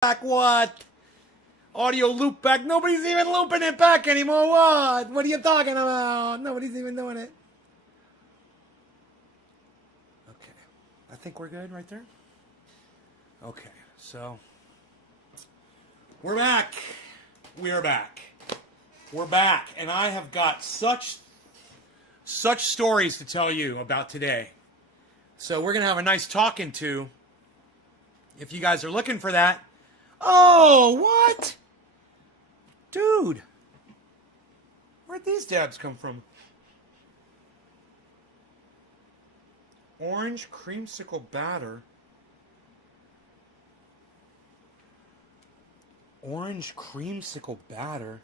back what? Audio loop back. Nobody's even looping it back anymore. What? What are you talking about? Nobody's even doing it. Okay. I think we're good right there. Okay. So we're back. We are back. We're back. And I have got such stories to tell you about today. So we're going to have a nice talking to. If you guys are looking for that. Oh, what? Dude. Where'd these dabs come from? Orange creamsicle batter. Orange creamsicle batter.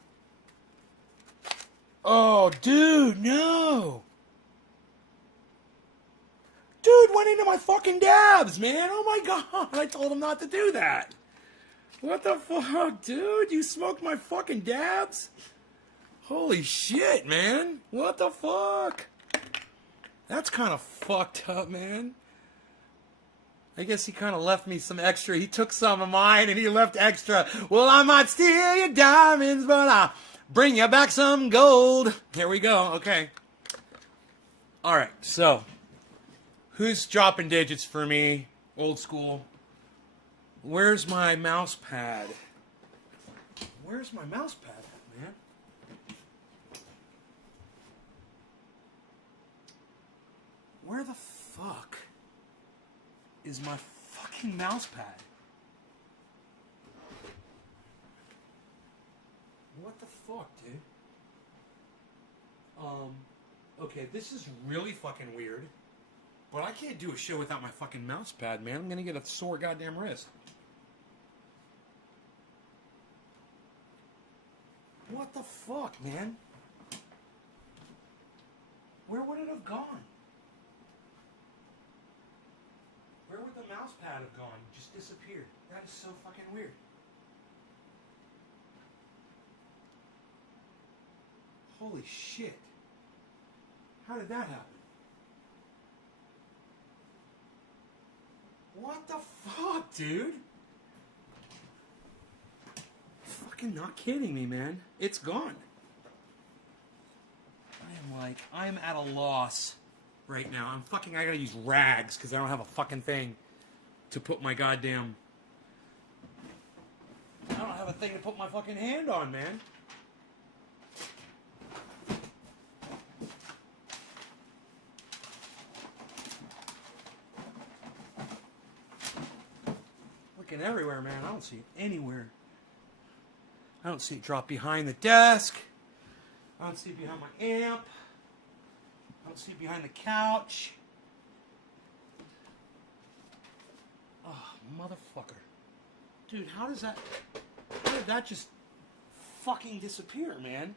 Oh, dude, no. Dude went into my fucking dabs, man. Oh my god. I told him not to do that. What the fuck, dude? You smoked my fucking dabs? Holy shit, man. What the fuck? That's kind of fucked up, man. I guess he kind of left me some extra. He took some of mine and he left extra. Well, I might steal your diamonds, but I'll bring you back some gold. Here we go. Okay. All right. So, who's dropping digits for me? Old school. Where's my mouse pad? Where's my mouse pad, man? Where the fuck is my fucking mouse pad? What the fuck, dude? Okay, this is really fucking weird. But I can't do a show without my fucking mouse pad, man. I'm gonna get a sore goddamn wrist. What the fuck, man? Where would it have gone? Where would the mouse pad have gone? It just disappeared. That is so fucking weird. Holy shit. How did that happen? What the fuck, dude? Fucking not kidding me, man. It's gone. I am at a loss right now. I gotta use rags because I don't have a fucking thing to put my goddamn... I don't have a thing to put my fucking hand on, man. Looking everywhere, man. I don't see it anywhere. I don't see it drop behind the desk. I don't see it behind my amp. I don't see it behind the couch. Oh, motherfucker. Dude, how did that just fucking disappear, man?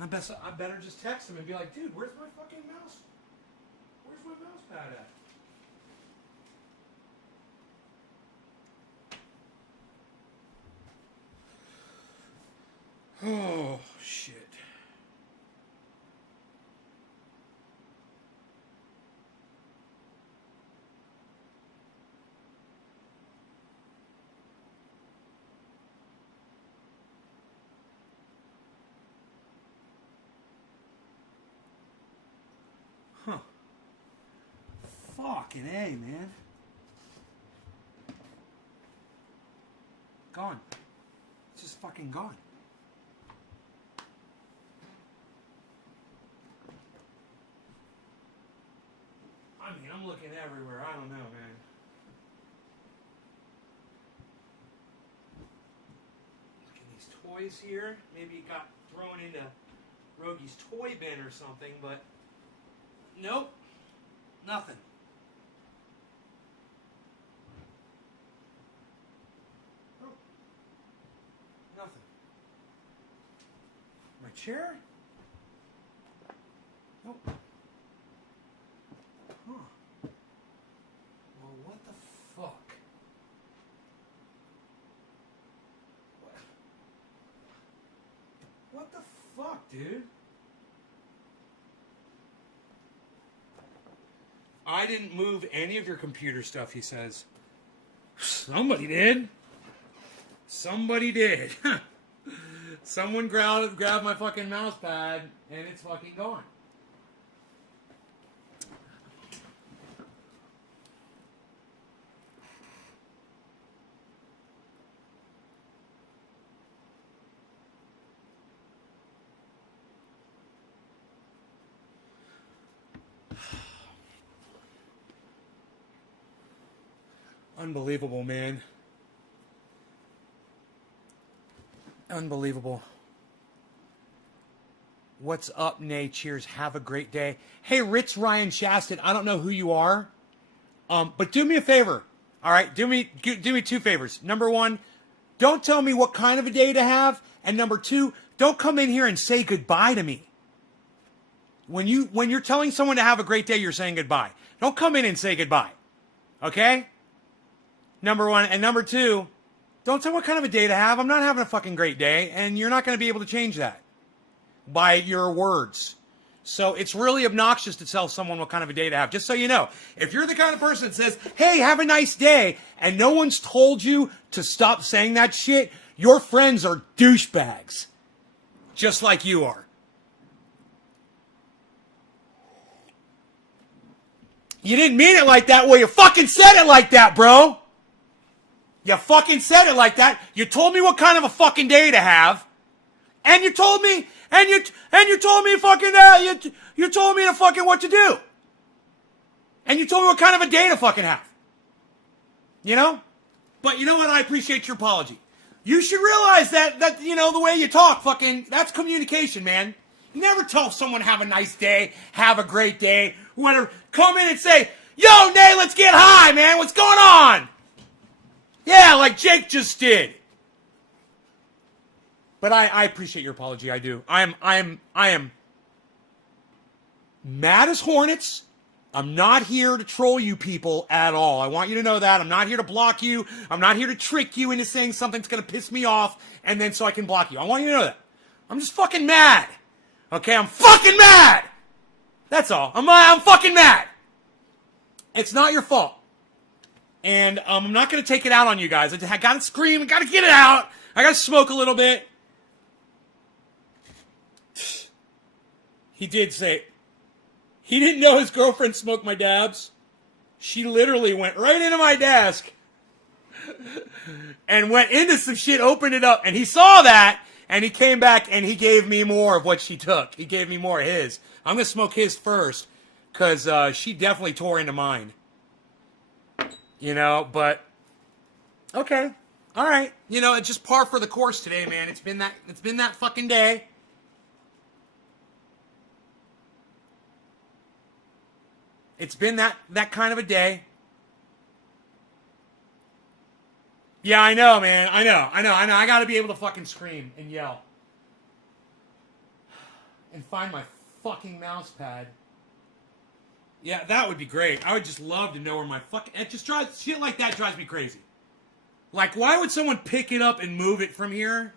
I better just text him and be like, dude, where's my fucking mouse? Where's my mouse pad at? Oh, shit. Huh. Fucking A, man. Gone. It's just fucking gone. I mean, I'm looking everywhere. I don't know, man. Look at these toys here. Maybe it got thrown into Rogi's toy bin or something, but nope. Nothing. Nope. Nothing. My chair? Nope. Huh. Well, what the fuck? What the fuck, dude? I didn't move any of your computer stuff, he says. Somebody did. Somebody did. Someone grabbed my fucking mouse pad and it's fucking gone. Unbelievable, man. Unbelievable. What's up, Nay? Cheers. Have a great day. Hey, Rich Ryan Shaston. I don't know who you are, but do me a favor. All right, do me 2 favors. Number 1, don't tell me what kind of a day to have, and number 2, don't come in here and say goodbye to me. When you're telling someone to have a great day, you're saying goodbye. Don't come in and say goodbye. Okay? Number 1, and number 2, don't tell what kind of a day to have. I'm not having a fucking great day, and you're not going to be able to change that by your words. So it's really obnoxious to tell someone what kind of a day to have. Just so you know, if you're the kind of person that says, hey, have a nice day, and no one's told you to stop saying that shit, your friends are douchebags. Just like you are. You didn't mean it like that. Well, you fucking said it like that, bro. You fucking said it like that. You told me what kind of a fucking day to have, and you told me, and you told me fucking you told me to fucking what to do, and you told me what kind of a day to fucking have. You know, but you know what? I appreciate your apology. You should realize that you know the way you talk, fucking that's communication, man. You never tell someone have a nice day, have a great day, whatever. Come in and say, yo, Nay, let's get high, man. What's going on? Yeah, like Jake just did. But I appreciate your apology. I do. I am mad as hornets. I'm not here to troll you people at all. I want you to know that. I'm not here to block you. I'm not here to trick you into saying something's going to piss me off and then so I can block you. I want you to know that. I'm just fucking mad. Okay, I'm fucking mad. That's all. I'm fucking mad. It's not your fault. And I'm not going to take it out on you guys. I got to scream. I got to get it out. I got to smoke a little bit. He did say, he didn't know his girlfriend smoked my dabs. She literally went right into my desk and went into some shit, opened it up, and he saw that, and he came back and he gave me more of what she took. He gave me more of his. I'm going to smoke his first because she definitely tore into mine. You know, but okay, all right. You know, it's just par for the course today, man. It's been that fucking day. It's been that kind of a day. Yeah, I know, man. I know. I got to be able to fucking scream and yell and find my fucking mouse pad. Yeah, that would be great. I would just love to know where my fucking... It just drives... Shit like that drives me crazy. Like, why would someone pick it up and move it from here?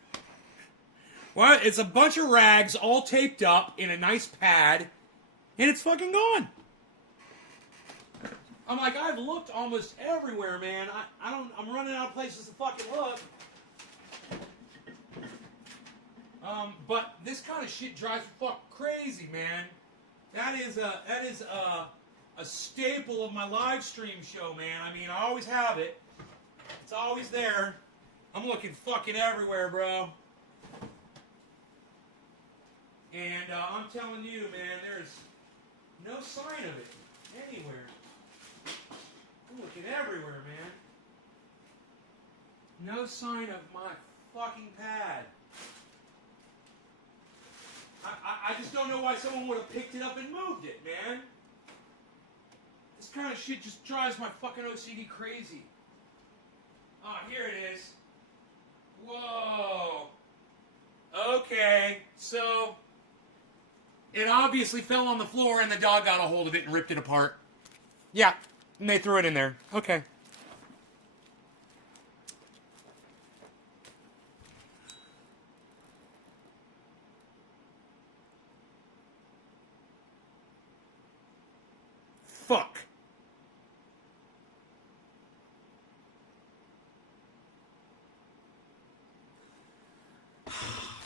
Well, it's a bunch of rags all taped up in a nice pad, and it's fucking gone. I'm like, I've looked almost everywhere, man. I'm running out of places to fucking look. But this kind of shit drives me fucking crazy, man. That is a staple of my live stream show, man. I mean, I always have it. It's always there. I'm looking fucking everywhere, bro. And I'm telling you, man, there's no sign of it anywhere. I'm looking everywhere, man. No sign of my fucking pad. I just don't know why someone would have picked it up and moved it, man. This kind of shit just drives my fucking OCD crazy. Oh, here it is. Whoa. Okay, so it obviously fell on the floor and the dog got a hold of it and ripped it apart. Yeah, and they threw it in there. Okay. Fuck.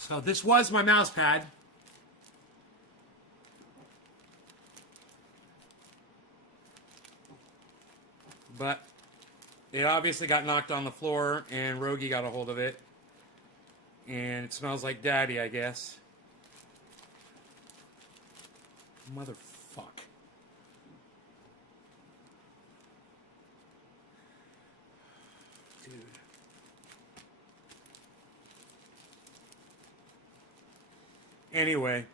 So this was my mouse pad. But it obviously got knocked on the floor, and Rogie got a hold of it. And it smells like daddy, I guess. Motherfuck. Dude. Anyway,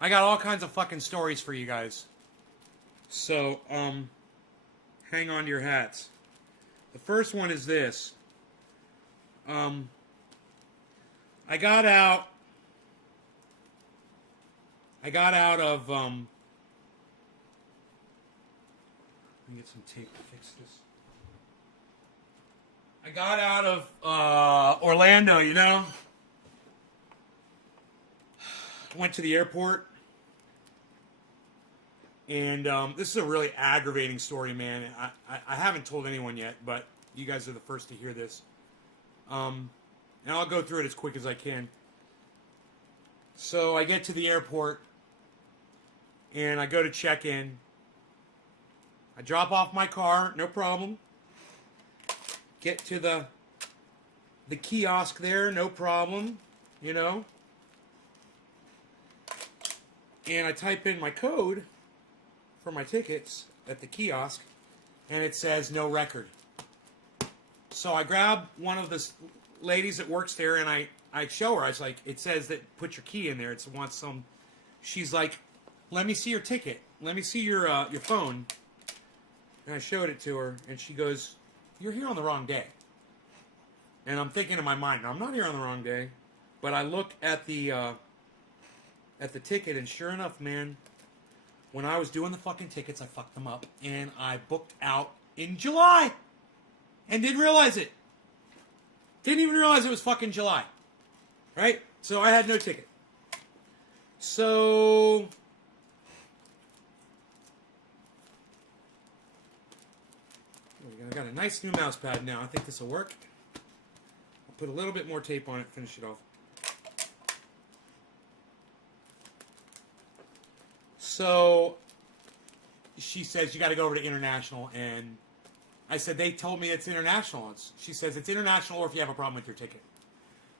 I got all kinds of fucking stories for you guys. So, hang on to your hats. The first one is this. I got out of, let me get some tape to fix this. I got out of, Orlando, you know? Went to the airport. And, this is a really aggravating story, man. I haven't told anyone yet, but you guys are the first to hear this. And I'll go through it as quick as I can. So I get to the airport, and I go to check in. I drop off my car, no problem. Get to the kiosk there, no problem, you know. And I type in my code for my tickets at the kiosk, and it says no record. So I grab one of the ladies that works there, and I show her. I was like, it says that put your key in there. It wants some. She's like, let me see your ticket. Let me see your phone. And I showed it to her, and she goes, you're here on the wrong day. And I'm thinking in my mind, I'm not here on the wrong day. But I look at the ticket, and sure enough, man, when I was doing the fucking tickets, I fucked them up, and I booked out in July, and didn't realize it. Didn't even realize it was fucking July. Right? So I had no ticket. So I got a nice new mouse pad now. I think this will work. I'll put a little bit more tape on it, finish it off. So she says, you got to go over to International, and I said, they told me it's international. She says, it's international or if you have a problem with your ticket.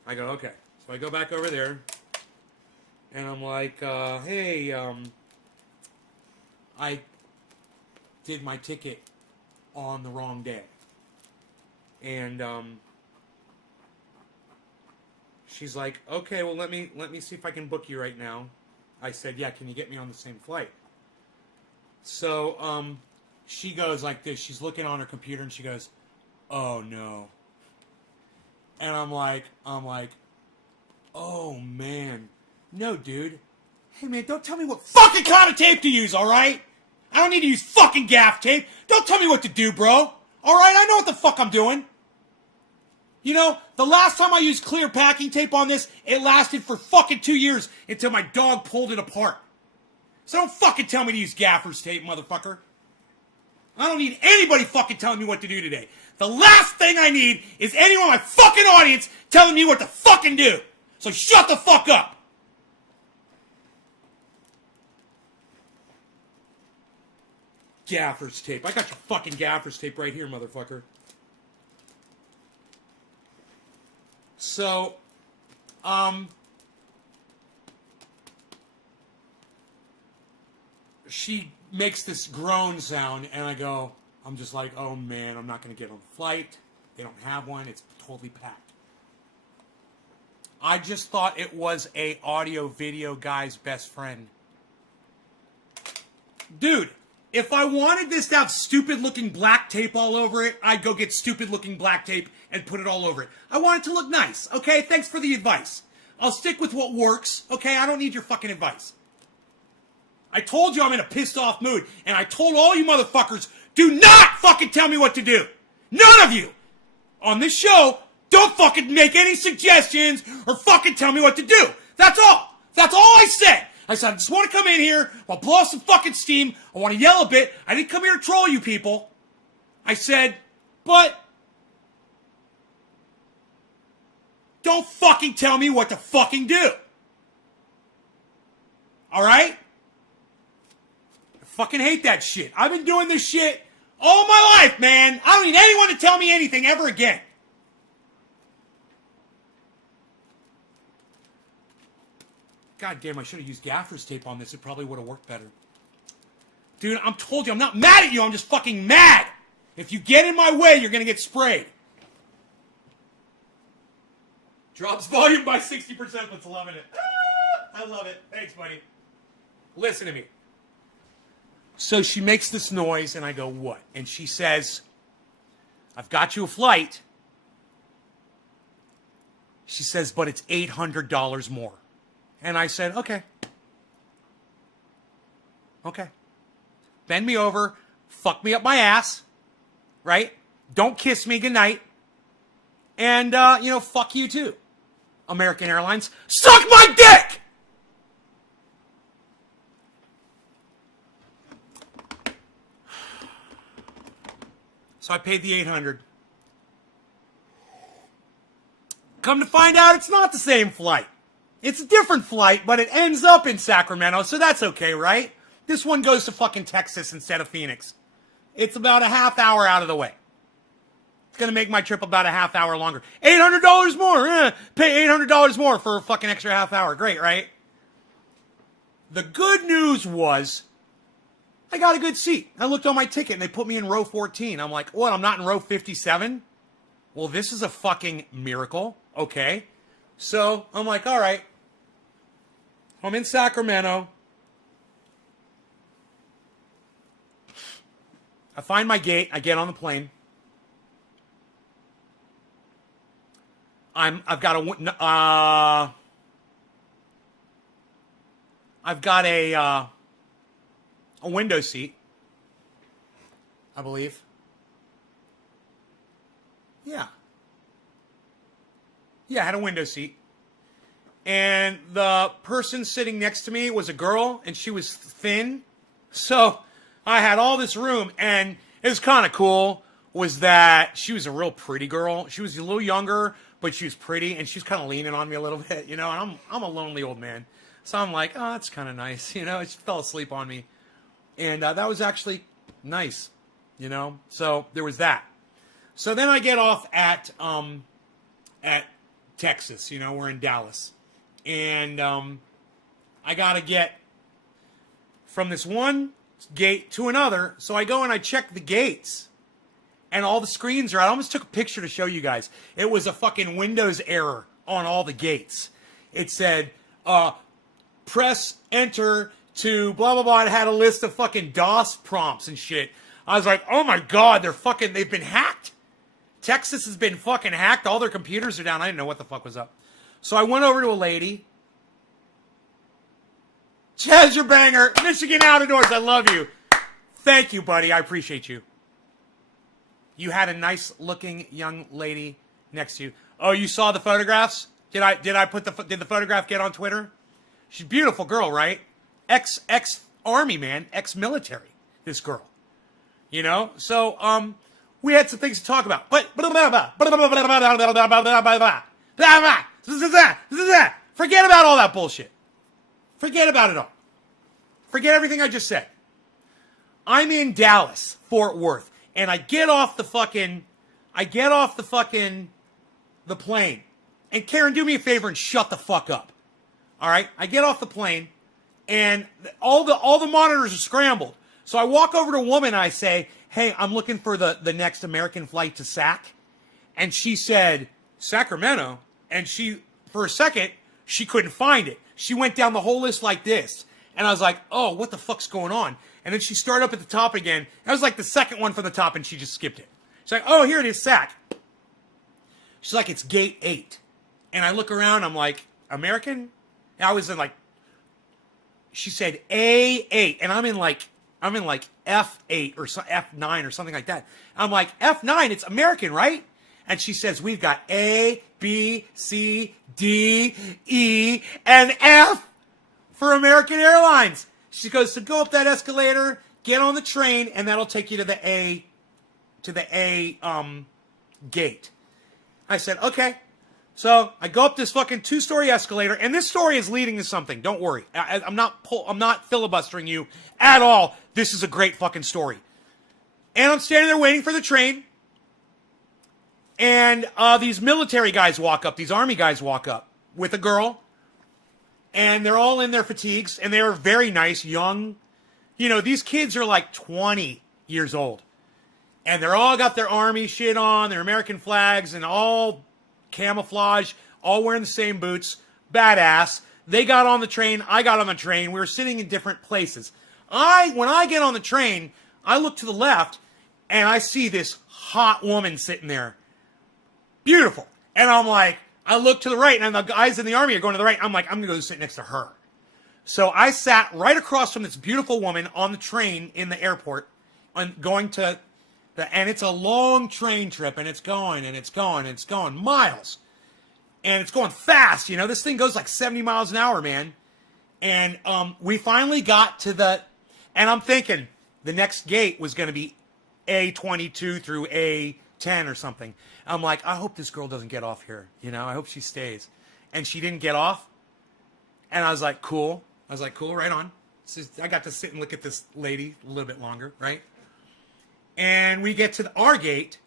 I go, okay. So I go back over there, and I'm like, hey, I did my ticket on the wrong day. And she's like, okay, well, let me see if I can book you right now. I said, yeah, can you get me on the same flight? So, she goes like this. She's looking on her computer, and she goes, oh, no. And I'm like, oh, man. No, dude. Hey, man, don't tell me what fucking kind of tape to use, all right? I don't need to use fucking gaff tape. Don't tell me what to do, bro. All right? I know what the fuck I'm doing. You know, the last time I used clear packing tape on this, it lasted for fucking 2 years until my dog pulled it apart. So don't fucking tell me to use gaffer's tape, motherfucker. I don't need anybody fucking telling me what to do today. The last thing I need is anyone in my fucking audience telling me what to fucking do. So shut the fuck up. Gaffer's tape. I got your fucking gaffer's tape right here, motherfucker. So, she makes this groan sound, and I go, I'm just like, oh man, I'm not going to get on the flight. They don't have one. It's totally packed. I just thought it was a audio video guy's best friend. Dude, if I wanted this to have stupid looking black tape all over it, I'd go get stupid looking black tape and put it all over it. I want it to look nice, okay? Thanks for the advice. I'll stick with what works, okay? I don't need your fucking advice. I told you I'm in a pissed off mood, and I told all you motherfuckers, do not fucking tell me what to do. None of you on this show, don't fucking make any suggestions or fucking tell me what to do. That's all. That's all I said. I said, I just want to come in here, I'll blow off some fucking steam, I want to yell a bit. I didn't come here to troll you people. I said, but Don't fucking tell me what to fucking do. All right? I fucking hate that shit. I've been doing this shit all my life, man. I don't need anyone to tell me anything ever again. God damn, I should have used gaffer's tape on this. It probably would have worked better. Dude, I'm told you, I'm not mad at you. I'm just fucking mad. If you get in my way, you're going to get sprayed. Drops volume by 60%. Let's loving it. Ah, I love it. Thanks, buddy. Listen to me. So she makes this noise, and I go, what? And she says, I've got you a flight. She says, but it's $800 more. And I said, okay. Okay. Bend me over. Fuck me up my ass. Right? Don't kiss me goodnight. And, fuck you too. American Airlines. Suck my dick! So I paid the $800. Come to find out, it's not the same flight. It's a different flight, but it ends up in Sacramento, so that's okay, right? This one goes to fucking Texas instead of Phoenix. It's about a half hour out of the way. It's going to make my trip about a half hour longer. $800 more. Pay $800 more for a fucking extra half hour. Great, right? The good news was I got a good seat. I looked on my ticket and they put me in row 14. I'm like, what? I'm not in row 57? Well, this is a fucking miracle. Okay. So I'm like, all right. I'm in Sacramento. I find my gate. I get on the plane. I've got a window seat, I believe. Yeah, I had a window seat. And the person sitting next to me was a girl, and she was thin. So I had all this room, and it was kind of cool, was that she was a real pretty girl. She was a little younger, but she was pretty, and she was kind of leaning on me a little bit, and I'm a lonely old man. So I'm like, oh, that's kind of nice, She fell asleep on me. And that was actually nice, So there was that. So then I get off at Texas, we're in Dallas. And I got to get from this one gate to another. So I go and I check the gates. And all the screens are out. I almost took a picture to show you guys. It was a fucking Windows error on all the gates. It said, press enter to blah, blah, blah. It had a list of fucking DOS prompts and shit. I was like, oh my God, they've been hacked. Texas has been fucking hacked. All their computers are down. I didn't know what the fuck was up. So I went over to a lady. Chaz Banger, Michigan Out of Doors, I love you. Thank you, buddy. I appreciate you. You had a nice looking young lady next to you. Oh, you saw the photographs? Did the photograph get on Twitter? She's a beautiful girl, right? Ex-army, man. Ex-military, this girl. So, we had some things to talk about. But, forget about all that bullshit. Forget about it all. Forget everything I just said. I'm in Dallas, Fort Worth. And I get off the plane. And Karen, do me a favor and shut the fuck up. All right? I get off the plane, and all the monitors are scrambled. So I walk over to a woman and I say, hey, I'm looking for the next American flight to Sac. And she said, Sacramento? And for a second, she couldn't find it. She went down the whole list like this. And I was like, oh, what the fuck's going on? And then she started up at the top again. That was like the second one from the top, and she just skipped it. She's like, oh, here it is, Sac. She's like, it's gate 8. And I look around, I'm like, American? And I was in like, she said A8. And I'm in like F8 or F9 or something like that. I'm like, F9, it's American, right? And she says, we've got A, B, C, D, E, and F for American Airlines. She goes, so go up that escalator, get on the train, and that'll take you to the A gate. I said, okay. So I go up this fucking 2-story escalator, and this story is leading to something. Don't worry. I'm not filibustering you at all. This is a great fucking story. And I'm standing there waiting for the train. And these military guys walk up. These army guys walk up with a girl. And they're all in their fatigues. And they're very nice, young. You know, these kids are like 20 years old. And they're all got their army shit on, their American flags, and all camouflage, all wearing the same boots. Badass. They got on the train. I got on the train. We were sitting in different places. When I get on the train, I look to the left, and I see this hot woman sitting there. Beautiful. And I'm like, I look to the right, and the guys in the army are going to the right. I'm like, I'm going to go sit next to her. So I sat right across from this beautiful woman on the train in the airport, and going to and it's a long train trip, and it's going, and it's going, and it's going miles. And it's going fast, you know. This thing goes like 70 miles an hour, man. And we finally got to and I'm thinking the next gate was going to be A22 through A10 or something. I'm like, I hope this girl doesn't get off here, you know. I hope she stays. And she didn't get off. And I was like, cool. Right on. So I got to sit and look at this lady a little bit longer, right? And we get to our gate,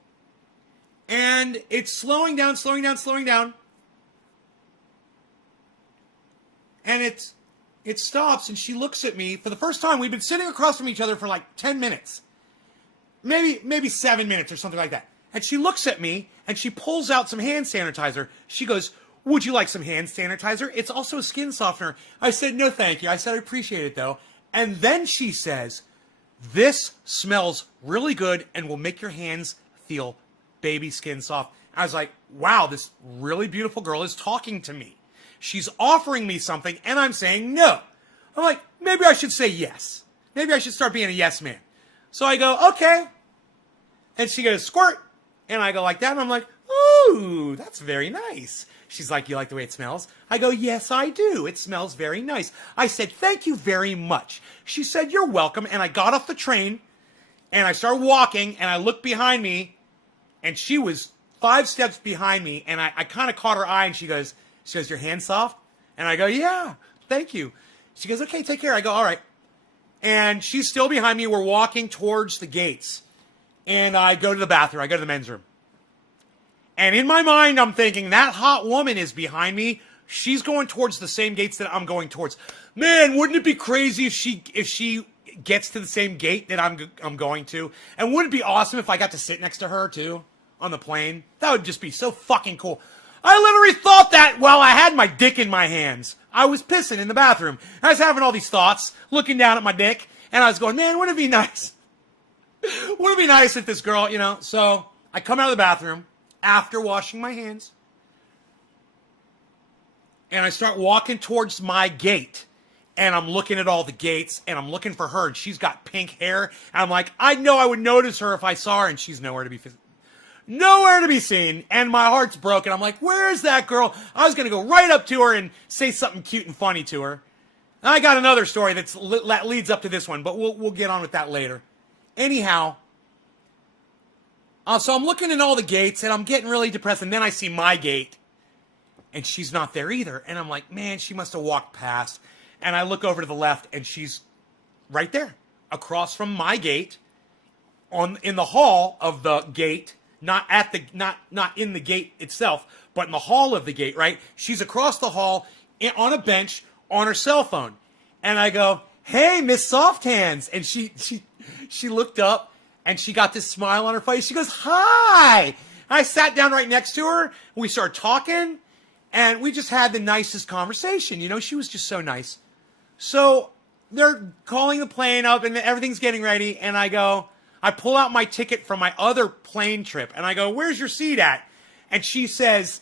and it's slowing down. And it stops, and she looks at me. For the first time, we've been sitting across from each other for like 10 minutes. Maybe 7 minutes or something like that. And she looks at me, and she pulls out some hand sanitizer. She goes, would you like some hand sanitizer? It's also a skin softener. I said, no, thank you. I said, I appreciate it, though. And then she says, this smells really good and will make your hands feel baby skin soft. I was like, wow, this really beautiful girl is talking to me. She's offering me something, and I'm saying no. I'm like, maybe I should say yes. Maybe I should start being a yes man. So I go, okay. And she goes, squirt. And I go like that, and I'm like, ooh, that's very nice. She's like, you like the way it smells? I go, yes, I do. It smells very nice. I said, thank you very much. She said, you're welcome. And I got off the train, and I started walking, and I looked behind me, and she was 5 steps behind me, and I kind of caught her eye, and she goes, your hand soft? And I go, yeah, thank you. She goes, okay, take care. I go, all right. And she's still behind me. We're walking towards the gates. And I go to the bathroom. I go to the men's room. And in my mind, I'm thinking, that hot woman is behind me. She's going towards the same gates that I'm going towards. Man, wouldn't it be crazy if she gets to the same gate that I'm going to? And wouldn't it be awesome if I got to sit next to her, too, on the plane? That would just be so fucking cool. I literally thought that while I had my dick in my hands. I was pissing in the bathroom. I was having all these thoughts, looking down at my dick, and I was going, man, wouldn't it be nice? Wouldn't it be nice if this girl, you know? So I come out of the bathroom after washing my hands, and I start walking towards my gate, and I'm looking at all the gates, and I'm looking for her, and she's got pink hair, and I'm like, I know I would notice her if I saw her, and she's nowhere to be seen, and my heart's broken. I'm like, where is that girl? I was going to go right up to her and say something cute and funny to her. And I got another story that leads up to this one, but we'll get on with that later. Anyhow, so I'm looking at all the gates, and I'm getting really depressed, and then I see my gate, and she's not there either. And I'm like, man, she must have walked past. And I look over to the left, and she's right there, across from my gate, in the hall of the gate, not in the gate itself, but in the hall of the gate, right? She's across the hall on a bench on her cell phone. And I go, hey, Miss Soft Hands. And she looked up, and she got this smile on her face. She goes, hi. I sat down right next to her. We started talking, and we just had the nicest conversation. You know, she was just so nice. So they're calling the plane up, and everything's getting ready. And I pull out my ticket from my other plane trip, and I go, where's your seat at? And she says,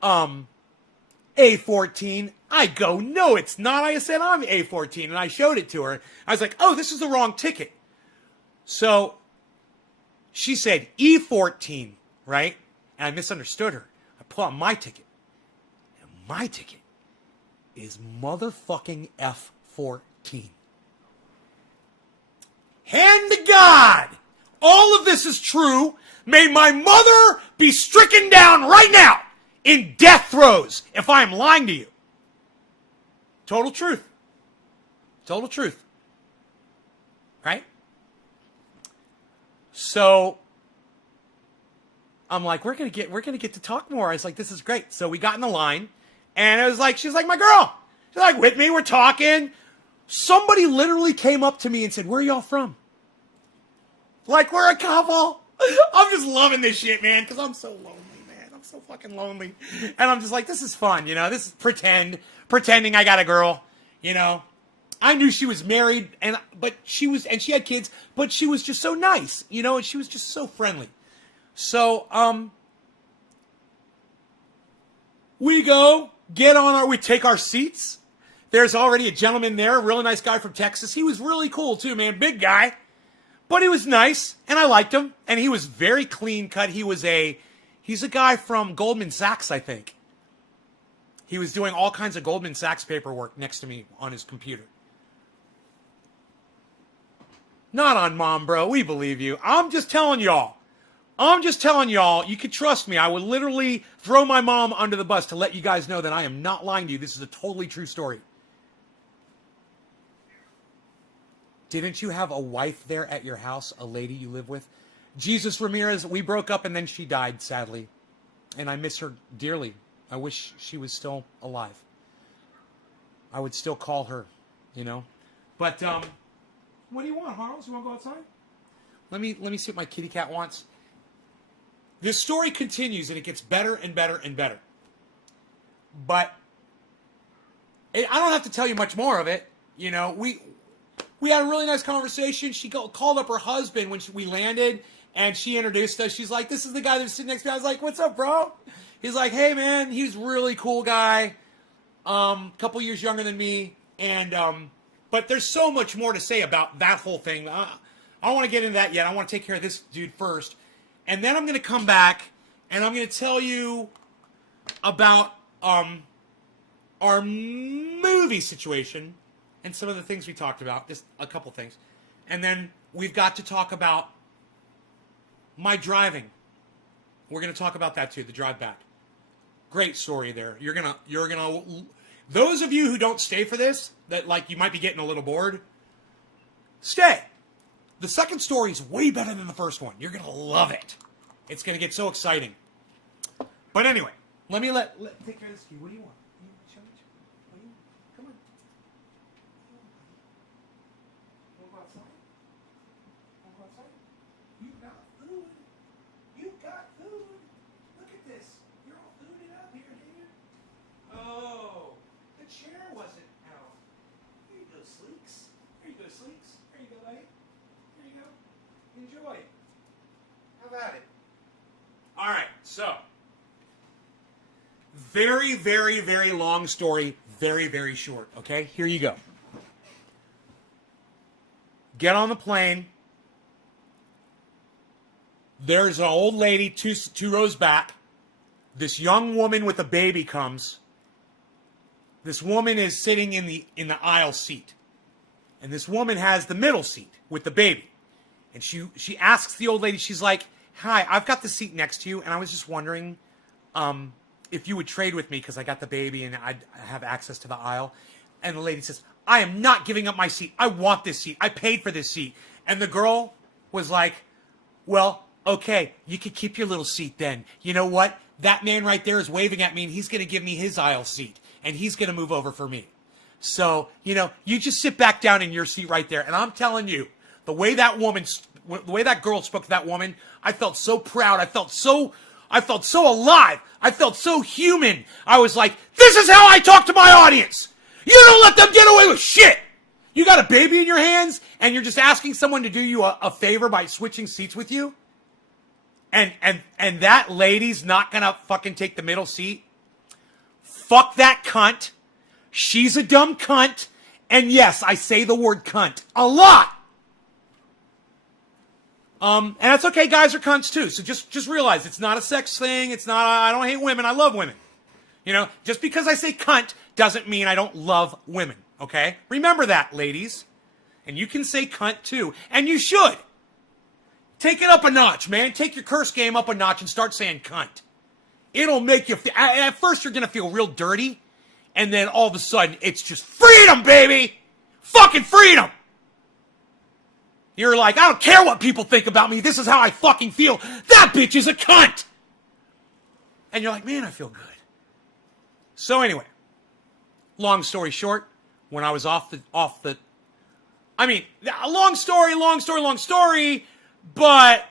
A14. I go, no, it's not. I said, I'm A14, and I showed it to her. I was like, oh, this is the wrong ticket. So she said E14, right? And I misunderstood her. I pull out my ticket, and my ticket is motherfucking F14. Hand to God, all of this is true. May my mother be stricken down right now. in death throes if I am lying to you. Total truth. Total truth. Right? So I'm like, we're gonna get to talk more. I was like, this is great. So we got in the line, and it was like, she's like my girl. She's like with me. We're talking. Somebody literally came up to me and said, "Where are y'all from?" Like we're a couple. I'm just loving this shit, man, because I'm so lonely, man. I'm so fucking lonely, and I'm just like, this is fun, you know. This is pretending I got a girl, you know. I knew she was married, and she had kids, but she was just so nice, you know, and she was just so friendly. So, we take our seats. There's already a gentleman there, a really nice guy from Texas. He was really cool too, man. Big guy. But he was nice, and I liked him. And he was very clean cut. He's a guy from Goldman Sachs, I think. He was doing all kinds of Goldman Sachs paperwork next to me on his computer. Not on Mom, bro. We believe you. I'm just telling y'all. You can trust me. I would literally throw my mom under the bus to let you guys know that I am not lying to you. This is a totally true story. Didn't you have a wife there at your house, a lady you live with? Jesus Ramirez, we broke up and then she died, sadly. And I miss her dearly. I wish she was still alive. I would still call her, you know. But, what do you want, Harles? You want to go outside? Let me see what my kitty cat wants. This story continues and it gets better and better and better. But I don't have to tell you much more of it. You know, we had a really nice conversation. She called up her husband when we landed, and she introduced us. She's like, this is the guy that's sitting next to me. I was like, what's up, bro? He's like, hey, man, he's a really cool guy. Couple years younger than me. And but there's so much more to say about that whole thing. I don't want to get into that yet. I want to take care of this dude first. And then I'm going to come back, and I'm going to tell you about our movie situation and some of the things we talked about, just a couple things. And then we've got to talk about my driving. We're going to talk about that too, the drive back. Great story there. You're going to those of you who don't stay for this, that like you might be getting a little bored, stay. The second story is way better than the first one. You're going to love it. It's going to get so exciting. But anyway, let me take care of this key. What do you want? Show me. What do you want? Come on. Want to go outside? Want to go outside? You got food. You got food. Look at this. You're all fooded up here, dude. Oh, the chair wasn't out. Here you go, Sleeks. Here you go, Sleeks. There you go, buddy. There you go. Enjoy. How about it? All right, so very, very, very long story, very, very short, okay? Here you go. Get on the plane. There's an old lady two rows back. This young woman with a baby comes. This woman is sitting in the aisle seat. And this woman has the middle seat with the baby. And she asks the old lady, she's like, hi, I've got the seat next to you, and I was just wondering if you would trade with me because I got the baby and I have access to the aisle. And the lady says, I am not giving up my seat. I want this seat. I paid for this seat. And the girl was like, well, okay, you could keep your little seat then. You know what? That man right there is waving at me, and he's going to give me his aisle seat, and he's going to move over for me. So, you know, you just sit back down in your seat right there. And I'm telling you, the way that girl spoke to that woman, I felt so proud. I felt so alive. I felt so human. I was like, this is how I talk to my audience. You don't let them get away with shit. You got a baby in your hands and you're just asking someone to do you a favor by switching seats with you? And that lady's not gonna fucking take the middle seat? Fuck that cunt. She's a dumb cunt. And yes, I say the word cunt a lot. And that's okay, guys are cunts too. So just realize it's not a sex thing. It's not, I don't hate women. I love women. You know, just because I say cunt doesn't mean I don't love women. Okay? Remember that, ladies. And you can say cunt too. And you should. Take it up a notch, man. Take your curse game up a notch and start saying cunt. It'll make you feel, at first you're going to feel real dirty, and then all of a sudden it's just freedom, baby! Fucking freedom! You're like, I don't care what people think about me, this is how I fucking feel. That bitch is a cunt! And you're like, man, I feel good. So anyway, long story short, when I was long story, but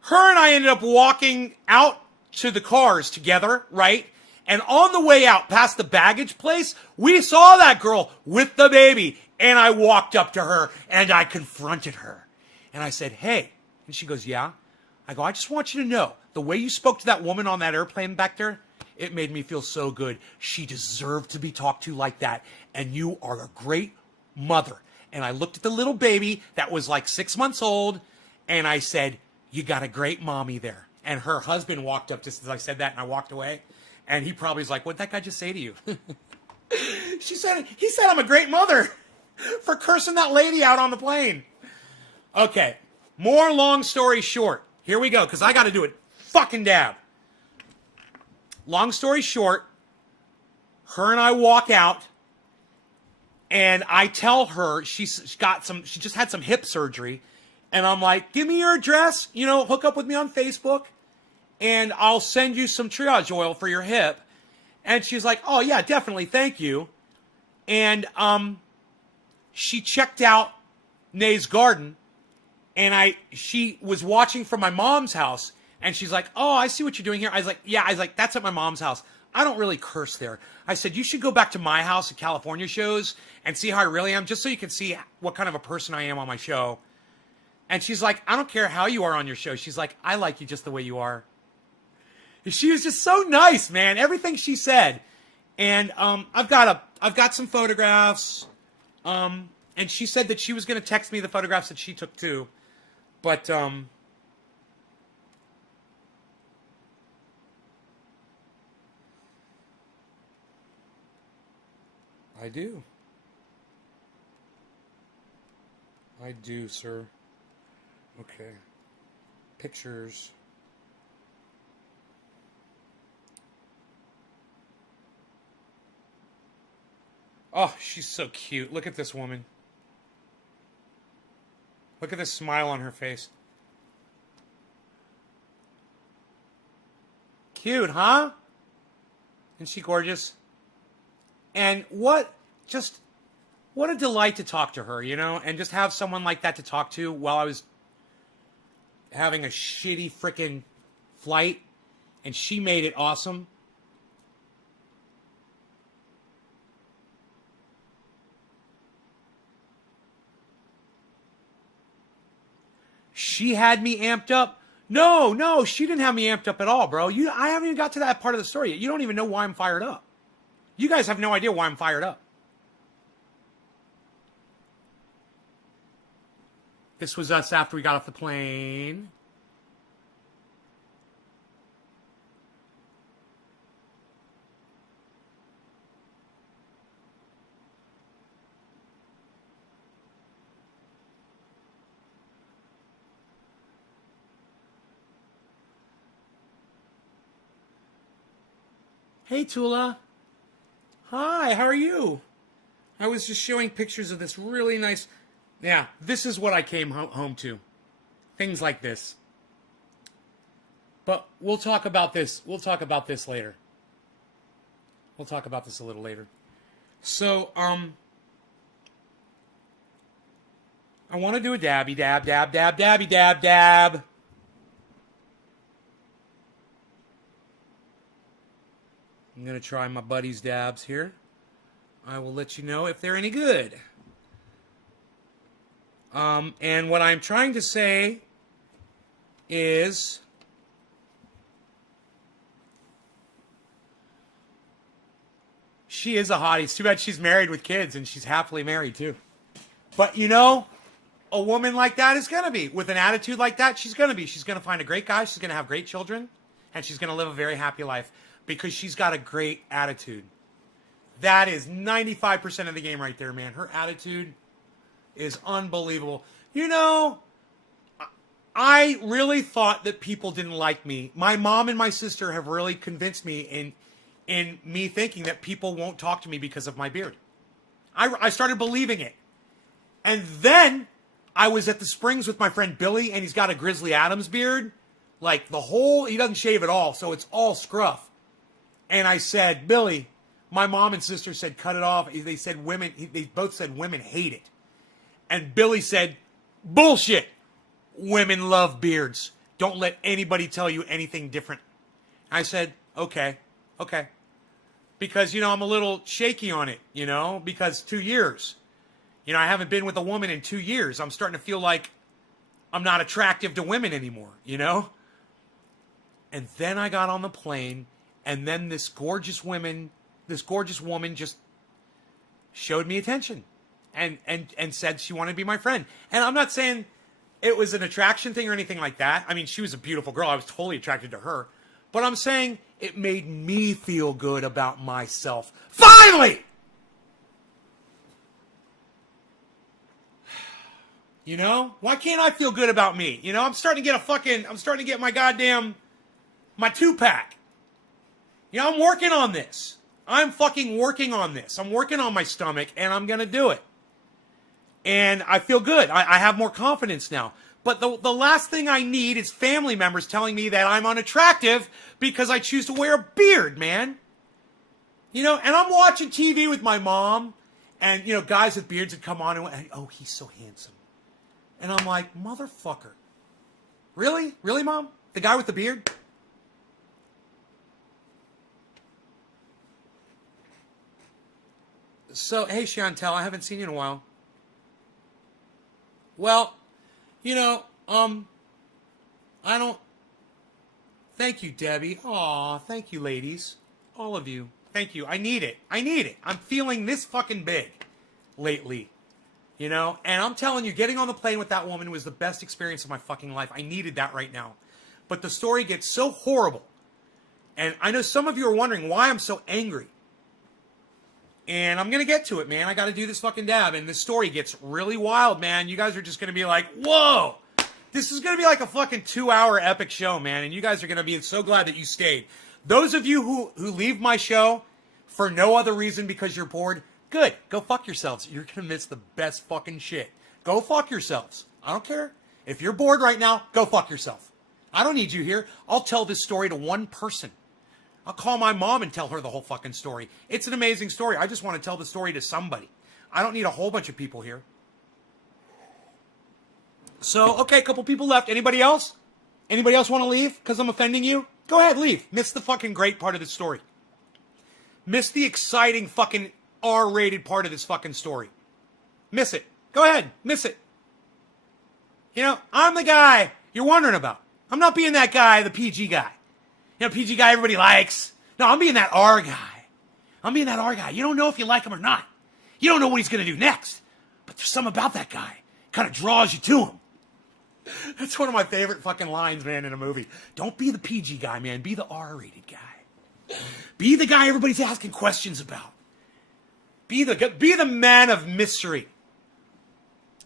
her and I ended up walking out to the cars together, right? And on the way out past the baggage place, we saw that girl with the baby. And I walked up to her and I confronted her. And I said, hey. And she goes, yeah. I go, I just want you to know, the way you spoke to that woman on that airplane back there, it made me feel so good. She deserved to be talked to like that. And you are a great mother. And I looked at the little baby that was like 6 months old. And I said, you got a great mommy there. And her husband walked up just as I said that, and I walked away. And he probably was like, what'd that guy just say to you? He said I'm a great mother for cursing that lady out on the plane. Okay, more long story short. Here we go, because I got to do it. Fucking dab. Long story short, her and I walk out, and I tell her she just had some hip surgery. And I'm like, give me your address, hook up with me on Facebook, and I'll send you some triage oil for your hip. And she's like, oh, yeah, definitely, thank you. And she checked out Nay's Garden, and she was watching from my mom's house, and she's like, oh, I see what you're doing here. I was like, that's at my mom's house. I don't really curse there. I said, you should go back to my house at California shows and see how I really am, just so you can see what kind of a person I am on my show. And she's like, I don't care how you are on your show. She's like, I like you just the way you are. She was just so nice, man. Everything she said. And I've got some photographs. And she said that she was going to text me the photographs that she took too. But I do. I do, sir. Okay. Pictures. Oh, she's so cute. Look at this woman. Look at this smile on her face. Cute, huh? Isn't she gorgeous? And what a delight to talk to her, and just have someone like that to talk to while I was having a shitty freaking flight, and she made it awesome. She had me amped up. No, she didn't have me amped up at all, bro. I haven't even got to that part of the story yet. You don't even know why I'm fired up. You guys have no idea why I'm fired up. This was us after we got off the plane. Hey, Tula. Hi, how are you? I was just showing pictures of this really nice... Yeah, this is what I came home to. Things like this. But we'll talk about this. We'll talk about this later. We'll talk about this a little later. So, I want to do a dabby dab, dab, dab, dabby dab, dab. I'm going to try my buddy's dabs here. I will let you know if they're any good. And what I'm trying to say is... She is a hottie. It's too bad she's married with kids, and she's happily married, too. But, a woman like that is going to be. With an attitude like that, she's going to be. She's going to find a great guy. She's going to have great children. And she's going to live a very happy life. Because she's got a great attitude. That is 95% of the game right there, man. Her attitude is unbelievable. I really thought that people didn't like me. My mom and my sister have really convinced me in me thinking that people won't talk to me because of my beard. I started believing it. And then I was at the Springs with my friend Billy, and he's got a Grizzly Adams beard. Like he doesn't shave at all, so it's all scruff. And I said, Billy, my mom and sister said, cut it off. They both said women hate it. And Billy said, bullshit. Women love beards. Don't let anybody tell you anything different. I said, okay. Because, I'm a little shaky on it, because 2 years. I haven't been with a woman in 2 years. I'm starting to feel like I'm not attractive to women anymore, And then I got on the plane, and then this gorgeous woman just showed me attention and said she wanted to be my friend. And I'm not saying it was an attraction thing or anything like that. I mean, she was a beautiful girl. I was totally attracted to her. But I'm saying it made me feel good about myself. Finally! Why can't I feel good about me? I'm starting to get my 2-pack. I'm working on this. I'm fucking working on this. I'm working on my stomach, and I'm going to do it. And I feel good. I have more confidence now. But the last thing I need is family members telling me that I'm unattractive because I choose to wear a beard, man. And I'm watching TV with my mom, and, guys with beards would come on and, oh, he's so handsome. And I'm like, motherfucker. Really? Really, Mom? The guy with the beard? So, hey, Chantel, I haven't seen you in a while. Well, I don't... Thank you, Debbie. Aw, thank you, ladies. All of you. Thank you. I need it. I'm feeling this fucking big lately. And I'm telling you, getting on the plane with that woman was the best experience of my fucking life. I needed that right now. But the story gets so horrible. And I know some of you are wondering why I'm so angry. And I'm going to get to it, man. I got to do this fucking dab. And this story gets really wild, man. You guys are just going to be like, whoa. This is going to be like a fucking 2-hour epic show, man. And you guys are going to be so glad that you stayed. Those of you who leave my show for no other reason because you're bored, good. Go fuck yourselves. You're going to miss the best fucking shit. Go fuck yourselves. I don't care. If you're bored right now, go fuck yourself. I don't need you here. I'll tell this story to one person. I'll call my mom and tell her the whole fucking story. It's an amazing story. I just want to tell the story to somebody. I don't need a whole bunch of people here. So, okay, a couple people left. Anybody else? Anybody else want to leave because I'm offending you? Go ahead, leave. Miss the fucking great part of the story. Miss the exciting fucking R-rated part of this fucking story. Miss it. Go ahead. Miss it. I'm the guy you're wondering about. I'm not being that guy, the PG guy. PG guy everybody likes. No, I'm being that R guy. You don't know if you like him or not. You don't know what he's going to do next. But there's something about that guy. Kind of draws you to him. That's one of my favorite fucking lines, man, in a movie. Don't be the PG guy, man. Be the R-rated guy. Be the guy everybody's asking questions about. Be the man of mystery.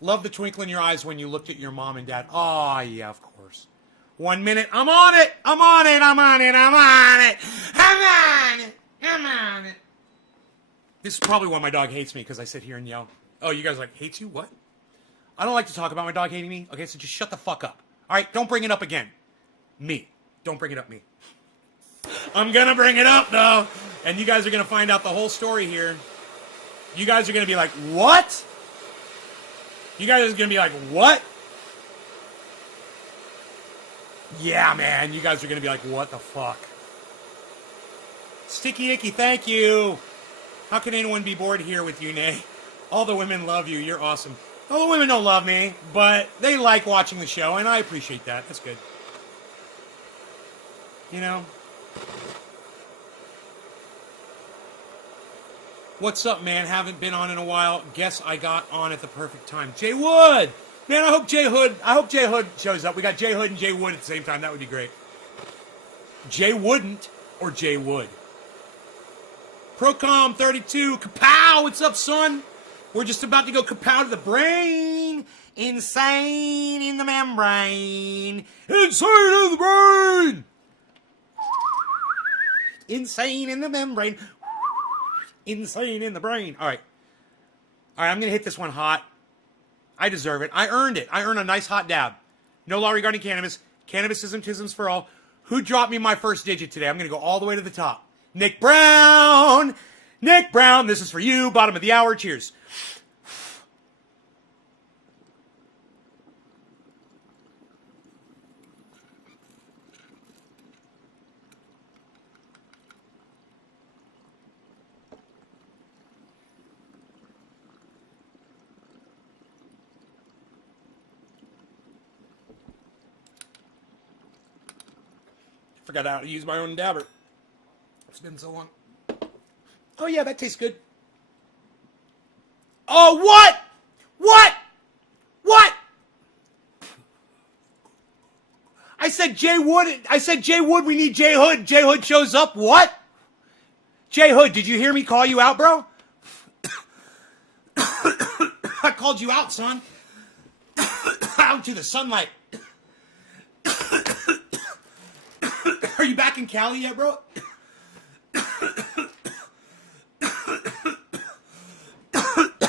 Love the twinkle in your eyes when you looked at your mom and dad. Oh, yeah, of course. 1 minute. I'm on it. This is probably why my dog hates me, because I sit here and yell. Oh, you guys are like, hates you? What? I don't like to talk about my dog hating me. Okay, so just shut the fuck up. All right, don't bring it up again. Me. Don't bring it up me. I'm going to bring it up, though. And you guys are going to find out the whole story here. You guys are going to be like, what? You guys are going to be like, what? Yeah, man. You guys are going to be like, what the fuck? Sticky Icky, thank you. How can anyone be bored here with you, Nay? All the women love you. You're awesome. All the women don't love me, but they like watching the show, and I appreciate that. That's good. What's up, man? Haven't been on in a while. Guess I got on at the perfect time. Jay Wood! Man, I hope Jay Hood shows up. We got Jay Hood and Jay Wood at the same time. That would be great. Jay Wouldn't or Jay Wood. Procom 32, kapow! What's up, son? We're just about to go kapow to the brain Insane in the membrane. Insane in the brain. Insane in the membrane. Insane in the brain. All right. All right, I'm going to hit this one hot. I deserve it. I earned it. I earned a nice hot dab. No law regarding cannabis. Cannabisism, tisms for all. Who dropped me my first digit today? I'm going to go all the way to the top. Nick Brown. Nick Brown, this is for you. Bottom of the hour. Cheers. Forgot how to use my own dabber. It's been so long. Oh, yeah, that tastes good. Oh, what? What? What? I said Jay Wood, we need Jay Hood. Jay Hood shows up. What? Jay Hood, did you hear me call you out, bro? I called you out, son. Out to the sunlight. Are you back in Cali yet, bro?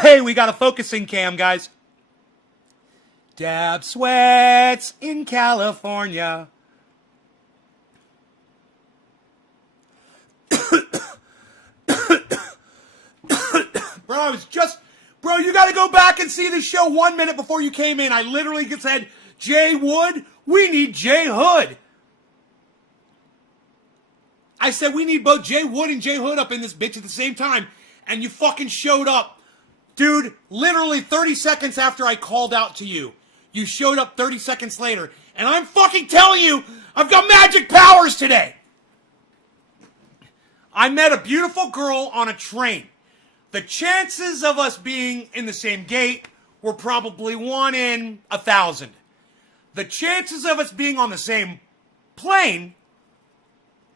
Hey, we got a focusing cam, guys. Dab sweats in California. Bro, you gotta go back and see the show 1 minute before you came in. I literally said, Jay Wood, we need Jay Hood. I said we need both Jay Wood and Jay Hood up in this bitch at the same time. And you fucking showed up. Dude, literally 30 seconds after I called out to you. You showed up 30 seconds later. And I'm fucking telling you, I've got magic powers today. I met a beautiful girl on a train. The chances of us being in the same gate were probably 1 in 1,000. The chances of us being on the same plane,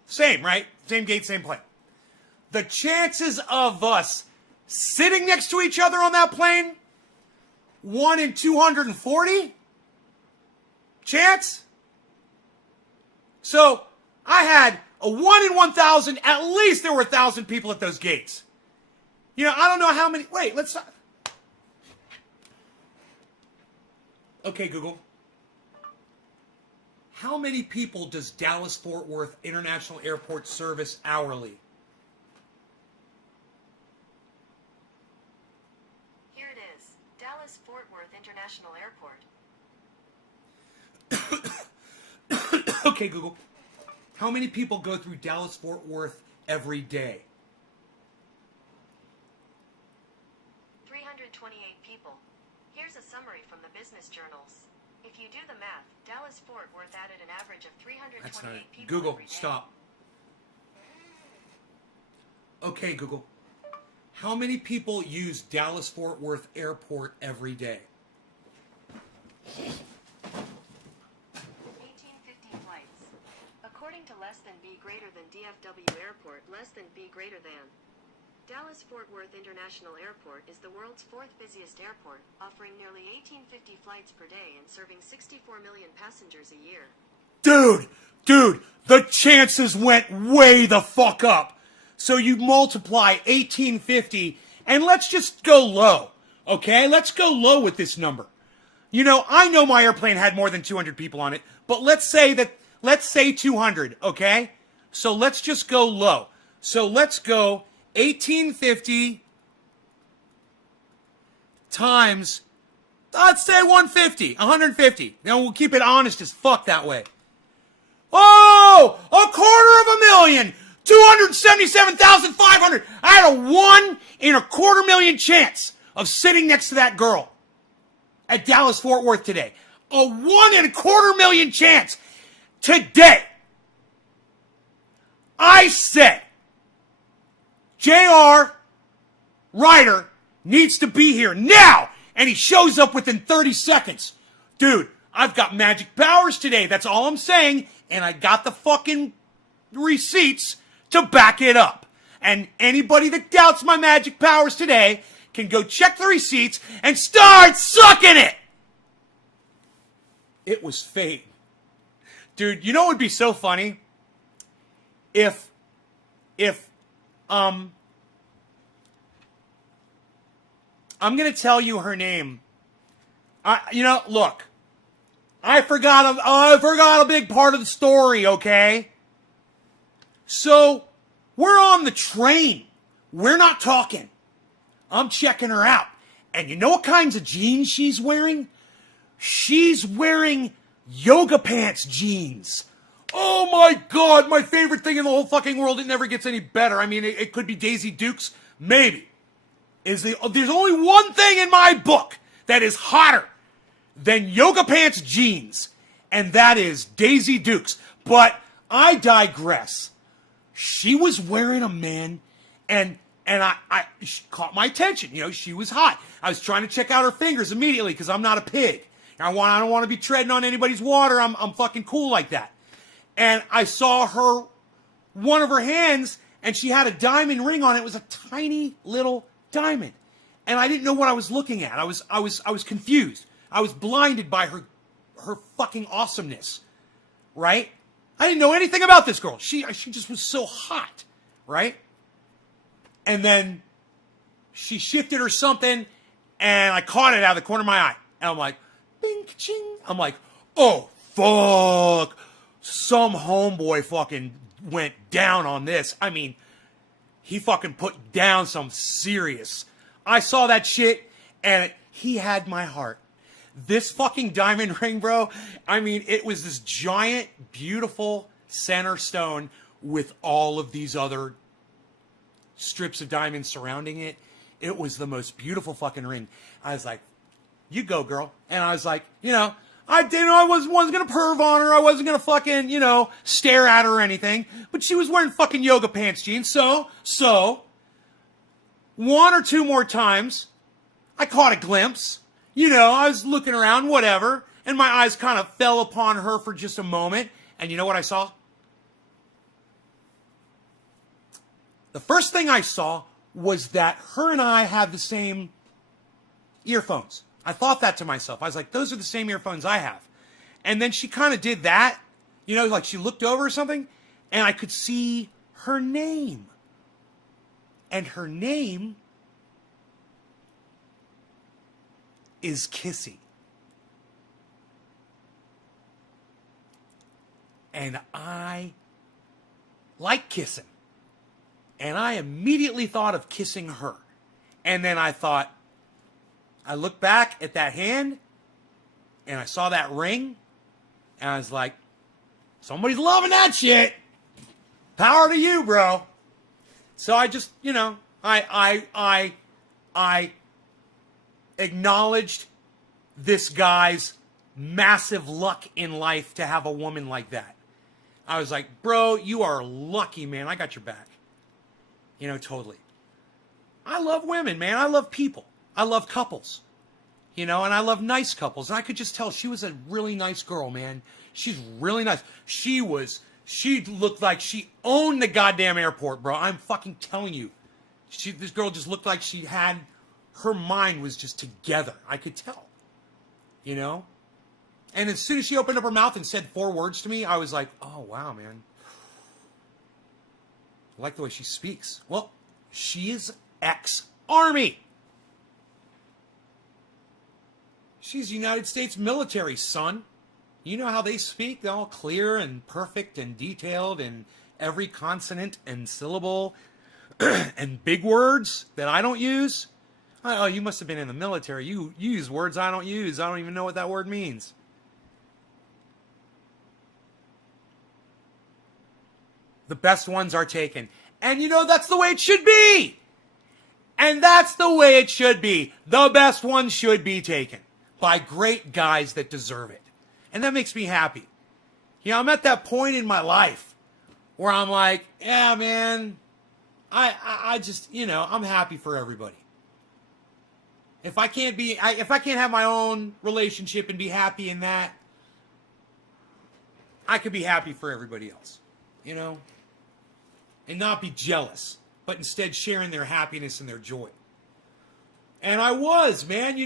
same, right? Same gate, same plane. The chances of us sitting next to each other on that plane, 1 in 240 chance. So I had a 1 in 1,000. At least there were 1,000 people at those gates. You know, I don't know how many. Wait, let's. Okay, Google. How many people does Dallas-Fort Worth International Airport service hourly? Here it is. Dallas-Fort Worth International Airport. Okay, Google. How many people go through Dallas-Fort Worth every day? 328 people. Here's a summary from the business journals. If you do the math, Dallas-Fort Worth added an average of 328 That's not it. people Google, every day. stop. Okay, Google. How many people use Dallas-Fort Worth Airport every day? 1850 flights. According to less than B greater than DFW Airport, less than B greater than. Dallas-Fort Worth International Airport is the world's 4th busiest airport, offering nearly 1850 flights per day and serving 64 million passengers a year. Dude, the chances went way the fuck up. So you multiply 1850, and let's just go low, okay? Let's go low with this number. You know, I know my airplane had more than 200 people on it, but let's say 200, okay? So let's just go low. So let's go 1850 times, let's say 150. Now we'll keep it honest as fuck that way. Oh, $250,000, 277,500. I had a 1 in 250,000 chance of sitting next to that girl at Dallas-Fort Worth today. A 1 in 250,000 chance. Today, I said, J.R. Ryder needs to be here now. And he shows up within 30 seconds. Dude, I've got magic powers today. That's all I'm saying. And I got the fucking receipts to back it up. And anybody that doubts my magic powers today can go check the receipts and start sucking it. It was fate. Dude, you know what would be so funny? If I'm gonna tell you her name. Look, I forgot a big part of the story, okay? So, we're on the train. We're not talking. I'm checking her out. And you know what kinds of jeans she's wearing? She's wearing yoga pants jeans. Oh my God, my favorite thing in the whole fucking world. It never gets any better. I mean, it could be Daisy Dukes, maybe. There's only one thing in my book that is hotter than yoga pants jeans, and that is Daisy Dukes. But I digress. She was wearing them, man, and she caught my attention. You know, she was hot. I was trying to check out her fingers immediately because I'm not a pig. I don't want to be treading on anybody's water. I'm fucking cool like that. And I saw one of her hands, and she had a diamond ring on it. It was a tiny little diamond, and I didn't know what I was looking at. I was confused. I was blinded by her fucking awesomeness, right? I didn't know anything about this girl. She just was so hot, right? And then she shifted or something, and I caught it out of the corner of my eye, and I'm like, bing, ching. I'm like, oh fuck. Some homeboy fucking went down on this. I mean, he fucking put down some serious. I saw that shit, and he had my heart. This fucking diamond ring, bro, I mean, it was this giant, beautiful center stone with all of these other strips of diamonds surrounding it. It was the most beautiful fucking ring. I was like, you go, girl. And I was like, I wasn't gonna perv on her. I wasn't gonna fucking, stare at her or anything. But she was wearing fucking yoga pants jeans. So, one or two more times, I caught a glimpse. I was looking around, whatever. And my eyes kind of fell upon her for just a moment. And you know what I saw? The first thing I saw was that her and I had the same earphones. I thought that to myself. I was like, those are the same earphones I have. And then she kind of did that, like she looked over or something, and I could see her name. And her name is Kissy. And I like kissing. And I immediately thought of kissing her. And then I looked back at that hand, and I saw that ring, and I was like, somebody's loving that shit. Power to you, bro. So I just, I acknowledged this guy's massive luck in life to have a woman like that. I was like, bro, you are lucky, man. I got your back. Totally. I love women, man. I love people. I love couples, and I love nice couples. And I could just tell she was a really nice girl, man. She's really nice. She looked like she owned the goddamn airport, bro. I'm fucking telling you. This girl just looked like her mind was just together. I could tell, And as soon as she opened up her mouth and said 4 words to me, I was like, oh, wow, man. I like the way she speaks. Well, she is ex-Army. She's United States military, son. You know how they speak? They're all clear and perfect and detailed and every consonant and syllable and big words that I don't use. Oh, you must have been in the military. You use words I don't use. I don't even know what that word means. The best ones are taken. And that's the way it should be. And that's the way it should be. The best ones should be taken by great guys that deserve it. And that makes me happy. I'm at that point in my life where I'm like, yeah, man, I just, I'm happy for everybody. If I can't have my own relationship and be happy in that, I could be happy for everybody else, and not be jealous, but instead sharing their happiness and their joy. And I was, man,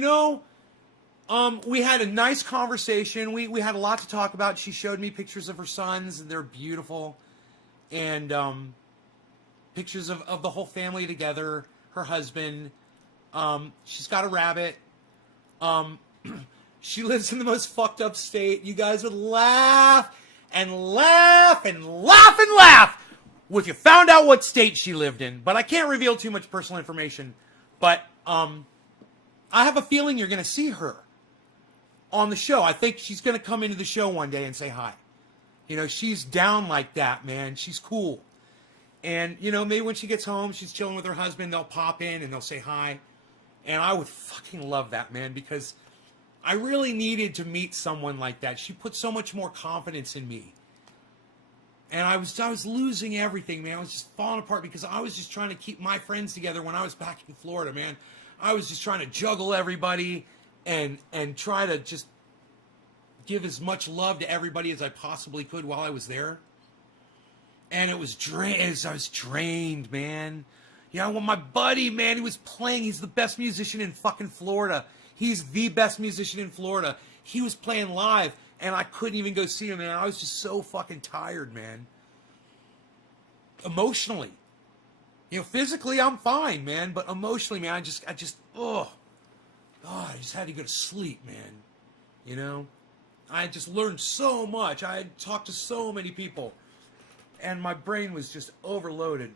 We had a nice conversation. We had a lot to talk about. She showed me pictures of her sons, and they're beautiful. And pictures of the whole family together, her husband. She's got a rabbit. She lives in the most fucked up state. You guys would laugh and laugh and laugh and laugh if you found out what state she lived in. But I can't reveal too much personal information. But I have a feeling you're going to see her on the show. I think she's going to come into the show one day and say hi. You know, she's down like that, man. She's cool. And, you know, maybe when she gets home, she's chilling with her husband, they'll pop in and they'll say hi. And I would fucking love that, man, because I really needed to meet someone like that. She put so much more confidence in me. And I was losing everything, man. I was just falling apart because I was just trying to keep my friends together when I was back in Florida, man. I was just trying to juggle everybody and try to just give as much love to everybody as I possibly could while I was there. And it was I was drained, man. You know, when my buddy, man, he was playing, he's the best musician in fucking Florida. He's the best musician in Florida. He was playing live, and I couldn't even go see him, man. I was just so fucking tired, man. Emotionally. You know, physically, I'm fine, man. But emotionally, man, I just, oh, God, I just had to go to sleep, man. You know? I had just learned so much. I had talked to so many people. And my brain was just overloaded.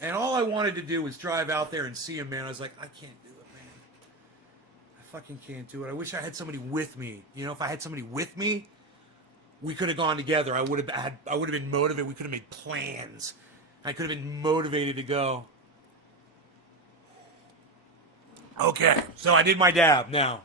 And all I wanted to do was drive out there and see him, man. I was like, I can't do it, man. I fucking can't do it. I wish I had somebody with me. You know, if I had somebody with me, we could have gone together. I would have been motivated. We could have made plans. I could have been motivated to go. Okay, so I did my dab. Now,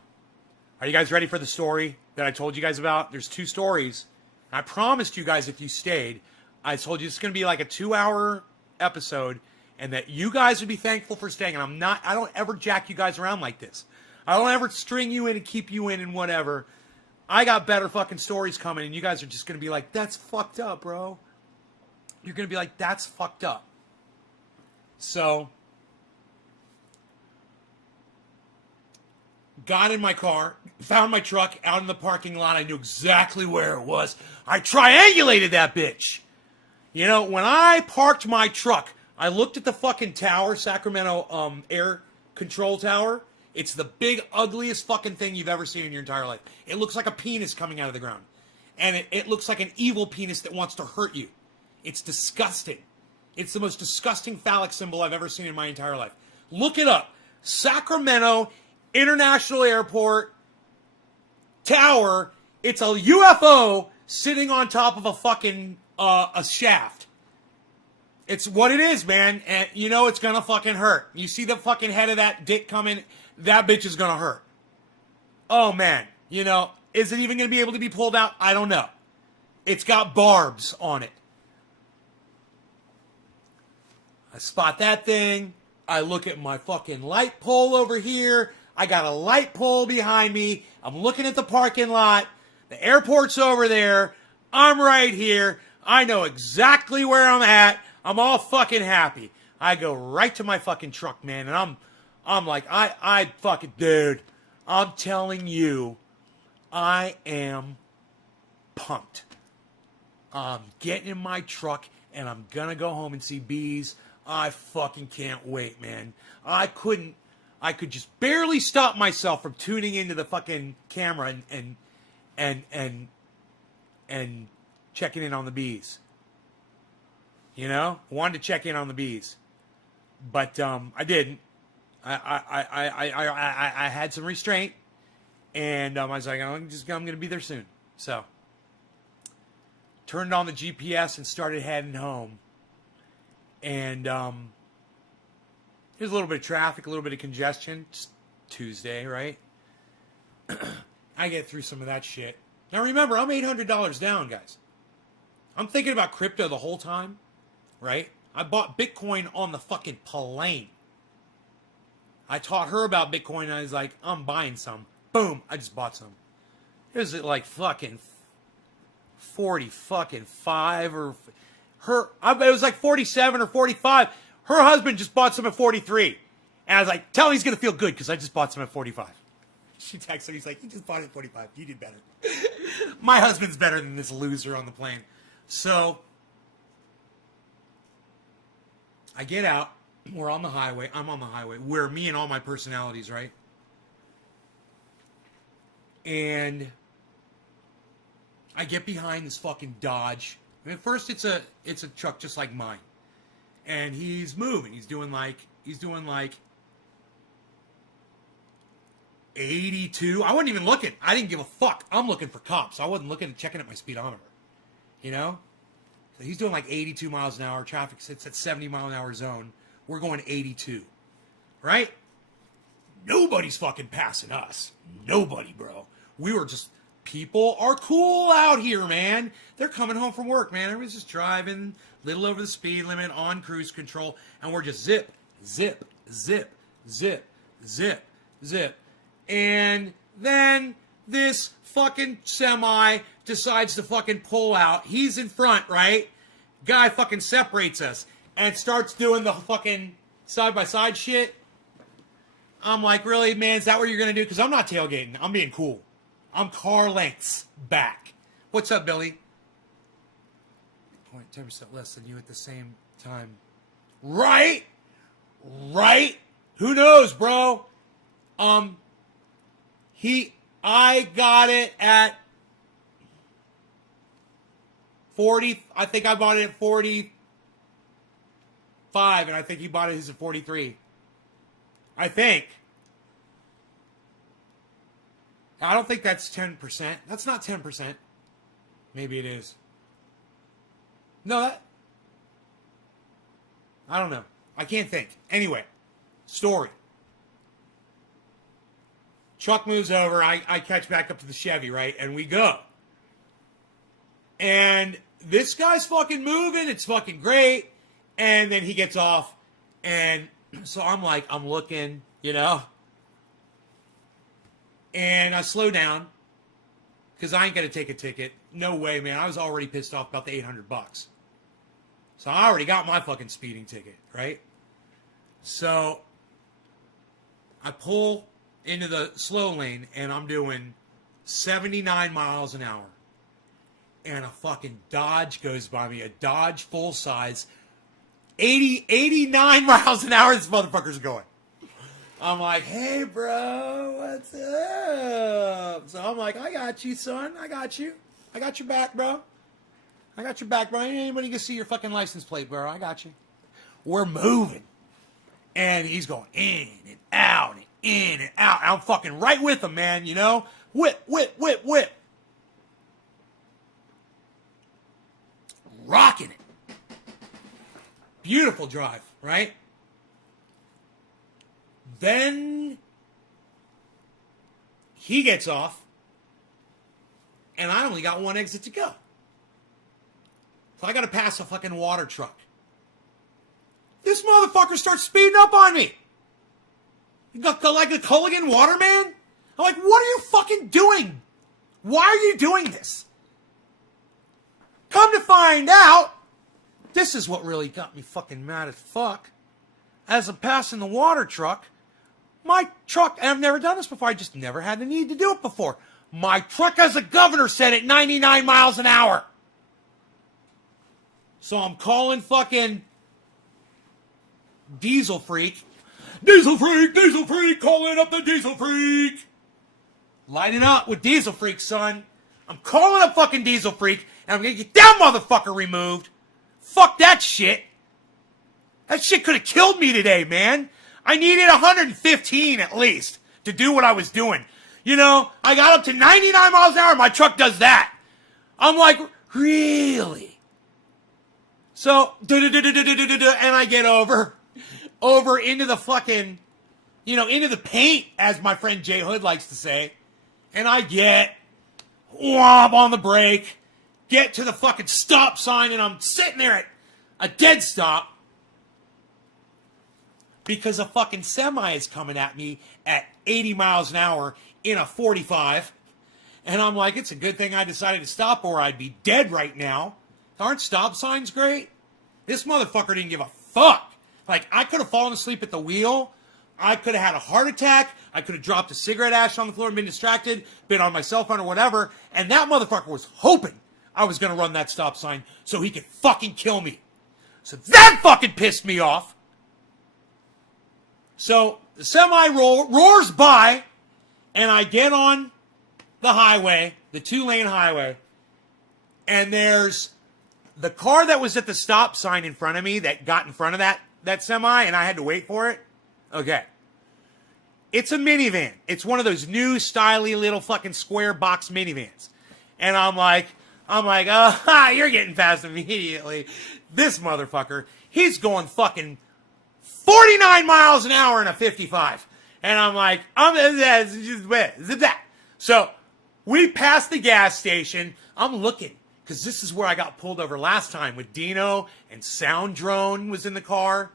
are you guys ready for the story that I told you guys about? There's 2 stories. I promised you guys if you stayed, I told you it's going to be like a 2-hour episode and that you guys would be thankful for staying. And I don't ever jack you guys around like this. I don't ever string you in and keep you in and whatever. I got better fucking stories coming and you guys are just going to be like, that's fucked up, bro. You're going to be like, that's fucked up. So, got in my car, found my truck out in the parking lot. I knew exactly where it was. I triangulated that bitch. You know, when I parked my truck, I looked at the fucking tower, Sacramento air control tower. It's the big, ugliest fucking thing you've ever seen in your entire life. It looks like a penis coming out of the ground. And it looks like an evil penis that wants to hurt you. It's disgusting. It's the most disgusting phallic symbol I've ever seen in my entire life. Look it up. Sacramento International Airport tower. It's a UFO sitting on top of a fucking a shaft. It's what it is, man. And you know it's gonna fucking hurt. You see the fucking head of that dick coming, that bitch is gonna hurt. Oh man, you know, is it even gonna be able to be pulled out? I don't know. It's got barbs on it. I spot that thing. I look at my fucking light pole over here. I got a light pole behind me. I'm looking at the parking lot. The airport's over there. I'm right here. I know exactly where I'm at. I'm all fucking happy. I go right to my fucking truck, man, and I'm like, I fucking, dude, I'm telling you, I am pumped. I'm getting in my truck, and I'm gonna go home and see bees. I fucking can't wait, man. I could just barely stop myself from tuning into the fucking camera and checking in on the bees. You know, wanted to check in on the bees, but I didn't. I had some restraint, and I was like, I'm gonna be there soon. So turned on the GPS and started heading home. And there's a little bit of traffic, a little bit of congestion. It's Tuesday, right? I get through some of that shit. Now remember, I'm $800 down, guys. I'm thinking about crypto the whole time, right? I bought Bitcoin on the fucking plane. I taught her about Bitcoin, and I was like, I'm buying some. Boom, I just bought some. It was at like fucking 40 fucking 5 or... it was like 47 or 45. Her husband just bought some at 43. And I was like, tell him he's going to feel good because I just bought some at 45. She texts him. He's like, you just bought it at 45. You did better. My husband's better than this loser on the plane. So I get out. We're on the highway. I'm on the highway. We're me and all my personalities, right? And I get behind this fucking Dodge. I mean, at first it's a truck just like mine. And he's moving. He's doing like 82. I wasn't even looking. I didn't give a fuck. I'm looking for cops. I wasn't looking, checking at my speedometer. You know? So he's doing like 82 miles an hour. Traffic sits at 70 mile an hour zone. We're going 82. Right? Nobody's fucking passing us. Nobody, bro. We were just, people are cool out here, man. They're coming home from work, man. Everybody's just driving, little over the speed limit, on cruise control, and we're just zip, zip, zip, zip, zip, zip. And then this fucking semi decides to fucking pull out. He's in front, right? Guy fucking separates us and starts doing the fucking side-by-side shit. I'm like, really, man, is that what you're going to do? Because I'm not tailgating. I'm being cool. I'm car lengths back. What's up, Billy? 0.10% less than you at the same time. Right? Right? Who knows, bro? I got it at 40. I think I bought it at 45, and I think he bought it his at 43. I think. I don't think that's 10%. That's not 10%. Maybe it is. No, I don't know. I can't think. Anyway, story. Truck moves over. I catch back up to the Chevy, right? And we go. And this guy's fucking moving. It's fucking great. And then he gets off. And so I'm like, I'm looking, you know. And I slow down. Because I ain't going to take a ticket. No way, man. I was already pissed off about the $800. So I already got my fucking speeding ticket, right? So I pull into the slow lane, and I'm doing 79 miles an hour. And a fucking Dodge goes by me. A Dodge full size. 89 miles an hour this motherfucker's going. I'm like, hey, bro, what's up? So I'm like, I got you, son. I got you. I got your back, bro. I got your back, bro. Ain't anybody can see your fucking license plate, bro. I got you. We're moving. And he's going in and out and in and out. I'm fucking right with him, man, you know? Whip, whip, whip, whip. Rocking it. Beautiful drive, right? Then he gets off, and I only got one exit to go. So I got to pass a fucking water truck. This motherfucker starts speeding up on me. Like a Culligan waterman? I'm like, what are you fucking doing? Why are you doing this? Come to find out, this is what really got me fucking mad as fuck. As I'm passing the water truck, my truck, and I've never done this before, I just never had the need to do it before. My truck has a governor set at 99 miles an hour. So I'm calling fucking Diesel Freak. Diesel Freak, calling up the Diesel Freak. Light it up with Diesel Freak, son. I'm calling up fucking Diesel Freak, and I'm gonna get that motherfucker removed. Fuck that shit. That shit could have killed me today, man. I needed 115 at least to do what I was doing. You know, I got up to 99 miles an hour, my truck does that. I'm like, really? So, and I get over into the fucking, you know, into the paint, as my friend Jay Hood likes to say. And I get whomp on the brake, get to the fucking stop sign, and I'm sitting there at a dead stop because a fucking semi is coming at me at 80 miles an hour in a 45. And I'm like, it's a good thing I decided to stop or I'd be dead right now. Aren't stop signs great? This motherfucker didn't give a fuck. Like, I could have fallen asleep at the wheel. I could have had a heart attack. I could have dropped a cigarette ash on the floor and been distracted, been on my cell phone or whatever. And that motherfucker was hoping I was going to run that stop sign so he could fucking kill me. So that fucking pissed me off. So the semi roars by, and I get on the highway, the 2-lane highway, and there's the car that was at the stop sign in front of me that got in front of that semi, and I had to wait for it. Okay. It's a minivan. It's one of those new, styly little fucking square box minivans. And I'm like, oh, you're getting past immediately. This motherfucker, he's going fucking 49 miles an hour in a 55. And I'm like, so we passed the gas station. I'm looking, because this is where I got pulled over last time with Dino, and Sound Drone was in the car,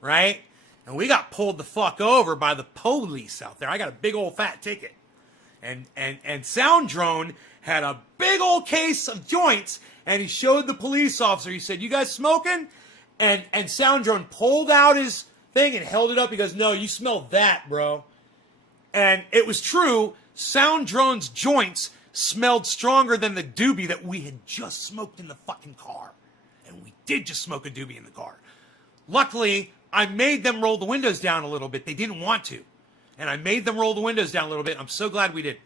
right? And we got pulled the fuck over by the police out there. I got a big old fat ticket. And Sound Drone had a big old case of joints, and he showed the police officer. He said, "You guys smoking?" And Sound Drone pulled out his thing and held it up. He goes, "No, you smell that, bro." And it was true. Sound Drone's joints smelled stronger than the doobie that we had just smoked in the fucking car. And we did just smoke a doobie in the car. Luckily, I made them roll the windows down a little bit. They didn't want to. And I made them roll the windows down a little bit. I'm so glad we did.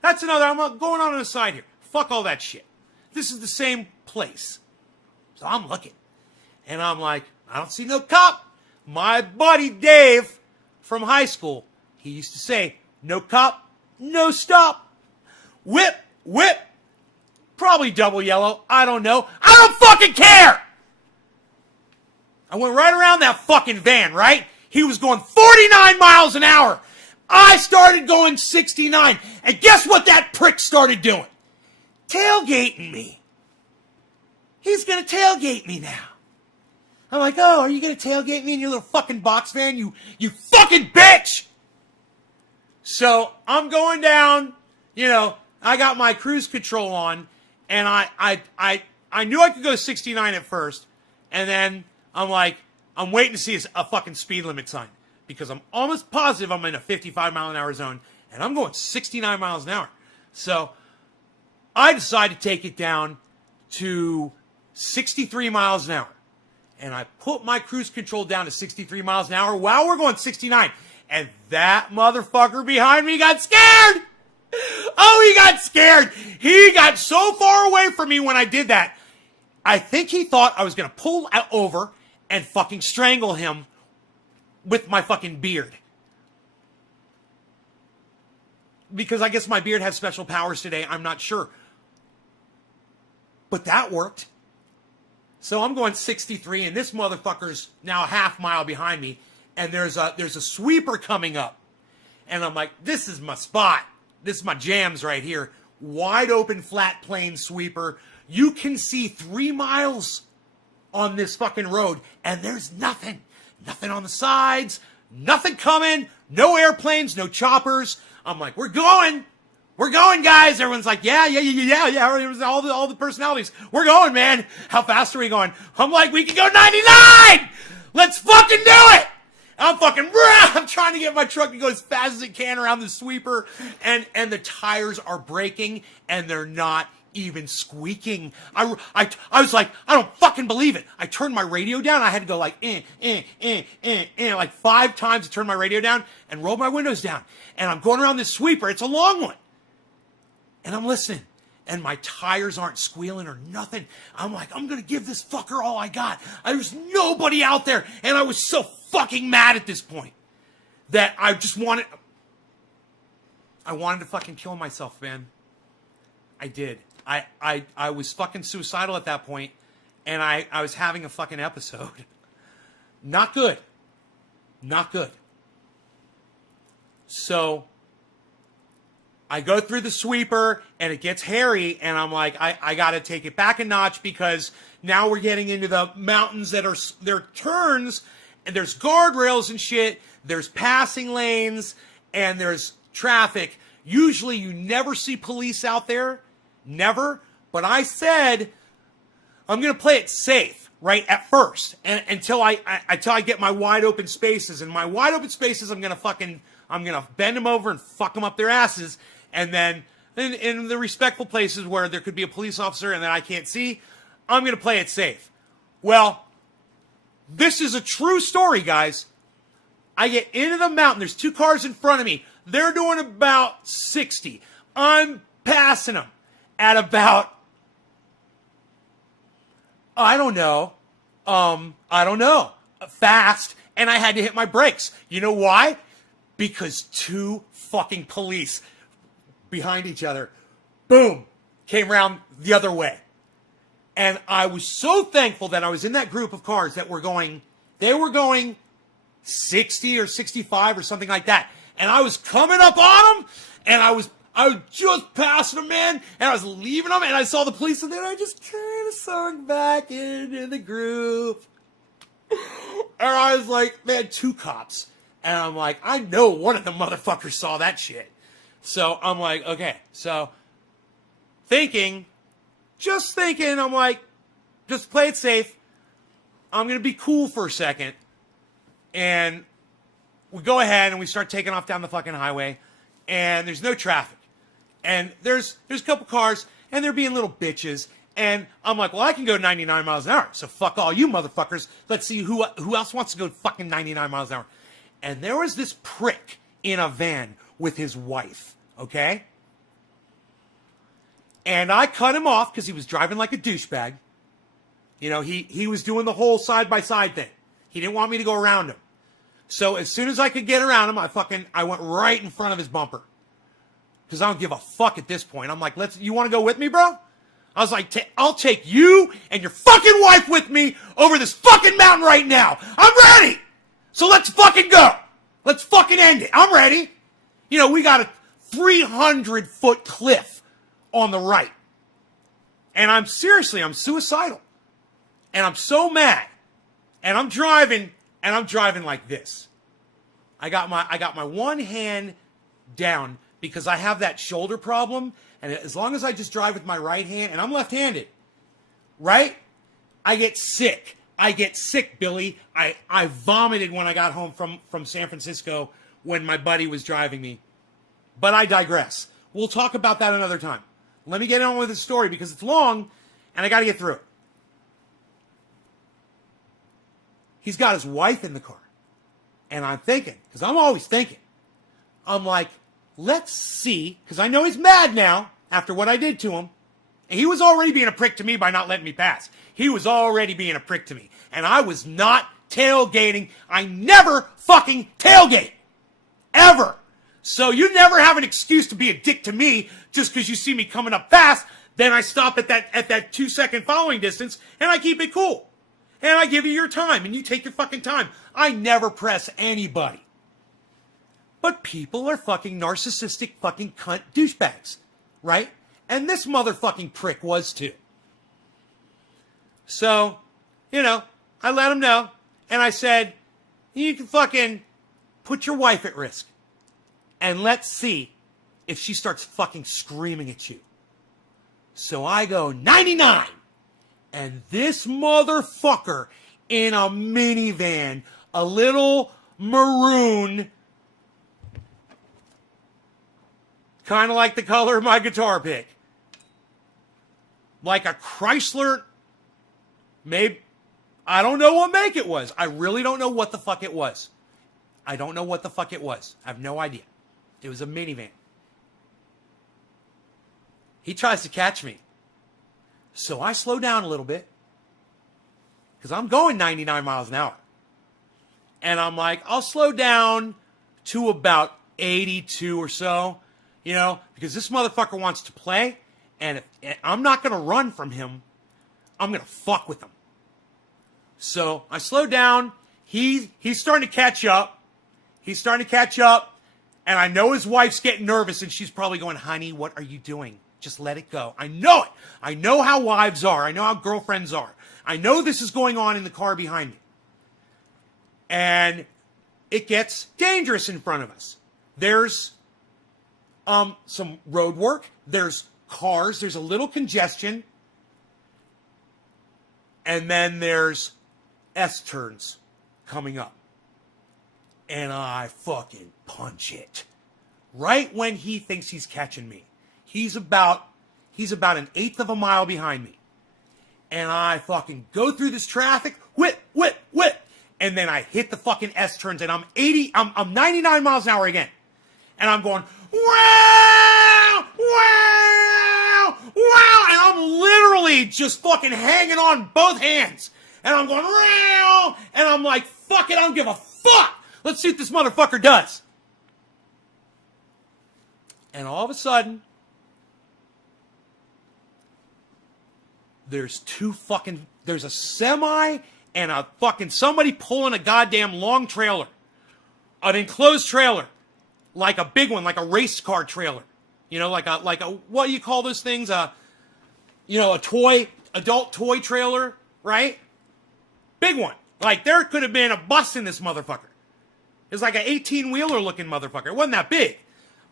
That's another, I'm going on the side here. Fuck all that shit. This is the same place. So I'm looking. And I'm like, I don't see no cop. My buddy Dave from high school, he used to say, no cop, no stop. Whip, whip. Probably double yellow. I don't know. I don't fucking care. I went right around that fucking van, right? He was going 49 miles an hour. I started going 69. And guess what that prick started doing? Tailgating me. He's going to tailgate me now. I'm like, oh, are you going to tailgate me in your little fucking box van? You fucking bitch! So I'm going down, I got my cruise control on, and I knew I could go 69 at first, and then I'm like, I'm waiting to see a fucking speed limit sign, because I'm almost positive I'm in a 55 mile an hour zone, and I'm going 69 miles an hour. So I decided to take it down to 63 miles an hour. And I put my cruise control down to 63 miles an hour while we're going 69. And that motherfucker behind me got scared. Oh, he got scared. He got so far away from me when I did that. I think he thought I was going to pull over and fucking strangle him with my fucking beard. Because I guess my beard has special powers today. I'm not sure. But that worked. So I'm going 63, and this motherfucker's now a half mile behind me, and there's a sweeper coming up. And I'm like, this is my spot. This is my jams right here. Wide open, flat plane sweeper. You can see 3 miles on this fucking road, and there's nothing. Nothing on the sides, nothing coming, no airplanes, no choppers. I'm like, we're going, guys. Everyone's like, yeah. It was all the personalities. We're going, man. How fast are we going? I'm like, we can go 99. Let's fucking do it. I'm trying to get my truck to go as fast as it can around the sweeper, and the tires are breaking, and they're not even squeaking. I was like, I don't fucking believe it. I turned my radio down. I had to go like, like 5 times to turn my radio down and roll my windows down. And I'm going around this sweeper. It's a long one. And I'm listening. And my tires aren't squealing or nothing. I'm like, I'm going to give this fucker all I got. There's nobody out there. And I was so fucking mad at this point that I wanted to fucking kill myself, man. I did. I was fucking suicidal at that point, and I was having a fucking episode. Not good. Not good. So I go through the sweeper, and it gets hairy, and I'm like, I got to take it back a notch, because now we're getting into the mountains that are, they're turns, and there's guardrails and shit, there's passing lanes, and there's traffic. Usually you never see police out there. Never. But I said, I'm going to play it safe. right, at first, and until I get my wide open spaces. And my wide open spaces, I'm gonna bend them over and fuck them up their asses. And then in the respectful places where there could be a police officer and that I can't see, I'm gonna play it safe. Well, this is a true story, guys. I get into the mountain. There's 2 cars in front of me. They're doing about 60. I'm passing them at about, I don't know, fast, and I had to hit my brakes. You know why? Because 2 fucking police behind each other, boom, came around the other way. And I was so thankful that I was in that group of cars that were going 60 or 65 or something like that. And I was coming up on them, and I was just passing them, man, and I was leaving them, and I saw the police, and then I just kind of sunk back into the groove. And I was like, man, 2 cops. And I'm like, I know one of the motherfuckers saw that shit. So I'm like, okay. So just thinking, I'm like, just play it safe. I'm going to be cool for a second. And we go ahead and we start taking off down the fucking highway. And there's no traffic. And there's a couple cars, and they're being little bitches. And I'm like, well, I can go 99 miles an hour. So fuck all you motherfuckers. Let's see who else wants to go fucking 99 miles an hour. And there was this prick in a van with his wife, okay? And I cut him off because he was driving like a douchebag. You know, he was doing the whole side-by-side thing. He didn't want me to go around him. So as soon as I could get around him, I went right in front of his bumper. Because I don't give a fuck at this point. I'm like, you want to go with me, bro? I was like, I'll take you and your fucking wife with me over this fucking mountain right now. I'm ready. So let's fucking go. Let's fucking end it. I'm ready. You know, we got a 300-foot cliff on the right. And I'm suicidal. And I'm so mad. And I'm driving like this. I got my one hand down because I have that shoulder problem. And as long as I just drive with my right hand, and I'm left-handed, right? I get sick. Billy. I vomited when I got home from San Francisco when my buddy was driving me. But I digress. We'll talk about that another time. Let me get on with the story because it's long, and I got to get through it. He's got his wife in the car. And I'm thinking, because I'm always thinking, I'm like, let's see, because I know he's mad now after what I did to him. And he was already being a prick to me by not letting me pass. He was already being a prick to me. And I was not tailgating. I never fucking tailgate. Ever. So you never have an excuse to be a dick to me just because you see me coming up fast. Then I stop at that 2-second following distance and I keep it cool. And I give you your time and you take your fucking time. I never press anybody. But people are fucking narcissistic fucking cunt douchebags. Right? And this motherfucking prick was too. So, you know, I let him know. And I said, you can fucking put your wife at risk. And let's see if she starts fucking screaming at you. So I go 99. And this motherfucker in a minivan, a little maroon, kind of like the color of my guitar pick, like a Chrysler, maybe, I don't know what make it was. I really don't know what the fuck it was. I don't know what the fuck it was. I have no idea. It was a minivan. He tries to catch me. So I slow down a little bit. Because I'm going 99 miles an hour. And I'm like, I'll slow down to about 82 or so. You know, because this motherfucker wants to play. And I'm not going to run from him. I'm going to fuck with him. So I slow down. He's starting to catch up. And I know his wife's getting nervous. And she's probably going, honey, what are you doing? Just let it go. I know it. I know how wives are. I know how girlfriends are. I know this is going on in the car behind me. And it gets dangerous in front of us. There's some road work. There's cars. There's a little congestion. And then there's S-turns coming up. And I fucking punch it. Right when he thinks he's catching me. He's about an eighth of a mile behind me. And I fucking go through this traffic, whip. And then I hit the fucking S-turns and I'm 99 miles an hour again. And I'm going, wow, wow, wow. And I'm literally just fucking hanging on both hands. And I'm going, wow. And I'm like, fuck it, I don't give a fuck. Let's see what this motherfucker does. And all of a sudden, there's a semi and a fucking somebody pulling a goddamn long trailer. An enclosed trailer. Like a big one, like a race car trailer. You know, like a, what do you call those things? A adult toy trailer, right? Big one. Like there could have been a bus in this motherfucker. It was like an 18-wheeler looking motherfucker. It wasn't that big,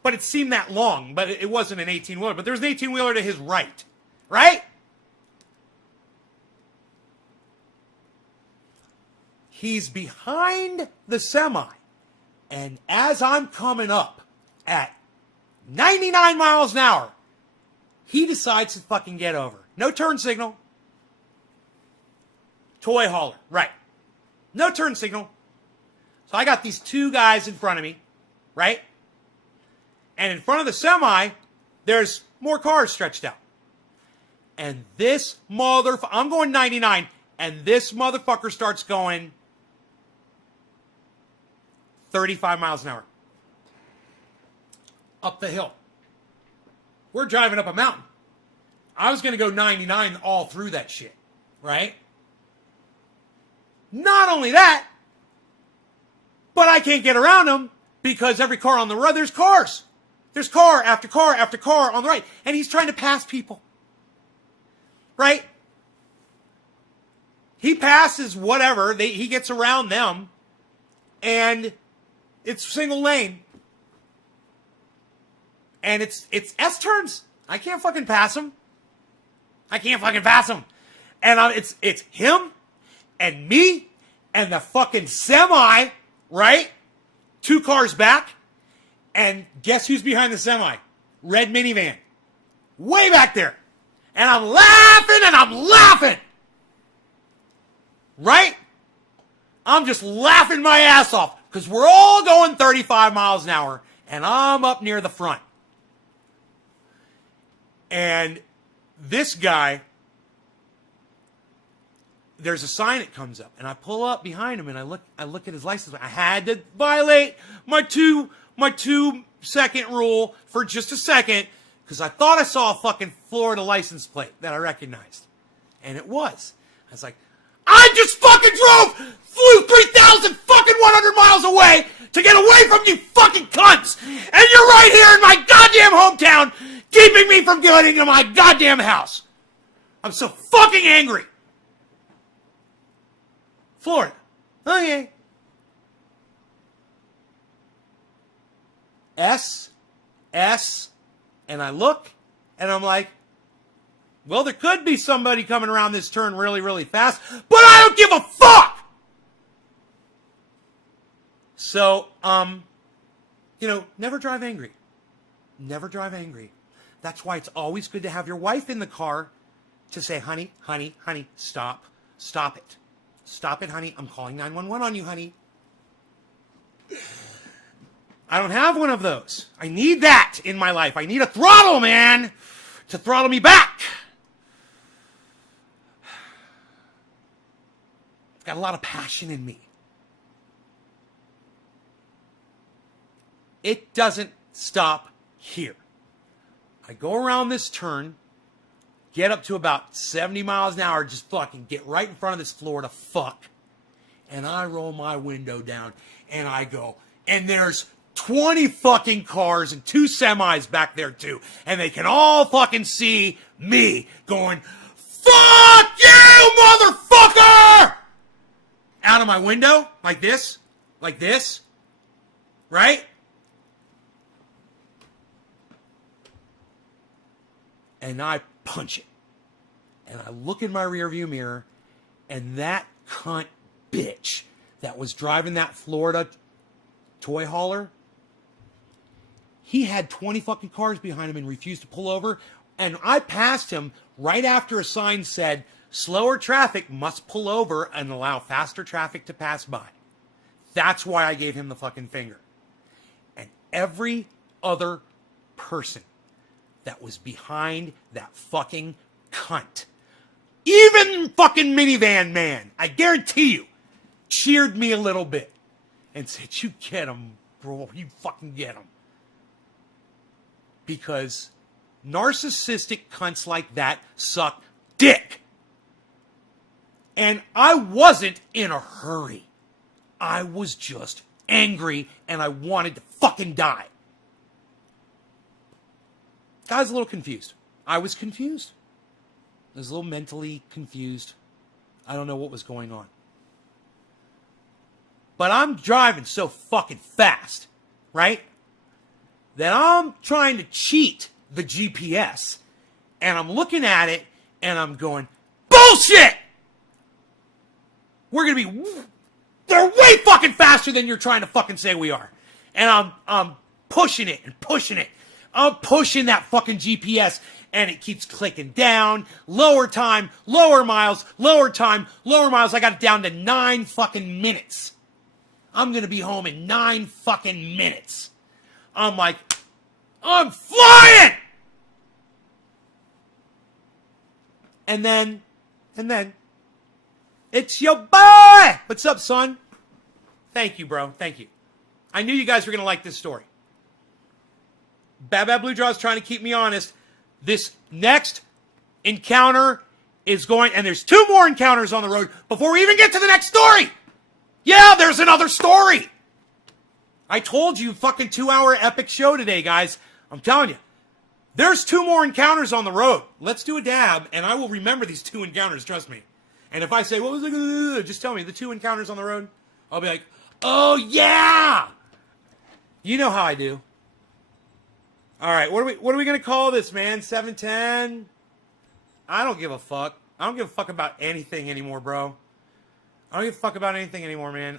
but it seemed that long, but it wasn't an 18-wheeler. But there was an 18-wheeler to his right, right? He's behind the semi, and as I'm coming up at 99 miles an hour, he decides to fucking get over. No turn signal. Toy hauler, right. No turn signal. So I got these two guys in front of me, right? And in front of the semi, there's more cars stretched out. And this motherfucker, I'm going 99, and this motherfucker starts going 35 miles an hour. Up the hill. We're driving up a mountain. I was going to go 99 all through that shit, right? Not only that, but I can't get around him because every car on the road, there's cars. There's car after car after car on the right. And he's trying to pass people. Right? He passes whatever. He gets around them. And it's single lane. And it's S-turns. I can't fucking pass him. And it's him and me and the fucking semi, right? 2 cars back. And guess who's behind the semi? Red minivan. Way back there. And I'm laughing. Right? I'm just laughing my ass off. Because we're all going 35 miles an hour. And I'm up near the front. And this guy, there's a sign that comes up. And I pull up behind him and I look at his license. I had to violate my two second rule for just a second. Because I thought I saw a fucking Florida license plate that I recognized. And it was. I was like, I just fucking flew 3,000 fucking 100 miles away to get away from you fucking cunts. And you're right here in my goddamn hometown keeping me from getting to my goddamn house. I'm so fucking angry. Florida. Okay. S, and I look, and I'm like, well, there could be somebody coming around this turn really, really fast, but I don't give a fuck! So, never drive angry. Never drive angry. That's why it's always good to have your wife in the car to say, honey, stop. Stop it. Stop it, honey. I'm calling 911 on you, honey. I don't have one of those. I need that in my life. I need a throttle, man, to throttle me back. I've got a lot of passion in me. It doesn't stop here. I go around this turn, get up to about 70 miles an hour, just fucking get right in front of this Florida fuck, and I roll my window down, and I go, and there's 20 fucking cars and 2 semis back there too. And they can all fucking see me going, fuck you, motherfucker! Out of my window, like this, right? And I punch it. And I look in my rearview mirror, And that cunt bitch that was driving that Florida toy hauler, he had 20 fucking cars behind him and refused to pull over. And I passed him right after a sign said, slower traffic must pull over and allow faster traffic to pass by. That's why I gave him the fucking finger. And every other person that was behind that fucking cunt, even fucking minivan man, I guarantee you, cheered me a little bit and said, you get him, bro, you fucking get him. Because narcissistic cunts like that suck dick. And I wasn't in a hurry. I was just angry and I wanted to fucking die. I was a little confused. I was confused. I was a little mentally confused. I don't know what was going on. But I'm driving so fucking fast, right? That I'm trying to cheat the GPS. And I'm looking at it and I'm going, bullshit! We're going to be... They're way fucking faster than you're trying to fucking say we are. And I'm pushing it and pushing it. I'm pushing that fucking GPS and it keeps clicking down. Lower time, lower miles, lower time, lower miles. I got it down to 9 fucking minutes. I'm going to be home in 9 fucking minutes. I'm like, I'm flying! And then, it's your boy! What's up, son? Thank you, bro. Thank you. I knew you guys were going to like this story. Bad Bad Blue Jaw is trying to keep me honest. This next encounter is going, and there's 2 more encounters on the road before we even get to the next story. Yeah, there's another story. I told you, fucking 2-hour epic show today, guys. I'm telling you. There's 2 more encounters on the road. Let's do a dab, and I will remember these 2 encounters, trust me. And if I say, what was it? Just tell me, the 2 encounters on the road. I'll be like, oh, yeah. You know how I do. All right, what are we going to call this, man? 710? I don't give a fuck. I don't give a fuck about anything anymore, bro. I don't give a fuck about anything anymore, man.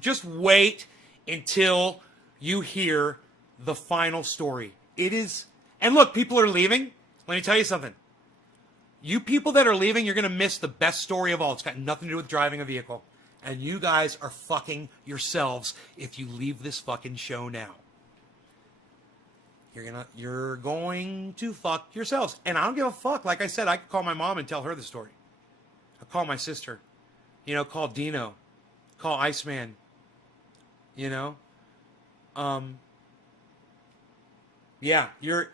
Just wait until you hear the final story. It is... And look, people are leaving. Let me tell you something. You people that are leaving, you're going to miss the best story of all. It's got nothing to do with driving a vehicle. And you guys are fucking if you leave this fucking show now. You're going to fuck yourselves. And I don't give a fuck. Like I said, I could call my mom and tell her the story. I'll call my sister. Call Dino. Call Iceman. Yeah, you're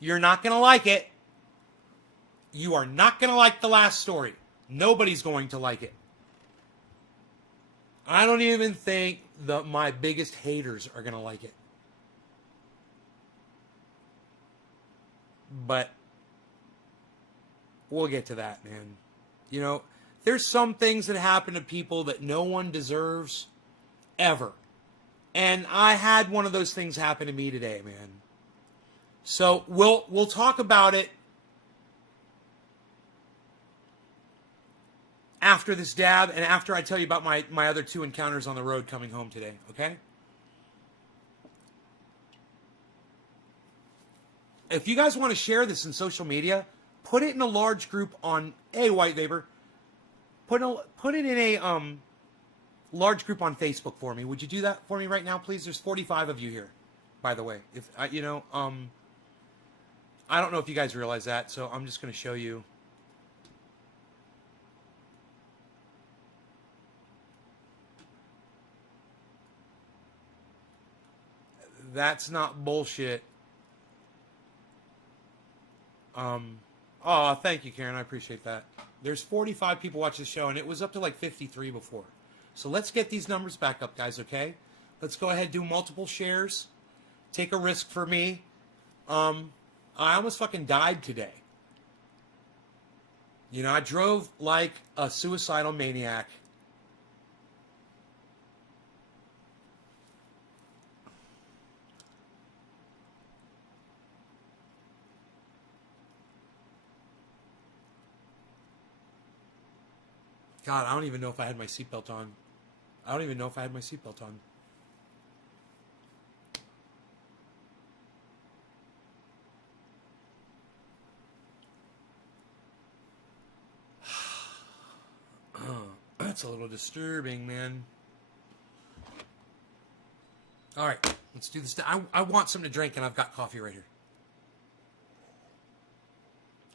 not going to like it. You are not going to like the last story. Nobody's going to like it. I don't even think my biggest haters are going to like it. But we'll get to that, man. There's some things that happen to people that no one deserves ever. And I had one of those things happen to me today, man. So we'll talk about it after this dab and after I tell you about my other 2 encounters on the road coming home today, okay? If you guys want to share this in social media, put it in a large group on White Vapor. Put it in a large group on Facebook for me. Would you do that for me right now, please? There's 45 of you here, by the way. If I don't know if you guys realize that, so I'm just going to show you. That's not bullshit. Oh, thank you, Karen. I appreciate that. There's 45 people watching the show, and it was up to like 53 before. So let's get these numbers back up, guys, okay? Let's go ahead and do multiple shares. Take a risk for me. I almost fucking died today. I drove like a suicidal maniac. God, I don't even know if I had my seatbelt on. I don't even know if I had my seatbelt on. That's a little disturbing, man. All right, let's do this. I want something to drink, and I've got coffee right here.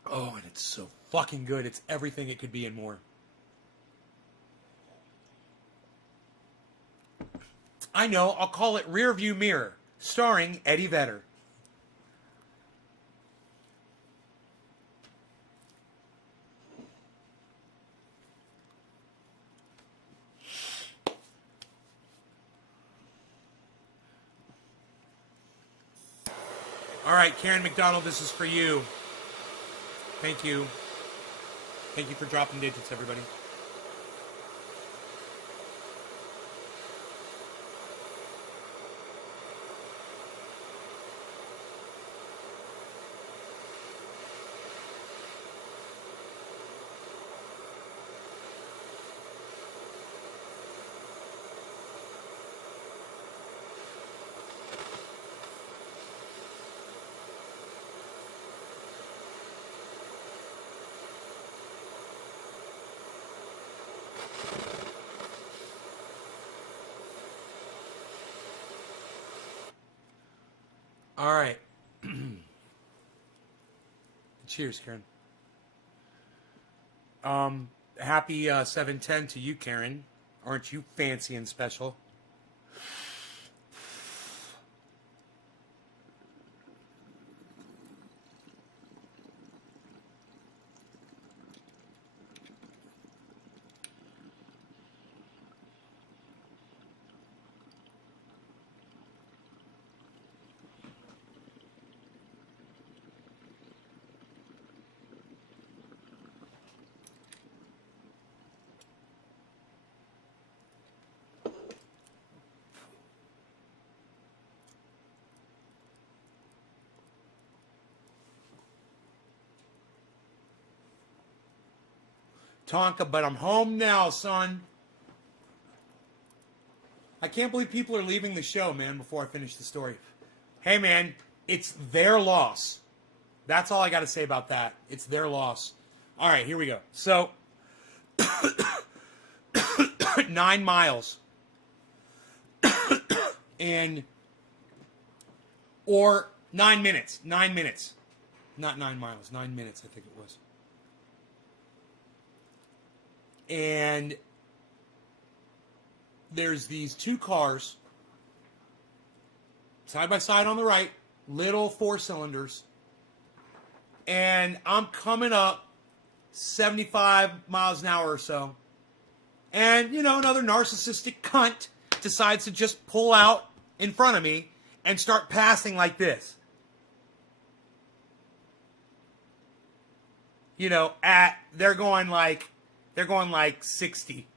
Oh, and it's so fucking good. It's everything it could be and more. I know, I'll call it Rearview Mirror, starring Eddie Vedder. All right, Karen McDonald, this is for you. Thank you. Thank you for dropping digits, everybody. All right. Cheers, Karen. Happy 7/10 to you, Karen. Aren't you fancy and special? Tonka, but I'm home now, son. I can't believe people are leaving the show, man, before I finish the story. Hey, man, it's their loss. That's all I got to say about that. It's their loss. All right, here we go. So, 9 miles. Or 9 minutes. 9 minutes. Not 9 miles. 9 minutes, I think it was. And there's these two cars, side by side on the right, little 4-cylinders. And I'm coming up 75 miles an hour or so. And, you know, another narcissistic cunt decides to just pull out in front of me and start passing like this. You know, they're going like 60.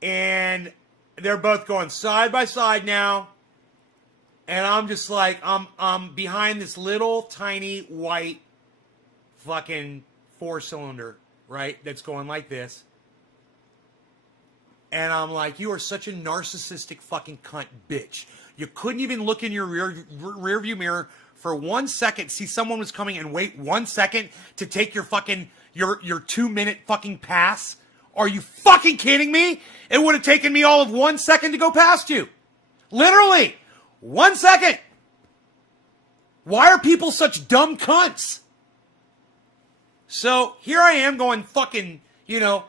And they're both going side by side now. And I'm just like, I'm behind this little tiny white fucking 4-cylinder, right? That's going like this. And I'm like, you are such a narcissistic fucking cunt bitch. You couldn't even look in your rear view mirror for 1 second, see someone was coming and wait 1 second to take your fucking, your 2-minute fucking pass? Are you fucking kidding me? It would have taken me all of 1 second to go past you. Literally. 1 second. Why are people such dumb cunts? So here I am going fucking, you know,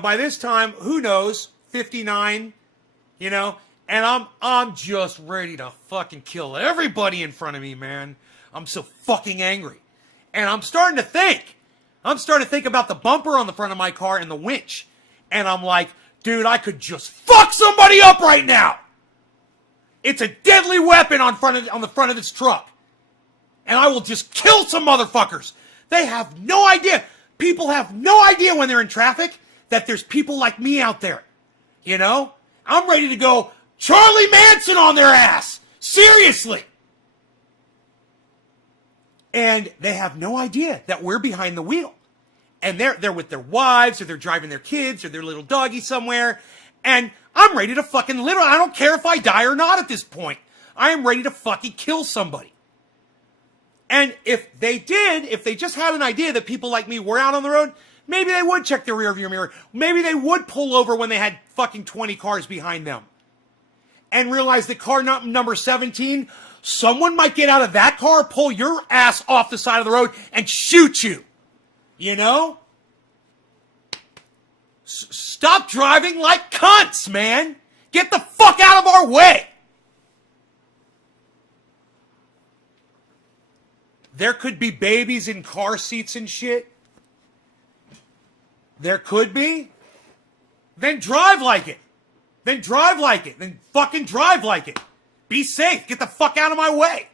by this time, who knows, 59, you know, and I'm just ready to fucking kill everybody in front of me, man. I'm so fucking angry. And I'm starting to think about the bumper on the front of my car and the winch. And I'm like, dude, I could just fuck somebody up right now. It's a deadly weapon on the front of this truck. And I will just kill some motherfuckers. They have no idea. People have no idea when they're in traffic that there's people like me out there. You know? I'm ready to go Charlie Manson on their ass. Seriously. And they have no idea that we're behind the wheel. And they're with their wives, or they're driving their kids, or their little doggy somewhere. And I'm ready to fucking literally, I don't care if I die or not at this point. I am ready to fucking kill somebody. And if they just had an idea that people like me were out on the road, maybe they would check their rearview mirror. Maybe they would pull over when they had fucking 20 cars behind them. And realize that car number 17, someone might get out of that car, pull your ass off the side of the road, and shoot you. You know? Stop driving like cunts, man. Get the fuck out of our way. There could be babies in car seats and shit. There could be. Then drive like it. Then drive like it. Then fucking drive like it. Be safe. Get the fuck out of my way.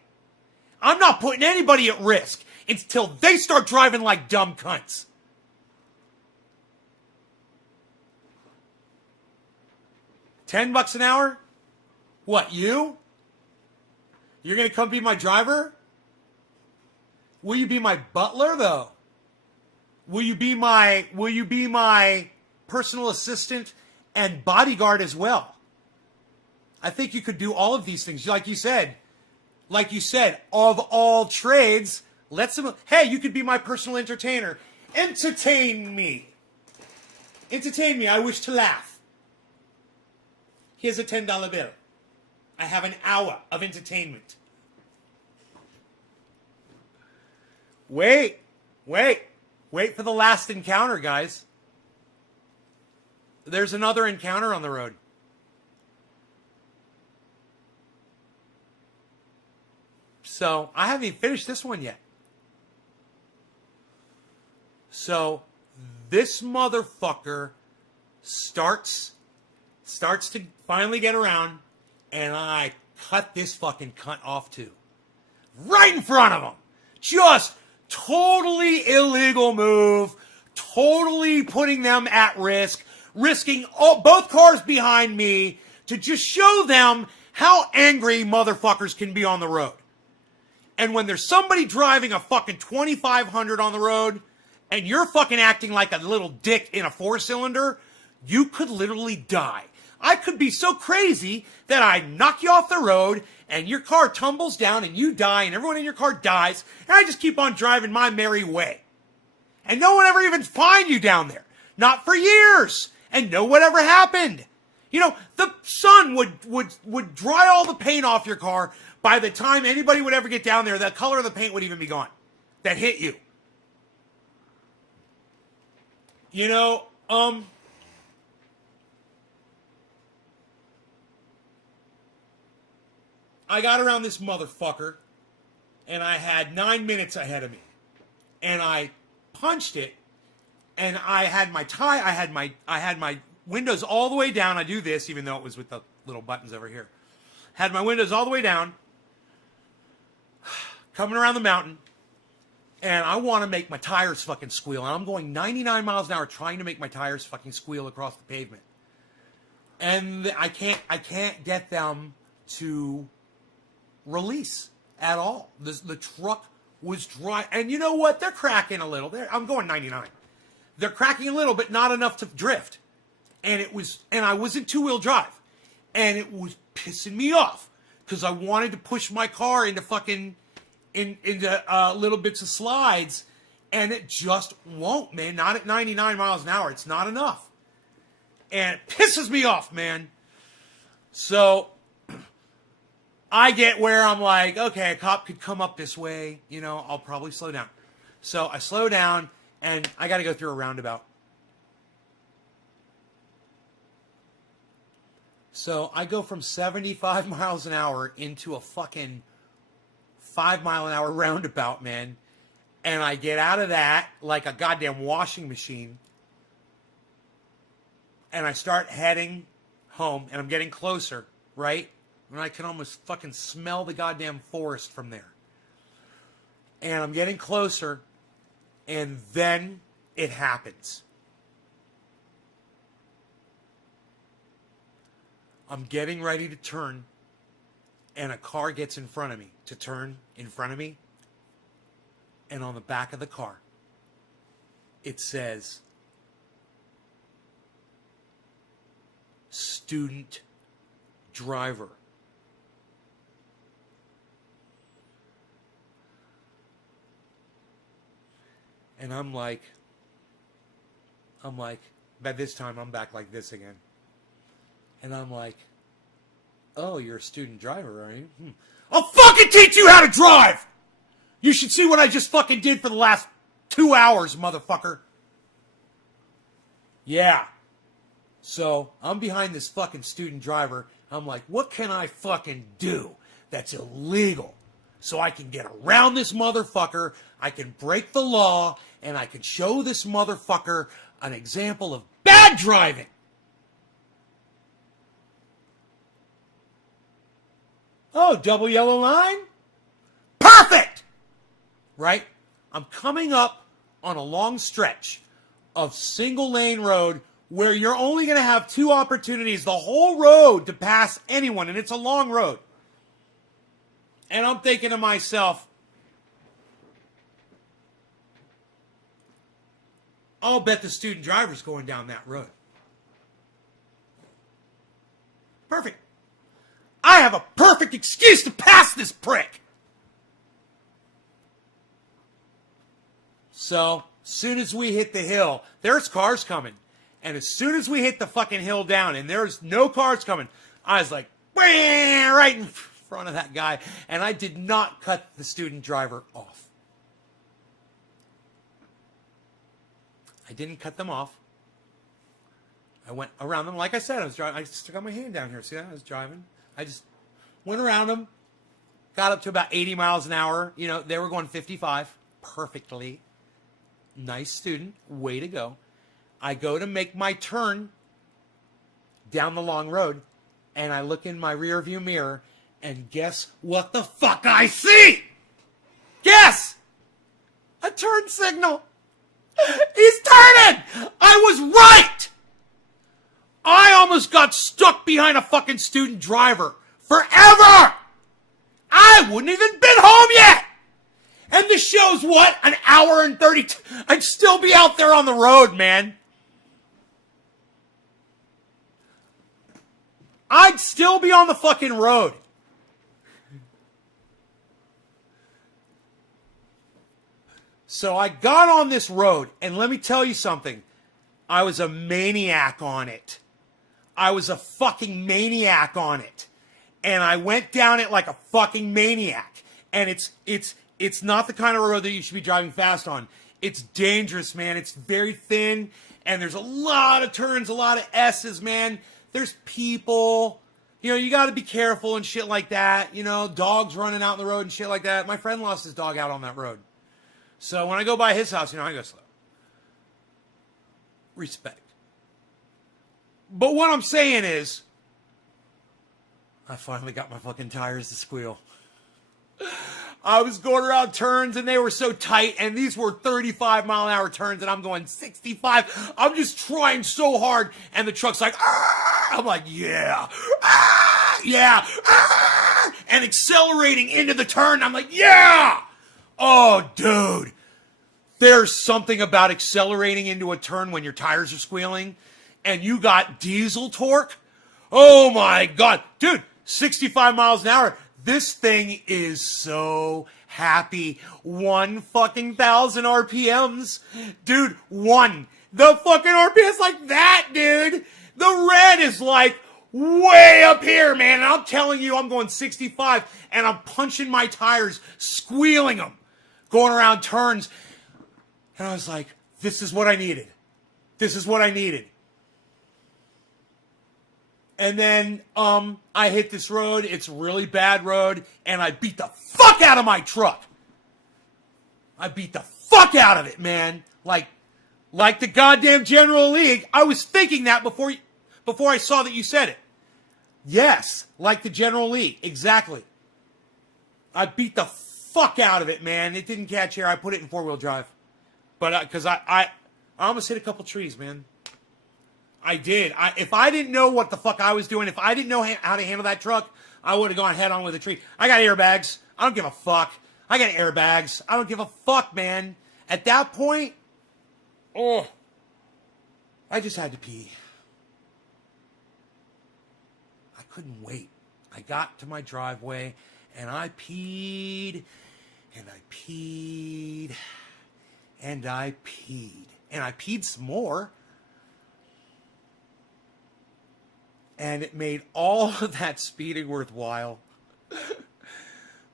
I'm not putting anybody at risk until they start driving like dumb cunts. $10 an hour? What, you? You're gonna come be my driver? Will you be my butler, though? Will you be my personal assistant and bodyguard as well? I think you could do all of these things. Like you said, of all trades, hey, you could be my personal entertainer. Entertain me. Entertain me. I wish to laugh. Here's a $10 bill. I have an hour of entertainment. Wait for the last encounter, guys. There's another encounter on the road. So, I haven't even finished this one yet. So, this motherfucker starts to finally get around, and I cut this fucking cunt off too. Right in front of him. Just totally illegal move. Totally putting them at risk. Risking both cars behind me to just show them how angry motherfuckers can be on the road. And when there's somebody driving a fucking 2500 on the road, and you're fucking acting like a little dick in a 4-cylinder, you could literally die. I could be so crazy that I knock you off the road and your car tumbles down and you die and everyone in your car dies and I just keep on driving my merry way. And no one ever even find you down there. Not for years. And no whatever happened. You know, the sun would dry all the paint off your car. By the time anybody would ever get down there, the color of the paint would even be gone. That hit you. You know, I got around this motherfucker, and I had 9 minutes ahead of me. And I punched it, and I had my windows all the way down. I do this, even though it was with the little buttons over here. Had my windows all the way down, coming around the mountain, and I want to make my tires fucking squeal. And I'm going 99 miles an hour trying to make my tires fucking squeal across the pavement. And I can't get them to release at all. The truck was dry. And you know what? They're cracking a little. I'm going 99. They're cracking a little, but not enough to drift. And I was in 2-wheel drive. And it was pissing me off. Because I wanted to push my car into fucking, into little bits of slides. And it just won't, man. Not at 99 miles an hour. It's not enough. And it pisses me off, man. So I get where I'm like, okay, a cop could come up this way, you know, I'll probably slow down. So I slow down, and I got to go through a roundabout. So I go from 75 miles an hour into a fucking 5-mile-an-hour roundabout, man. And I get out of that like a goddamn washing machine. And I start heading home, and I'm getting closer, right? And I can almost fucking smell the goddamn forest from there. And I'm getting closer, and then it happens. I'm getting ready to turn, and a car gets in front of me, to turn in front of me. And on the back of the car it says student driver. And I'm like, by this time I'm back like this again. And I'm like, oh, you're a student driver, are you? I'll fucking teach you how to drive! You should see what I just fucking did for the last 2 hours, motherfucker. Yeah. So, I'm behind this fucking student driver. I'm like, what can I fucking do that's illegal? So I can get around this motherfucker, I can break the law, and I can show this motherfucker an example of bad driving. Oh, double yellow line? Perfect! Right? I'm coming up on a long stretch of single lane road where you're only going to have 2 opportunities the whole road to pass anyone, and it's a long road. And I'm thinking to myself, I'll bet the student driver's going down that road. Perfect. I have a perfect excuse to pass this prick. So, soon as we hit the hill, there's cars coming. And as soon as we hit the fucking hill down and there's no cars coming, I was like, right in front of that guy. And I did not cut the student driver off. I didn't cut them off. I went around them. Like I said, I was driving. I stuck my hand down here. See that? I was driving. I just went around them. Got up to about 80 miles an hour. You know, they were going 55 perfectly. Nice student. Way to go. I go to make my turn down the long road, and I look in my rear view mirror, and guess what the fuck I see? Guess! A turn signal. He's turning! I was right! I almost got stuck behind a fucking student driver. Forever! I wouldn't even been home yet! And the show's what? An hour and 32. I'd still be out there on the road, man. I'd still be on the fucking road. So I got on this road, and let me tell you something. I was a maniac on it. I was a fucking maniac on it. And I went down it like a fucking maniac. And it's not the kind of road that you should be driving fast on. It's dangerous, man. It's very thin, and there's a lot of turns, a lot of S's, man. There's people. You know, you got to be careful and shit like that. You know, dogs running out in the road and shit like that. My friend lost his dog out on that road. So when I go by his house, you know, I go slow. Respect. But what I'm saying is, I finally got my fucking tires to squeal. I was going around turns and they were so tight, and these were 35 mile an hour turns and I'm going 65. I'm just trying so hard, and the truck's like, Arr! I'm like, yeah, Arr! Yeah, Arr! And accelerating into the turn. I'm like, yeah. Oh, dude, there's something about accelerating into a turn when your tires are squealing and you got diesel torque. Oh my God, dude, 65 miles an hour. This thing is so happy. 1,000 RPMs. Dude, 1. The fucking RPM's like that, dude. The red is like way up here, man. And I'm telling you, I'm going 65 and I'm punching my tires, squealing them, going around turns. And I was like, this is what I needed. This is what I needed. And then I hit this road. It's a really bad road. And I beat the fuck out of my truck. I beat the fuck out of it, man. Like the goddamn General League. I was thinking that before I saw that you said it. Yes, like the General League. Exactly. I beat the fuck out of it, man. It didn't catch air. I put it in 4-wheel drive. But because I almost hit a couple trees, man. I did. If I didn't know what the fuck I was doing, if I didn't know how to handle that truck, I would have gone head on with a tree. I got airbags. I don't give a fuck. I got airbags. I don't give a fuck, man. At that point, Oh, I just had to pee. I couldn't wait. I got to my driveway and I peed and I peed and I peed and I peed some more. And it made all of that speeding worthwhile.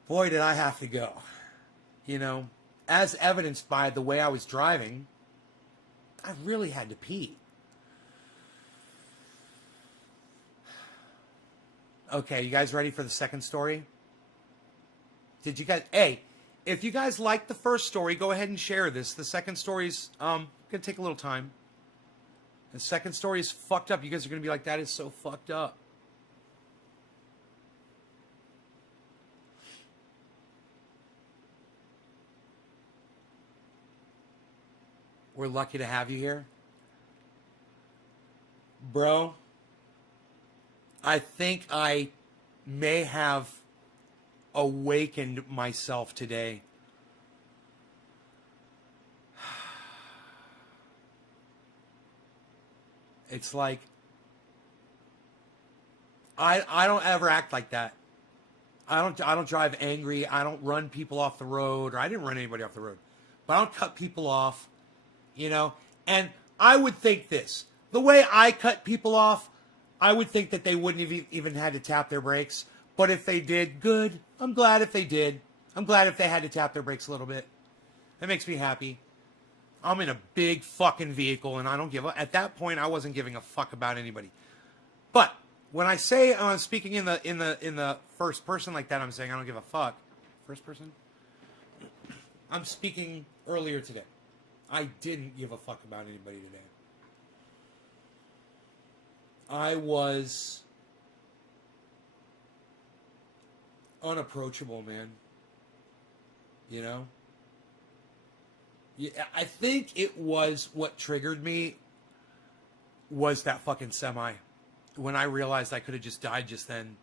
Boy, did I have to go. You know, as evidenced by the way I was driving, I really had to pee. Okay, you guys ready for the second story? Did you guys... Hey, if you guys liked the first story, go ahead and share this. The second story's going to take a little time. The second story is fucked up. You guys are going to be like, that is so fucked up. We're lucky to have you here. Bro, I think I may have awakened myself today. It's like, I don't ever act like that. I don't drive angry. I don't run people off the road, or I didn't run anybody off the road. But I don't cut people off, you know. And I would think this. The way I cut people off, I would think that they wouldn't have even had to tap their brakes. But if they did, good. I'm glad if they did. I'm glad if they had to tap their brakes a little bit. That makes me happy. I'm in a big fucking vehicle and I don't give a... At that point, I wasn't giving a fuck about anybody. But when I say I'm speaking in the first person like that, I'm saying I don't give a fuck. First person? I'm speaking earlier today. I didn't give a fuck about anybody today. I was unapproachable, man. You know? Yeah, I think it was what triggered me was that fucking semi. When I realized I could have just died just then.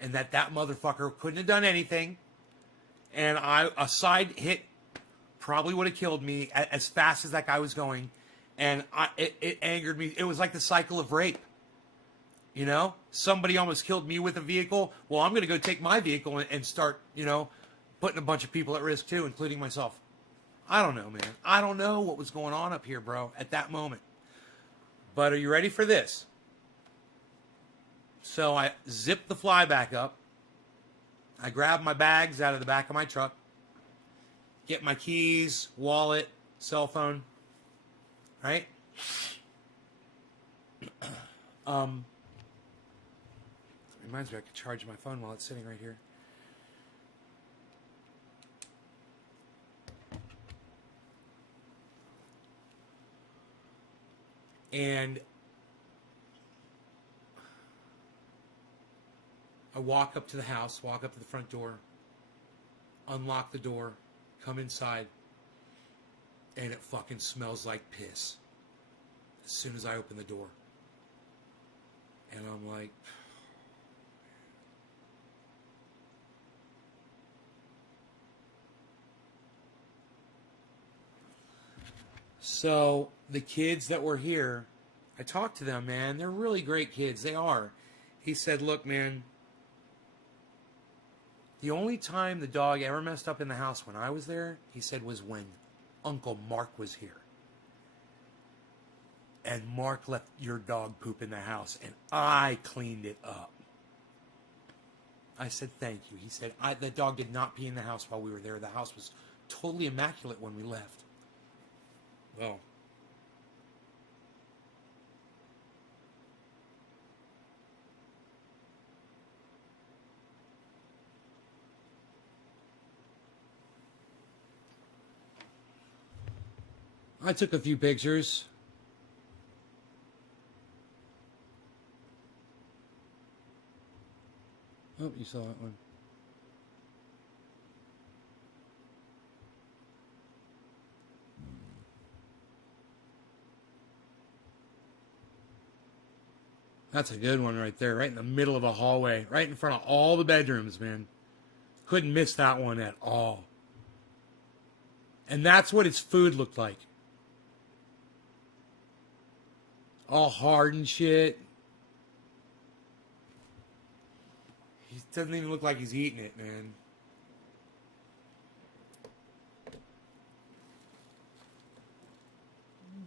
And that motherfucker couldn't have done anything. And a side hit probably would have killed me as fast as that guy was going. And it angered me. It was like the cycle of rape. You know? Somebody almost killed me with a vehicle. Well, I'm going to go take my vehicle and start, you know, putting a bunch of people at risk too, including myself. I don't know, man. I don't know what was going on up here, bro, at that moment. But are you ready for this? So I zipped the fly back up. I grabbed my bags out of the back of my truck. Get my keys, wallet, cell phone. Right? Reminds me I could charge my phone while it's sitting right here. And I walk up to the house, walk up to the front door, unlock the door, come inside, and it fucking smells like piss as soon as I open the door. And I'm like... So the kids that were here, I talked to them, man. They're really great kids. They are. He said, look, man, the only time the dog ever messed up in the house when I was there, he said, was when Uncle Mark was here. And Mark left your dog poop in the house, and I cleaned it up. I said, thank you. He said, the dog did not pee in the house while we were there. The house was totally immaculate when we left. Well, I took a few pictures. Oh, you saw that one. That's a good one right there, right in the middle of a hallway, right in front of all the bedrooms, man. Couldn't miss that one at all. And that's what his food looked like. all hard and shit. He doesn't even look like he's eating it, man.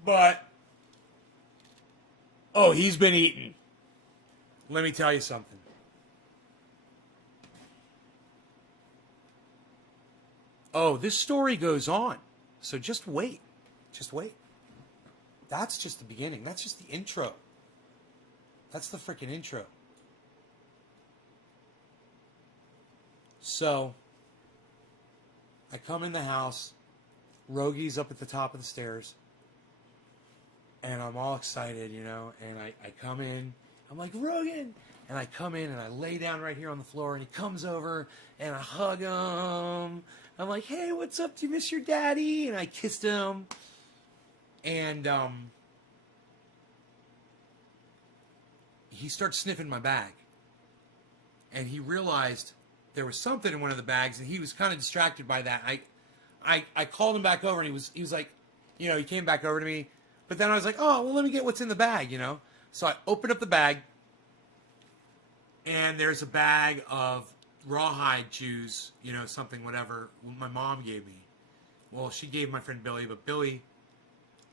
But, oh, he's been eating. Let me tell you something. Oh, this story goes on. So just wait. Just wait. That's just the beginning. That's just the intro. That's the freaking intro. So, I come in the house. Rogie's up at the top of the stairs. And I'm all excited, you know. And I come in. I'm like, Rogan! And I come in and I lay down right here on the floor. And he comes over and I hug him. I'm like, hey, what's up? Do you miss your daddy? And I kissed him. And he starts sniffing my bag. And he realized there was something in one of the bags, and he was kind of distracted by that. I called him back over, and he was like, you know, he came back over to me. But then I was like, oh, well, let me get what's in the bag, you know. So I opened up the bag, and there's a bag of rawhide chews, you know, something, whatever, my mom gave me. Well, she gave my friend Billy, but Billy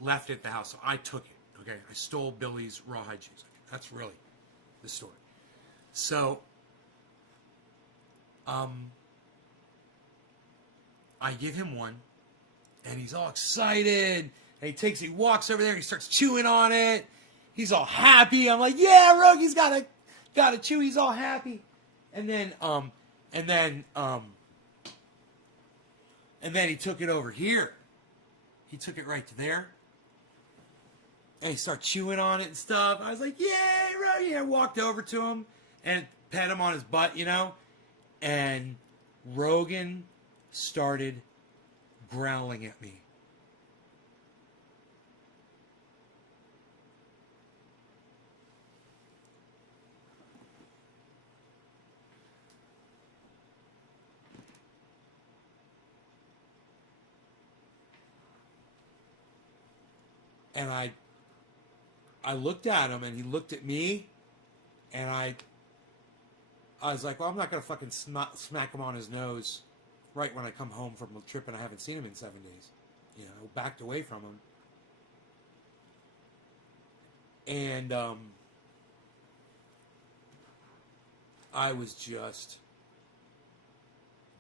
left it at the house, so I took it, okay? I stole Billy's rawhide chews. That's really the story. So, I give him one, and he's all excited, and he walks over there, and he starts chewing on it. He's all happy. I'm like, yeah, Rogie's got a chew. He's all happy. And then he took it over here. He took it right to there. And he started chewing on it and stuff. I was like, yay, Rogie. I walked over to him and pet him on his butt, you know. And Rogan started growling at me. And I looked at him, and he looked at me, and I was like, well, I'm not going to fucking smack him on his nose right when I come home from a trip and I haven't seen him in 7 days. You know, backed away from him. And I was just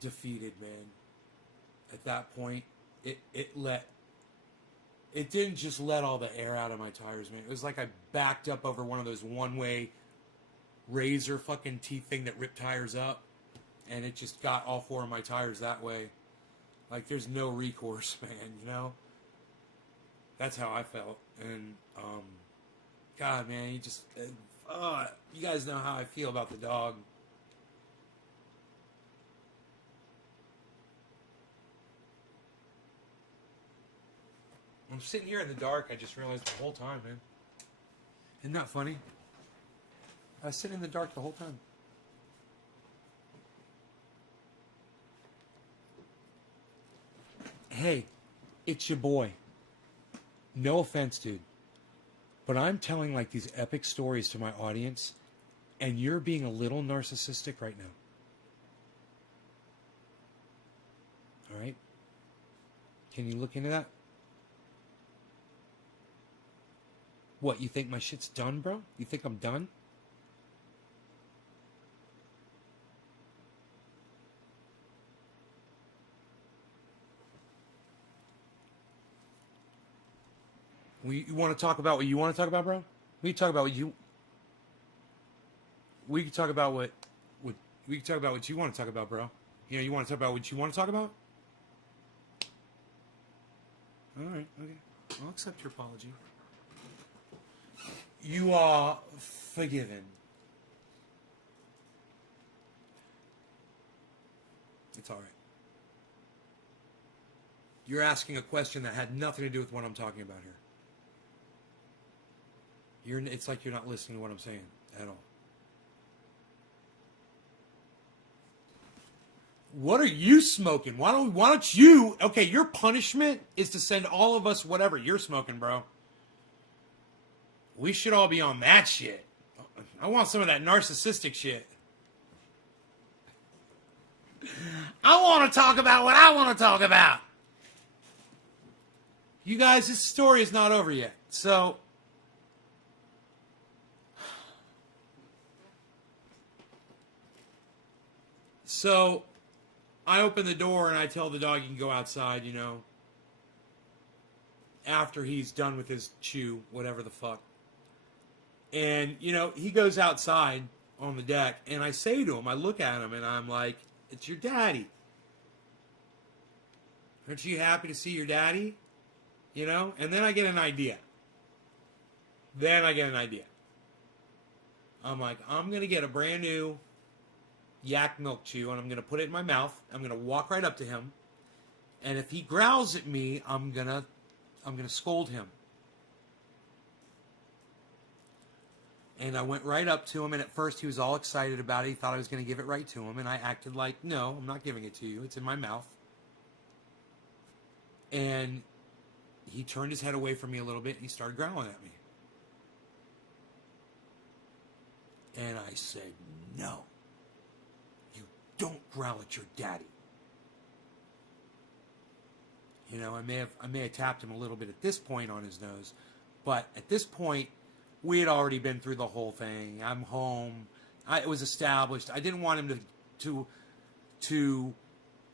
defeated, man. At that point, it didn't just let all the air out of my tires, man. It was like I backed up over one of those one-way razor fucking teeth thing that rip tires up. And it just got all four of my tires that way. Like, there's no recourse, man, you know? That's how I felt. And, God, man, you guys know how I feel about the dog. I'm sitting here in the dark. I just realized the whole time, man. Isn't that funny? I was sitting in the dark the whole time. Hey, it's your boy. No offense, dude. But I'm telling like these epic stories to my audience, and you're being a little narcissistic right now. All right? Can you look into that? What, you think my shit's done, bro? You think I'm done? You want to talk about what you want to talk about, bro? We can talk about what you... We can talk about what we can talk about what you want to talk about, bro. You know, you want to talk about what you want to talk about? Alright, okay. I'll accept your apology. You are forgiven. It's alright. You're asking a question that had nothing to do with what I'm talking about here. It's like you're not listening to what I'm saying at all. What are you smoking? Why don't you... Okay, your punishment is to send all of us whatever you're smoking, bro. We should all be on that shit. I want some of that narcissistic shit. I want to talk about what I want to talk about. You guys, this story is not over yet. So I open the door and I tell the dog he can go outside, you know, after he's done with his chew, whatever the fuck. And, you know, he goes outside on the deck, and I say to him, I look at him, and I'm like, it's your daddy. Aren't you happy to see your daddy? You know? And then I get an idea. I'm like, I'm going to get a brand new yak milk chew, and I'm going to put it in my mouth. I'm going to walk right up to him. And if he growls at me, I'm going to scold him. And I went right up to him, and at first he was all excited about it. He thought I was going to give it right to him, and I acted like, no, I'm not giving it to you. It's in my mouth. And he turned his head away from me a little bit, and he started growling at me. And I said, no, you don't growl at your daddy. You know, I may have tapped him a little bit at this point on his nose, but at this point, we had already been through the whole thing. I'm home. It was established. I didn't want him to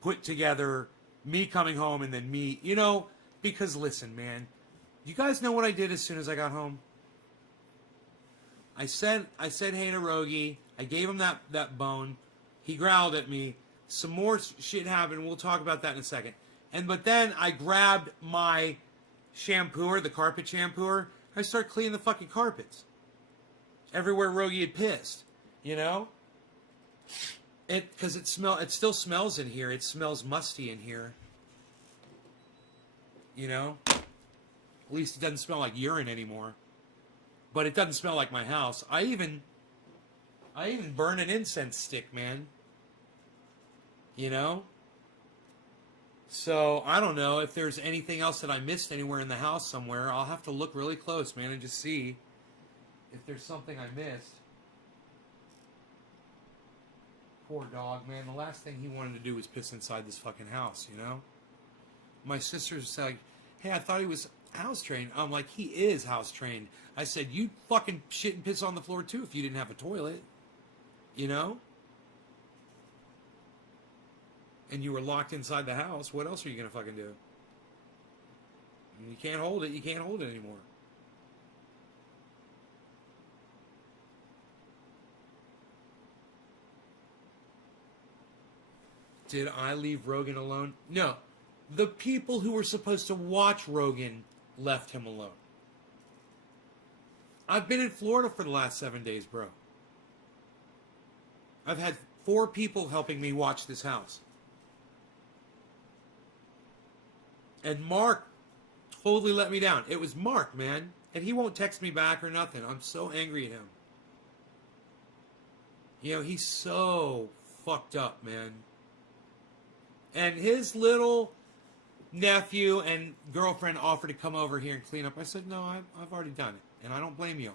put together me coming home and then me, you know, because listen, man, you guys know what I did as soon as I got home? I said hey to Rogie. I gave him that bone. He growled at me. Some more shit happened. We'll talk about that in a second. But then I grabbed my shampooer, the carpet shampooer. I started cleaning the fucking carpets. Everywhere Rogie had pissed, you know? Because it still smells in here. It smells musty in here. You know? At least it doesn't smell like urine anymore. But it doesn't smell like my house. I even burn an incense stick, man. You know? So, I don't know if there's anything else that I missed anywhere in the house somewhere. I'll have to look really close, man, and just see if there's something I missed. Poor dog, man. The last thing he wanted to do was piss inside this fucking house, you know? My sister's like, hey, I thought he was house trained. I'm like, he is house trained. I said, you'd fucking shit and piss on the floor too if you didn't have a toilet. You know? And you were locked inside the house, what else are you going to fucking do? You can't hold it. You can't hold it anymore. Did I leave Rogan alone? No. The people who were supposed to watch Rogan left him alone. I've been in Florida for the last 7 days, bro. I've had 4 people helping me watch this house. And Mark totally let me down. It was Mark, man. And he won't text me back or nothing. I'm so angry at him. You know, he's so fucked up, man. And his little nephew and girlfriend offered to come over here and clean up. I said, no, I've already done it. And I don't blame y'all.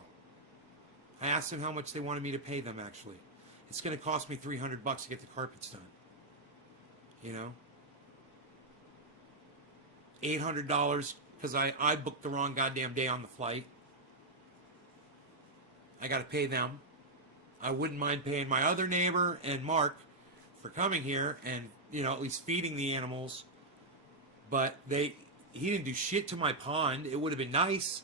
I asked them how much they wanted me to pay them, actually. It's going to cost me $300 to get the carpets done. You know? $800 because I booked the wrong goddamn day on the flight. I got to pay them. I wouldn't mind paying my other neighbor and Mark for coming here and, you know, at least feeding the animals. But he didn't do shit to my pond. It would have been nice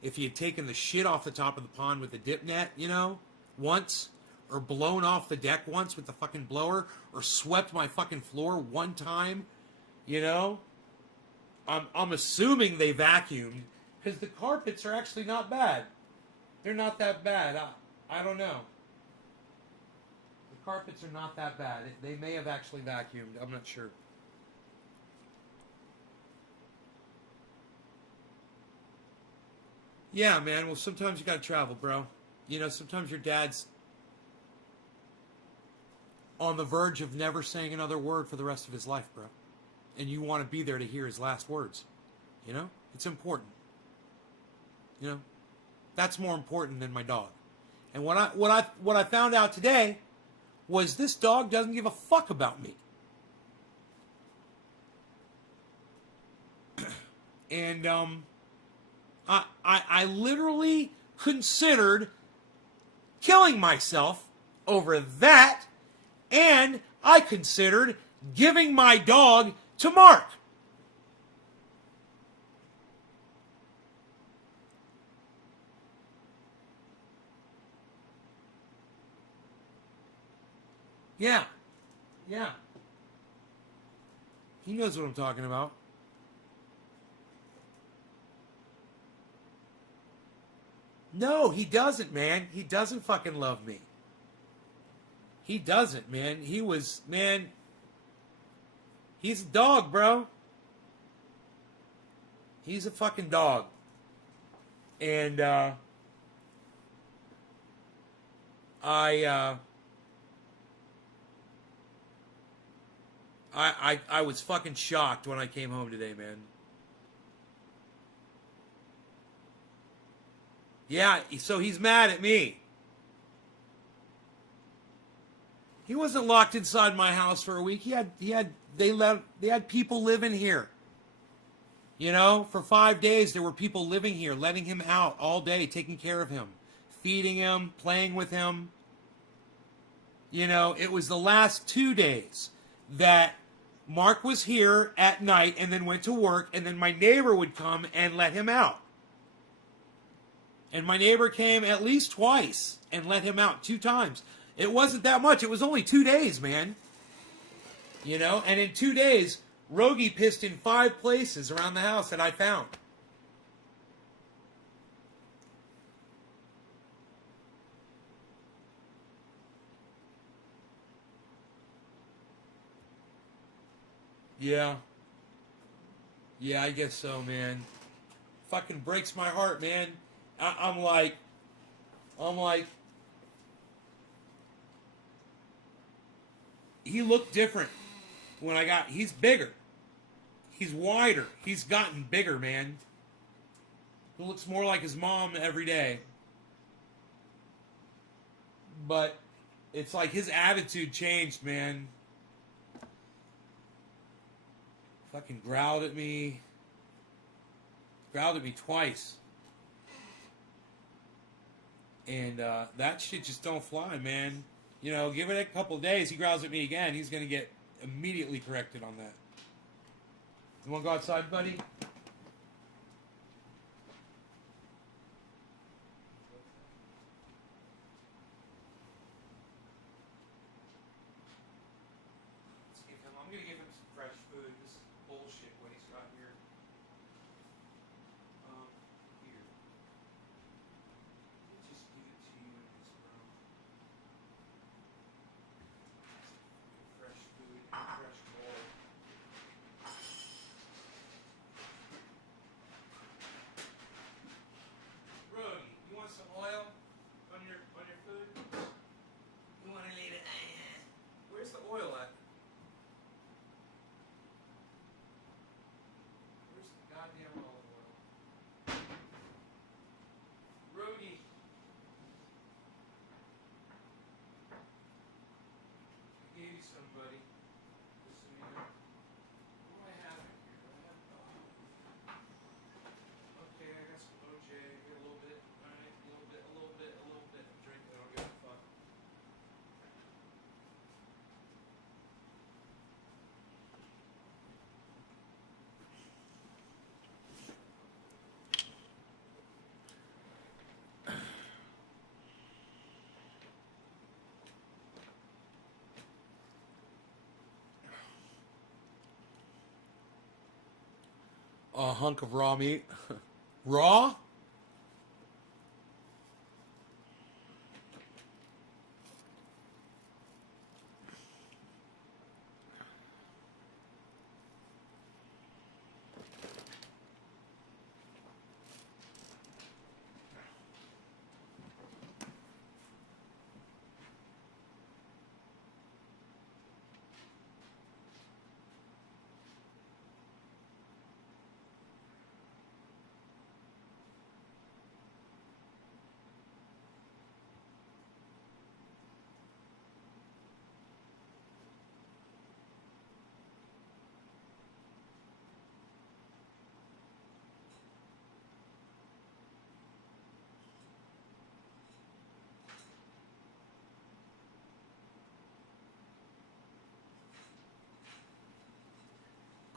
if he had taken the shit off the top of the pond with the dip net, you know, once. Or blown off the deck once with the fucking blower. Or swept my fucking floor one time, you know. I'm assuming they vacuumed because the carpets are actually not bad. They're not that bad. I don't know. The carpets are not that bad. They may have actually vacuumed. I'm not sure. Yeah, man. Well, sometimes you gotta travel, bro. You know, sometimes your dad's on the verge of never saying another word for the rest of his life, bro. And you want to be there to hear his last words. You know? It's important. You know? That's more important than my dog. And what I found out today was this dog doesn't give a fuck about me. And I literally considered killing myself over that, and I considered giving my dog to Mark. Yeah. Yeah. He knows what I'm talking about. No, he doesn't, man. He doesn't fucking love me. He doesn't, man. He's a dog, bro. He's a fucking dog. And, I was fucking shocked when I came home today, man. Yeah, so he's mad at me. He wasn't locked inside my house for a week. They had people living here. You know, for 5 days there were people living here, letting him out all day, taking care of him, feeding him, playing with him. You know, it was the last 2 days that Mark was here at night and then went to work, and then my neighbor would come and let him out. And my neighbor came at least twice and let him out 2 times. It wasn't that much. It was only 2 days, man. You know, and in 2 days, Rogie pissed in 5 places around the house that I found. Yeah. Yeah, I guess so, man. Fucking breaks my heart, man. I'm like, he looked different when he's bigger. He's wider. He's gotten bigger, man. He looks more like his mom every day. But it's like his attitude changed, man. Fucking growled at me. Growled at me twice. And that shit just don't fly, man. You know, give it a couple of days, he growls at me again, he's going to get immediately corrected on that. You want to go outside, buddy? I'm going to give him some fresh food. This is bullshit what he's got here. Here. Let me just give it to you in this, bro. Fresh food and fresh bowl. Brody, you want some oil on your food? You want to leave it? Where's the oil at? Where's the goddamn olive oil? Brody. I gave you some, buddy. Just so you know. What do I have in here? Okay, I got some OJ. Get a little bit. Alright, a little bit. Drink it. I don't give a fuck. A hunk of raw meat. Raw?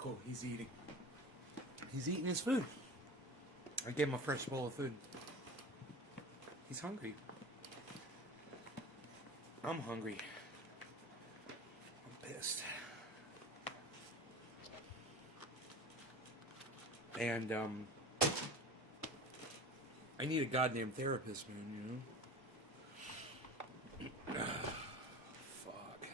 Cool. He's eating. He's eating his food. I gave him a fresh bowl of food. He's hungry. I'm hungry. I'm pissed. And, I need a goddamn therapist, man, you know? Fuck.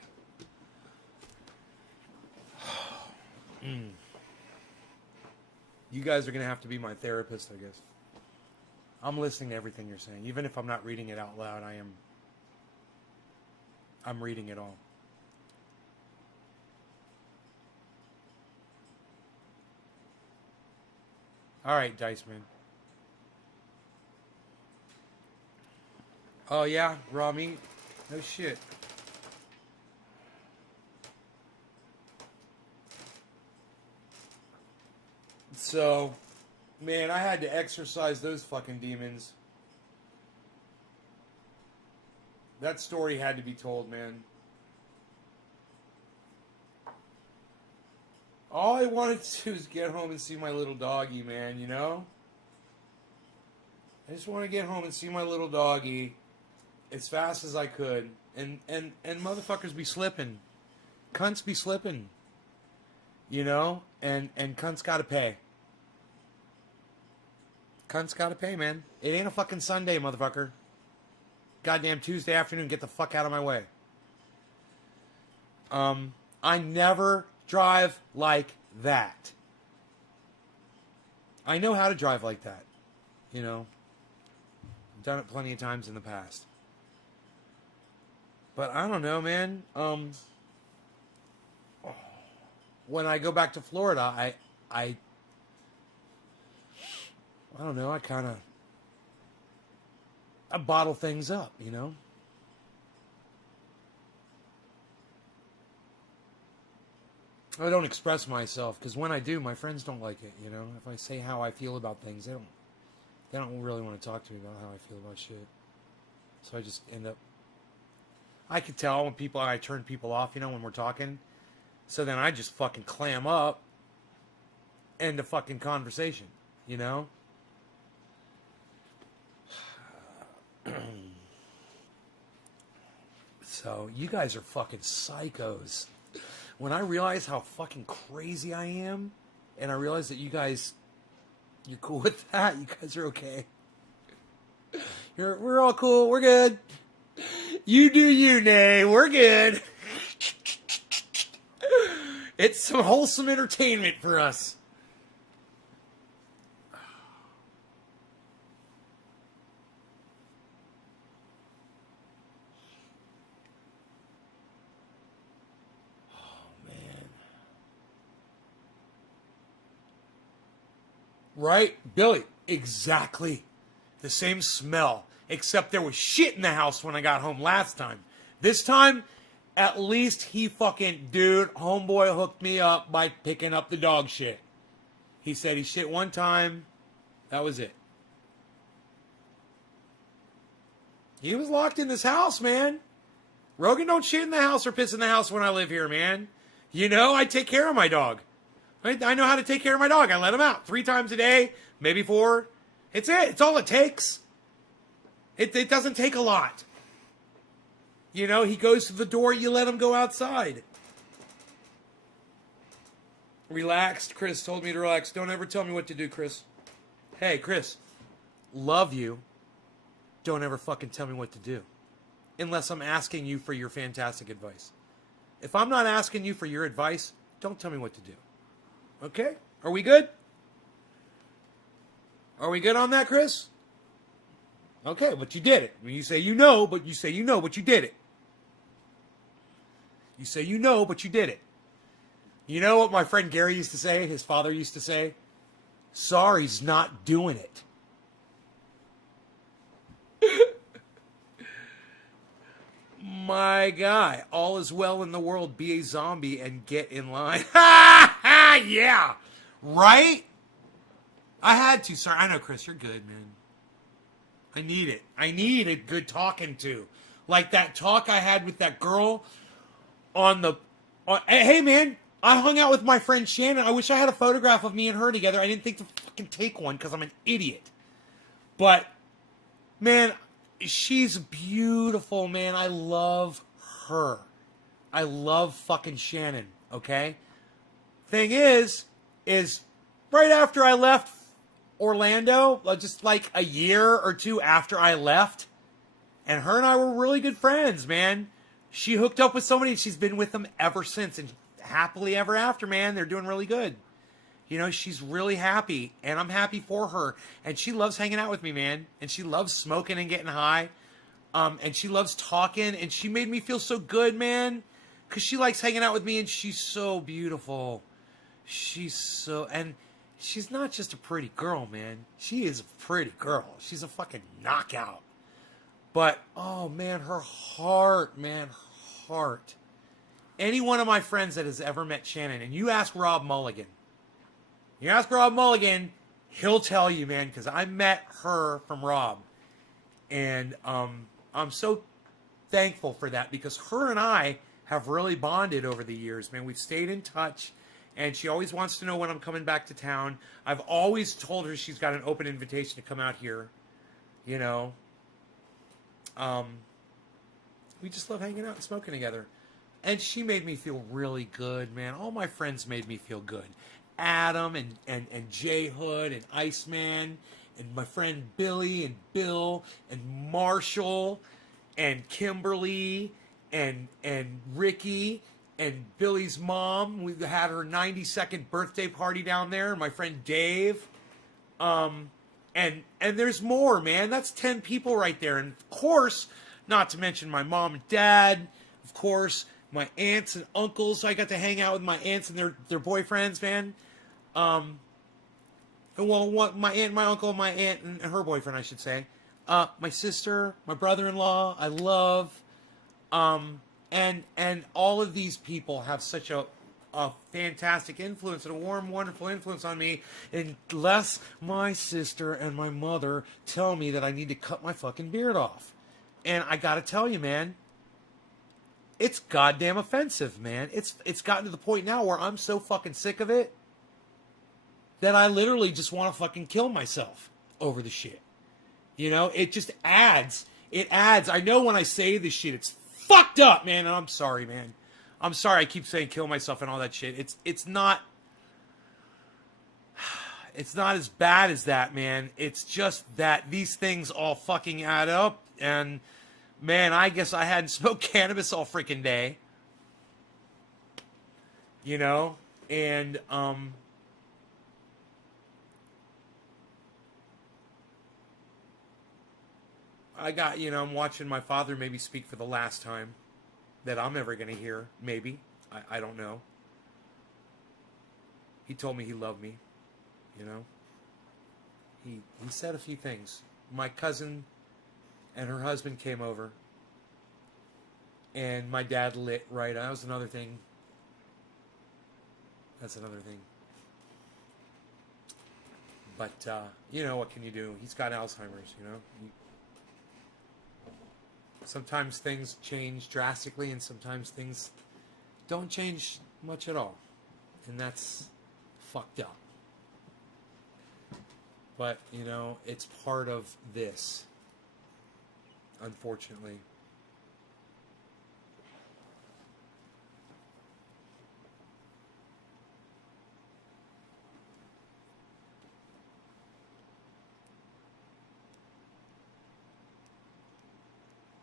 You guys are gonna have to be my therapist, I guess. I'm listening to everything you're saying. Even if I'm not reading it out loud, I'm reading it all. Alright, Dice Man. Oh yeah, raw meat? No shit. So, man, I had to exorcise those fucking demons. That story had to be told, man. All I wanted to do is get home and see my little doggy, man, you know? I just want to get home and see my little doggy as fast as I could. And motherfuckers be slipping. Cunts be slipping. You know? And cunts gotta pay. Cunts gotta pay, man. It ain't a fucking Sunday, motherfucker. Goddamn Tuesday afternoon, get the fuck out of my way. I never drive like that. I know how to drive like that. You know? I've done it plenty of times in the past. But I don't know, man. When I go back to Florida, I don't know, I bottle things up, you know? I don't express myself, because when I do, my friends don't like it, you know? If I say how I feel about things, they don't really want to talk to me about how I feel about shit. So I just end up... I could tell when I turn people off, you know, when we're talking. So then I just fucking clam up. End of fucking conversation, you know? So, you guys are fucking psychos. When I realize how fucking crazy I am, and I realize that you're cool with that, you guys are okay. We're all cool, we're good. You do you, Nay, we're good. It's some wholesome entertainment for us. Right? Billy, exactly. The same smell. Except there was shit in the house when I got home last time. This time, at least he fucking... Dude, homeboy hooked me up by picking up the dog shit. He said he shit one time. That was it. He was locked in this house, man. Rogan don't shit in the house or piss in the house when I live here, man. You know, I take care of my dog. I know how to take care of my dog. I let him out 3 times a day, maybe 4. It's it. It's all it takes. It doesn't take a lot. You know, he goes to the door, you let him go outside. Relaxed. Chris told me to relax. Don't ever tell me what to do, Chris. Hey, Chris. Love you. Don't ever fucking tell me what to do. Unless I'm asking you for your fantastic advice. If I'm not asking you for your advice, don't tell me what to do. Okay? Are we good? Are we good on that, Chris? Okay, but you did it. When you say you know, but you say you know, but you did it. You say you know, but you did it. You know what my friend Gary used to say? His father used to say? Sorry's not doing it. My guy, all is well in the world. Be a zombie and get in line. Yeah, right? I had to. Sorry, I know, Chris, you're good, man. I need it. I need a good talking to. Like that talk I had with that girl on the... hey, man, I hung out with my friend Shannon. I wish I had a photograph of me and her together. I didn't think to fucking take one because I'm an idiot. But, man, she's beautiful, man. I love her. I love fucking Shannon, okay? Thing is right after I left Orlando, just like a year or two after I left, and her and I were really good friends, man. She hooked up with somebody and she's been with them ever since. And happily ever after, man. They're doing really good. You know, she's really happy, and I'm happy for her. And she loves hanging out with me, man. And she loves smoking and getting high. And she loves talking, and she made me feel so good, man. Because she likes hanging out with me, and she's so beautiful. And she's not just a pretty girl, man. She is a pretty girl. She's a fucking knockout. But, oh, man, her heart, man, her heart. Any one of my friends that has ever met Shannon, and you ask Rob Mulligan, he'll tell you, man, because I met her from Rob. And I'm so thankful for that, because her and I have really bonded over the years, man. We've stayed in touch, and she always wants to know when I'm coming back to town. I've always told her she's got an open invitation to come out here, you know. We just love hanging out and smoking together. And she made me feel really good, man. All my friends made me feel good. Adam and J Hood and Iceman and my friend Billy and Bill and Marshall and Kimberly and Ricky and Billy's mom. We had her 92nd birthday party down there. My friend Dave. And there's more, man. That's 10 people right there. And of course, not to mention my mom and dad. Of course, my aunts and uncles. I got to hang out with my aunts and their boyfriends, man. My uncle, my aunt, and her boyfriend, I should say. My sister, my brother-in-law, I love. And all of these people have such a fantastic influence and a warm, wonderful influence on me, unless my sister and my mother tell me that I need to cut my fucking beard off. And I gotta tell you, man, it's goddamn offensive, man. It's gotten to the point now where I'm so fucking sick of it that I literally just want to fucking kill myself over the shit. You know, it just adds. It adds. I know when I say this shit, it's fucked up, man. And I'm sorry, man. I'm sorry I keep saying kill myself and all that shit. It's not as bad as that, man. It's just that these things all fucking add up. And, man, I guess I hadn't smoked cannabis all freaking day. You know? And, I'm watching my father maybe speak for the last time that I'm ever going to hear. Maybe. I don't know. He told me he loved me. You know? He said a few things. My cousin and her husband came over. And my dad lit right. That was another thing. That's another thing. But, you know, what can you do? He's got Alzheimer's, you know? Sometimes things change drastically, and sometimes things don't change much at all. And that's fucked up. But, you know, it's part of this, unfortunately.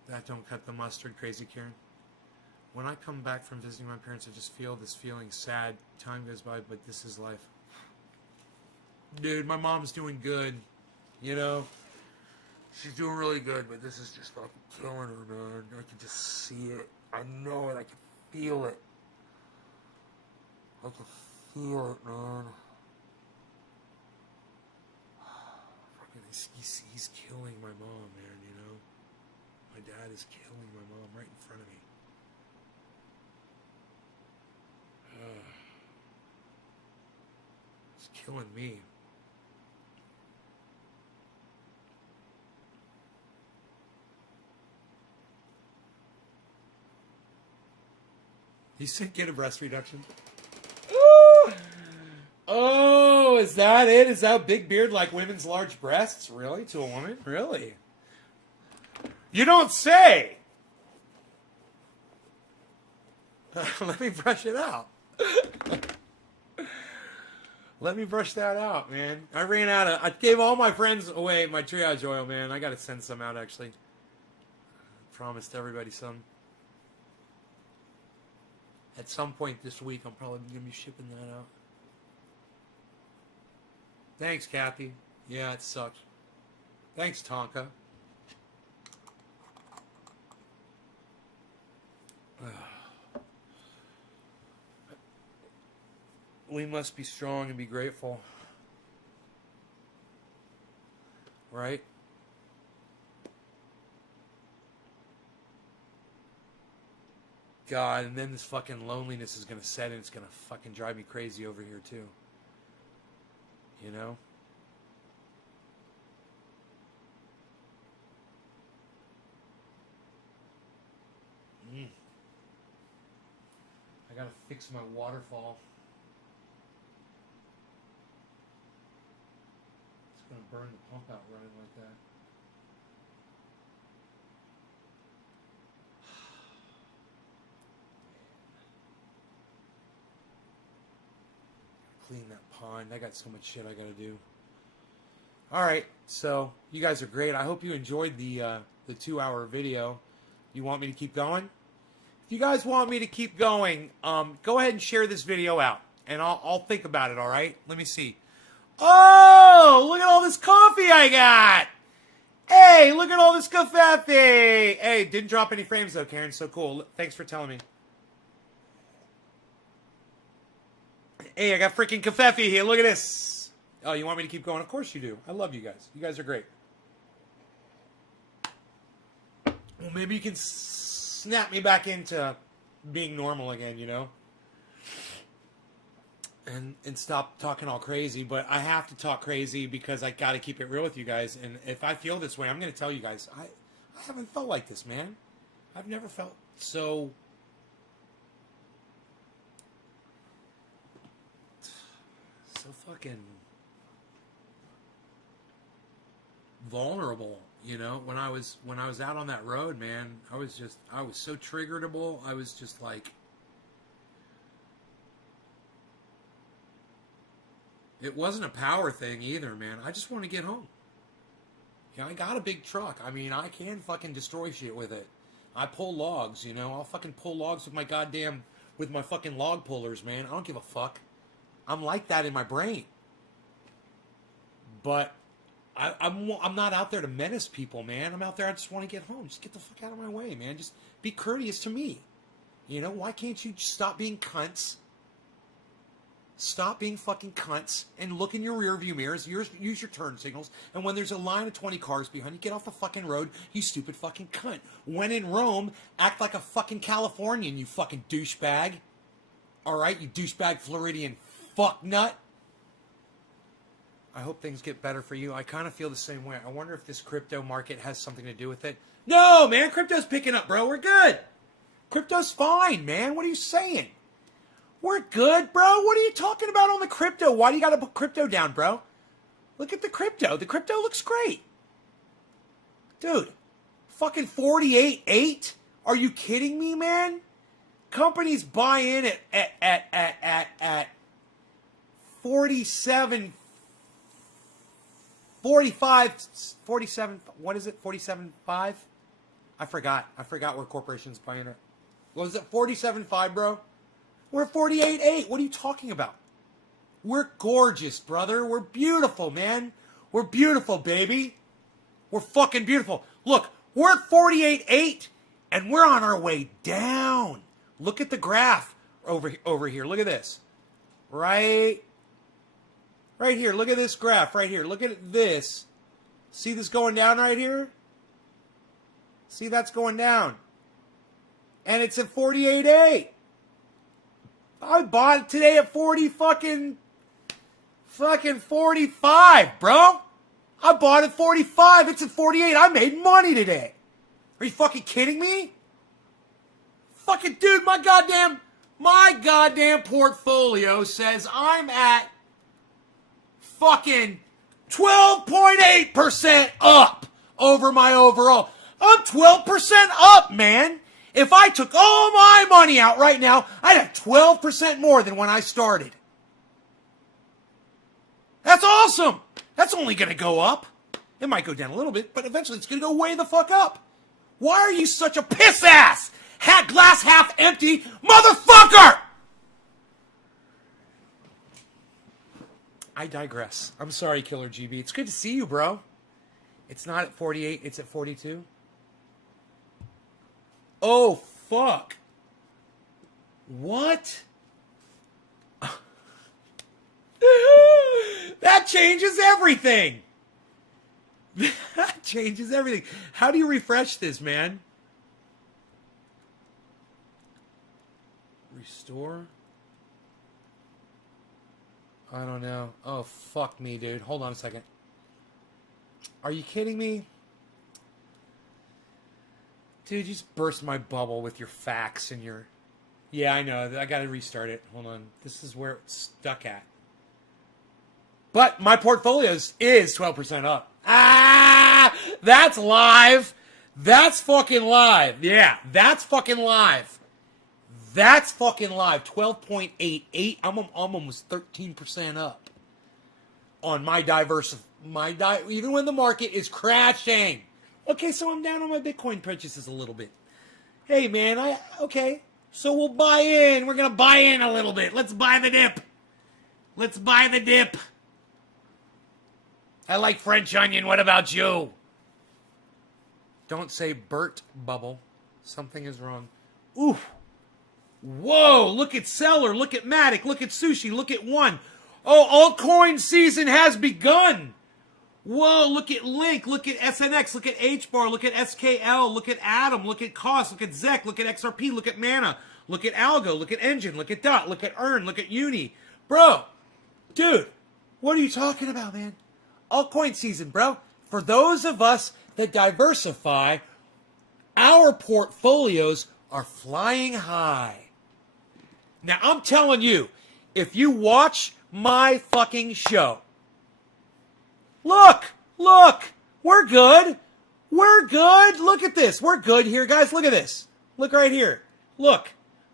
That don't cut the mustard, Crazy Karen. When I come back from visiting my parents, I just feel this feeling sad. Time goes by, but this is life. Dude, my mom's doing good. You know? She's doing really good, but this is just fucking killing her, man. I can just see it. I know it. I can feel it. I can feel it, man. Fucking, he's killing my mom, man, you know? My dad is killing my mom right in front of me. It's killing me. You said get a breast reduction? Oh, is that it? Is that big beard like women's large breasts? Really? To a woman? Really? You don't say! Let me brush it out. Let me brush that out, man. I gave all my friends away my triage oil, man. I gotta send some out, actually. Promised everybody some. At some point this week, I'm probably gonna be shipping that out. Thanks, Kathy. Yeah, it sucks. Thanks, Tonka. We must be strong and be grateful. Right? God, and then this fucking loneliness is going to set in. It's going to fucking drive me crazy over here, too. You know? I got to fix my waterfall. It's going to burn the pump out running like that. Clean that pond. I got so much shit I gotta do. Alright, so you guys are great. I hope you enjoyed the 2-hour video. You want me to keep going? If you guys want me to keep going, go ahead and share this video out. And I'll think about it, alright? Let me see. Oh, look at all this coffee I got! Hey, look at all this coffee! Hey, didn't drop any frames though, Karen. So cool. Thanks for telling me. Hey, I got freaking kafefe here. Look at this. Oh, you want me to keep going? Of course you do. I love you guys. You guys are great. Well, maybe you can snap me back into being normal again, you know? And stop talking all crazy. But I have to talk crazy because I got to keep it real with you guys. And if I feel this way, I'm going to tell you guys. I haven't felt like this, man. I've never felt so... so fucking vulnerable, you know. When I was out on that road, man, I was so triggerable. I was just like, it wasn't a power thing either, man. I just want to get home. Yeah, I got a big truck. I mean, I can fucking destroy shit with it. I pull logs, you know. I'll fucking pull logs with my fucking log pullers, man. I don't give a fuck. I'm like that in my brain. But I'm not out there to menace people, man. I'm out there, I just want to get home. Just get the fuck out of my way, man. Just be courteous to me. You know, why can't you just stop being cunts? Stop being fucking cunts and look in your rear view mirrors. Use your turn signals. And when there's a line of 20 cars behind you, get off the fucking road, you stupid fucking cunt. When in Rome, act like a fucking Californian, you fucking douchebag. Alright, you douchebag Floridian fuck nut. I hope things get better for you. I kind of feel the same way. I wonder if this crypto market has something to do with it. No, man, crypto's picking up, bro. We're good. Crypto's fine, man. What are you saying? We're good, bro. What are you talking about on the crypto? Why do you got to put crypto down, bro? Look at the crypto. The crypto looks great. Dude, fucking 48.8? Are you kidding me, man? Companies buy in at 47, 45, 47, what is it, 47.5? I forgot where corporations buy in it. What was it, 47.5, bro? We're 48.8. What are you talking about? We're gorgeous, brother. We're beautiful, man. We're beautiful, baby. We're fucking beautiful. Look, we're at 48.8, and we're on our way down. Look at the graph over here. Look at this. Right here. Look at this graph right here. Look at this. See this going down right here? See, that's going down. And it's at 48.8. I bought it today at fucking 45, bro. I bought it 45. It's at 48. I made money today. Are you fucking kidding me? Fucking dude, my goddamn portfolio says I'm at fucking 12.8% up over my overall. I'm 12% up, man. If I took all my money out right now, I'd have 12% more than when I started. That's awesome. That's only going to go up. It might go down a little bit, but eventually it's going to go way the fuck up. Why are you such a piss ass? Glass half empty motherfucker! I digress. I'm sorry, Killer GB. It's good to see you, bro. It's not at 48, it's at 42. Oh, fuck. What? That changes everything. That changes everything. How do you refresh this, man? Restore? I don't know. Oh, fuck me, dude. Hold on a second. Are you kidding me? Dude, you just burst my bubble with your facts and your... Yeah, I know. I gotta restart it. Hold on. This is where it's stuck at. But my portfolio is 12% up. Ah! That's live. That's fucking live. Yeah, that's fucking live. That's fucking live. 12.88. I'm almost 13% up on my even when the market is crashing. Okay, so I'm down on my Bitcoin purchases a little bit. Hey, man, okay. So we'll buy in. We're going to buy in a little bit. Let's buy the dip. Let's buy the dip. I like French onion. What about you? Don't say Bert Bubble. Something is wrong. Ooh. Whoa, look at Seller, look at Matic, look at Sushi, look at One. Oh, altcoin season has begun. Whoa, look at Link, look at SNX, look at HBAR, look at SKL, look at Atom, look at Cost, look at ZEC, look at XRP, look at Mana, look at Algo, look at Engine, look at DOT, look at Earn, look at Uni. Bro, dude, what are you talking about, man? Altcoin season, bro. For those of us that diversify, our portfolios are flying high. Now, I'm telling you, if you watch my fucking show, look, we're good. We're good. Look at this. We're good here, guys. Look at this. Look right here. Look.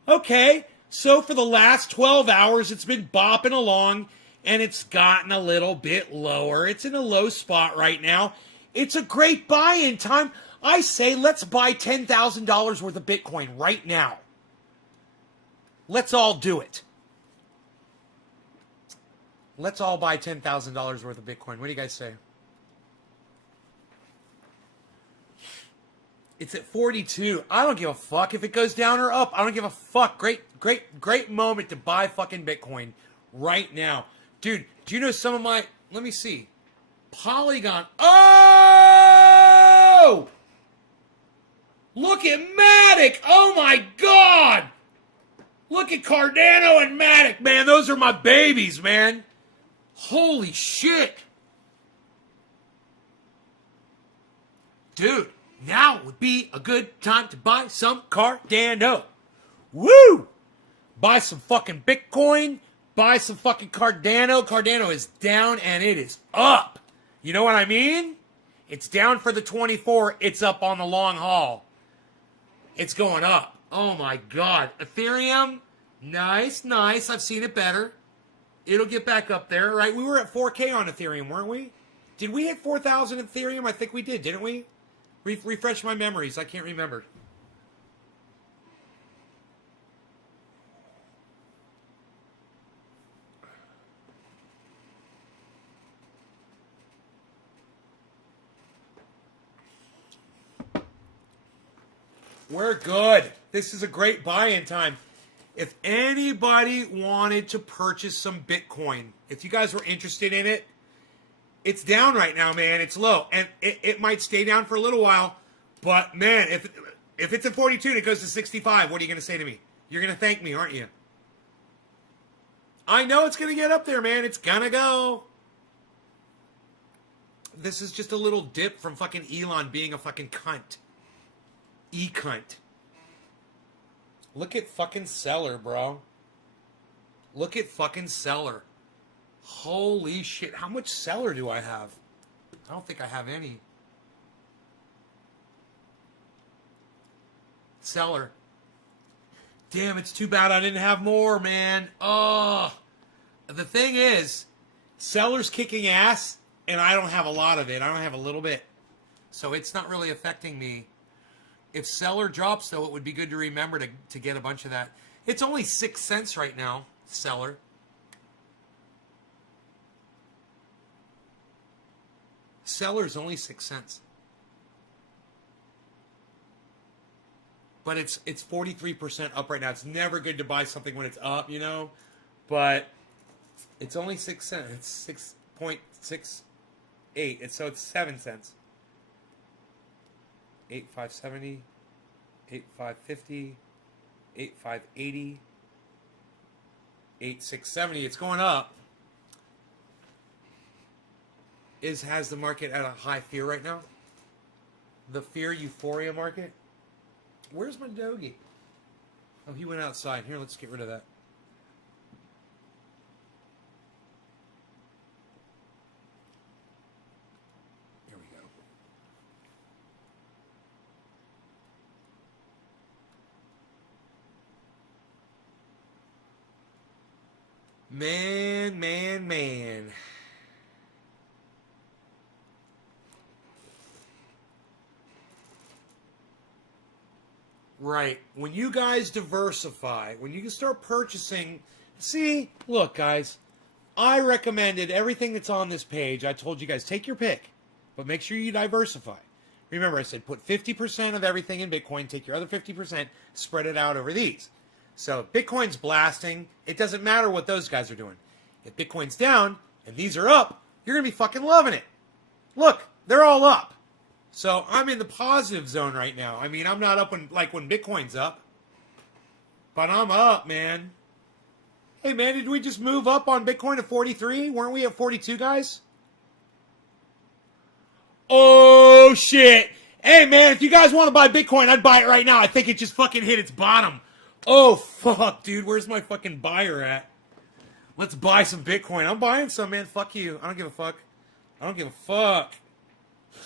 Okay, so for the last 12 hours, it's been bopping along, and it's gotten a little bit lower. It's in a low spot right now. It's a great buy-in time. I say let's buy $10,000 worth of Bitcoin right now. Let's all do it. Let's all buy $10,000 worth of Bitcoin. What do you guys say? It's at 42. I don't give a fuck if it goes down or up. I don't give a fuck. Great moment to buy fucking Bitcoin right now. Dude, do you know some of my... Let me see. Polygon. Oh! Look at Matic. Oh my God. Look at Cardano and Matic, man. Those are my babies, man. Holy shit. Dude, now would be a good time to buy some Cardano. Woo! Buy some fucking Bitcoin. Buy some fucking Cardano. Cardano is down and it is up. You know what I mean? It's down for the 24. It's up on the long haul. It's going up. Oh my God. Ethereum, nice. I've seen it better. It'll get back up there, right? We were at 4K on Ethereum, weren't we? Did we hit 4,000 Ethereum? I think we did, didn't we? Refresh my memories. I can't remember. We're good. This is a great buy-in time. If anybody wanted to purchase some Bitcoin, if you guys were interested in it, it's down right now, man. It's low. And it might stay down for a little while. But, man, if it's at 42 and it goes to 65, what are you going to say to me? You're going to thank me, aren't you? I know it's going to get up there, man. It's going to go. This is just a little dip from fucking Elon being a fucking cunt. E-cunt. Look at fucking Seller, bro. Look at fucking Seller. Holy shit. How much seller do I have? I don't think I have any. Seller. Damn, it's too bad I didn't have more, man. Oh. The thing is, seller's kicking ass, and I don't have a lot of it. I don't have a little bit. So it's not really affecting me. If seller drops, though, it would be good to remember to get a bunch of that. It's only 6 cents right now, seller. Seller's only 6 cents. But it's 43% up right now. It's never good to buy something when it's up, you know? But it's only 6 cents. It's 6.68. So it's 7 cents. 8,570, 8,550, 8,580, 8,670. It's going up. Has the market at a high fear right now? The fear euphoria market? Where's my doggy? Oh, he went outside. Here, let's get rid of that. Here we go. Man. Right. When you guys diversify, when you can start purchasing... See, look, guys. I recommended everything that's on this page. I told you guys, take your pick. But make sure you diversify. Remember, I said put 50% of everything in Bitcoin. Take your other 50%, spread it out over these. So if Bitcoin's blasting, it doesn't matter what those guys are doing. If Bitcoin's down and these are up, you're going to be fucking loving it. Look, they're all up. So I'm in the positive zone right now. I mean, I'm not up when Bitcoin's up. But I'm up, man. Hey, man, did we just move up on Bitcoin to 43? Weren't we at 42, guys? Oh, shit. Hey, man, if you guys want to buy Bitcoin, I'd buy it right now. I think it just fucking hit its bottom. Oh, fuck, dude. Where's my fucking buyer at? Let's buy some Bitcoin. I'm buying some, man. Fuck you. I don't give a fuck. I don't give a fuck.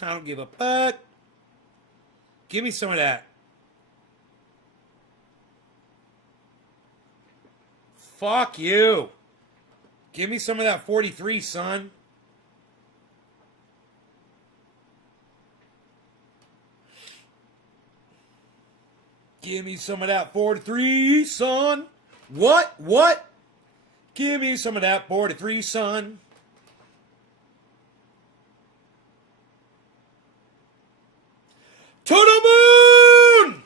I don't give a fuck. Give me some of that. Fuck you. Give me some of that 43, son. Give me some of that 43, son. What? What? Give me some of that 43, son. To the moon!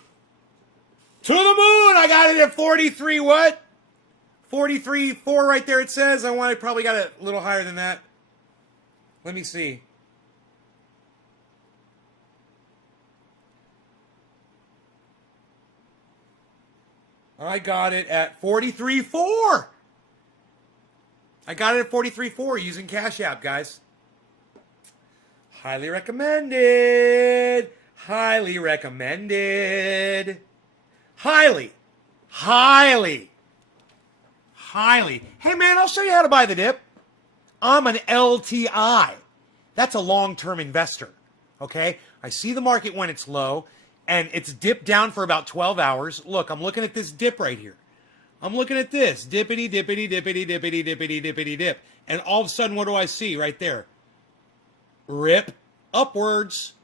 To the moon! I got it at 43, what? 43.4 right there it says. I probably got it a little higher than that. Let me see. I got it at 43.4. I got it at 43.4 using Cash App, guys. Highly recommended. Highly recommended. Highly. Highly. Highly. Hey, man, I'll show you how to buy the dip. I'm an LTI. That's a long-term investor. Okay? I see the market when it's low, and it's dipped down for about 12 hours. Look, I'm looking at this dip right here. I'm looking at this. Dippity, dippity, dippity, dippity, dippity, dippity, dip. And all of a sudden, what do I see right there? Rip upwards.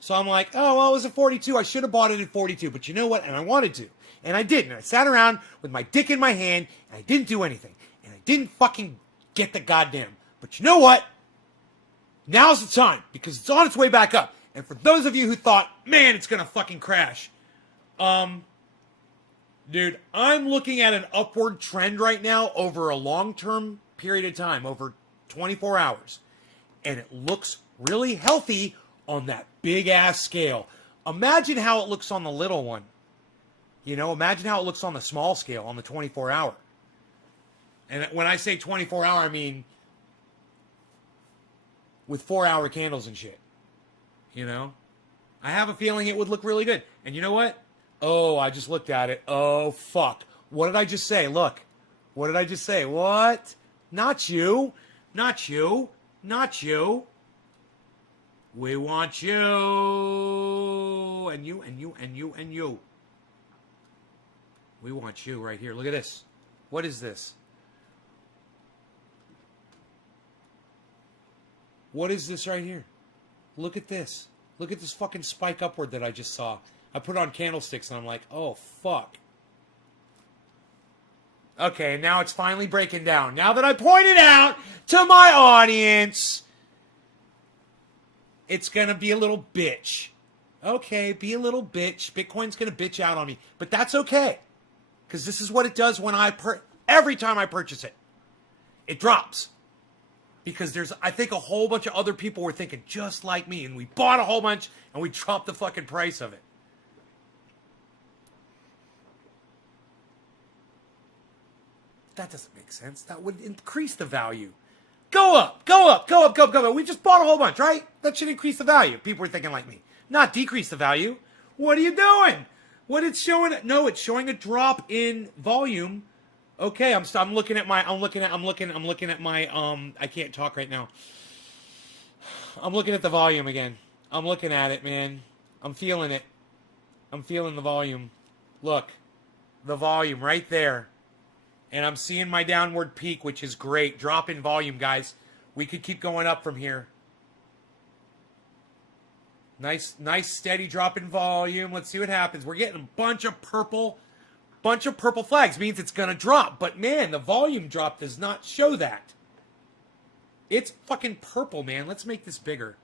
So I'm like, oh, well, it was at 42. I should have bought it at 42. But you know what? And I wanted to. And I didn't. I sat around with my dick in my hand, and I didn't do anything. And I didn't fucking get the goddamn. But you know what? Now's the time, because it's on its way back up. And for those of you who thought, man, it's going to fucking crash. Dude, I'm looking at an upward trend right now over a long-term period of time, over 24 hours. And it looks really healthy on that big-ass scale. Imagine how it looks on the little one. You know, imagine how it looks on the small scale, on the 24-hour. And when I say 24-hour, I mean with 4-hour candles and shit. You know? I have a feeling it would look really good. And you know what? Oh, I just looked at it. Oh, fuck. What did I just say? Look. What did I just say? What? Not you. Not you. Not you. We want you. And you, and you, and you, and you. We want you right here. Look at this. What is this? What is this right here? Look at this. Look at this fucking spike upward that I just saw. I put on candlesticks and I'm like, oh, fuck. Okay, now it's finally breaking down. Now that I pointed out to my audience, it's going to be a little bitch. Okay, be a little bitch. Bitcoin's going to bitch out on me. But that's okay. Because this is what it does when every time I purchase it. It drops. Because I think a whole bunch of other people were thinking just like me. And we bought a whole bunch and we dropped the fucking price of it. That doesn't make sense. That would increase the value. Go up, go up, go up, go up, go up. We just bought a whole bunch, right? That should increase the value. People were thinking like me. Not decrease the value. What are you doing? What it's showing? No, it's showing a drop in volume. Okay, I'm looking at my I can't talk right now. I'm looking at the volume again. I'm looking at it, man. I'm feeling it. I'm feeling the volume. Look. The volume right there. And I'm seeing my downward peak, which is great. Drop in volume, guys. We could keep going up from here. Nice steady drop in volume. Let's see what happens. We're getting a bunch of purple flags. Means it's going to drop. But, man, the volume drop does not show that. It's fucking purple, man. Let's make this bigger.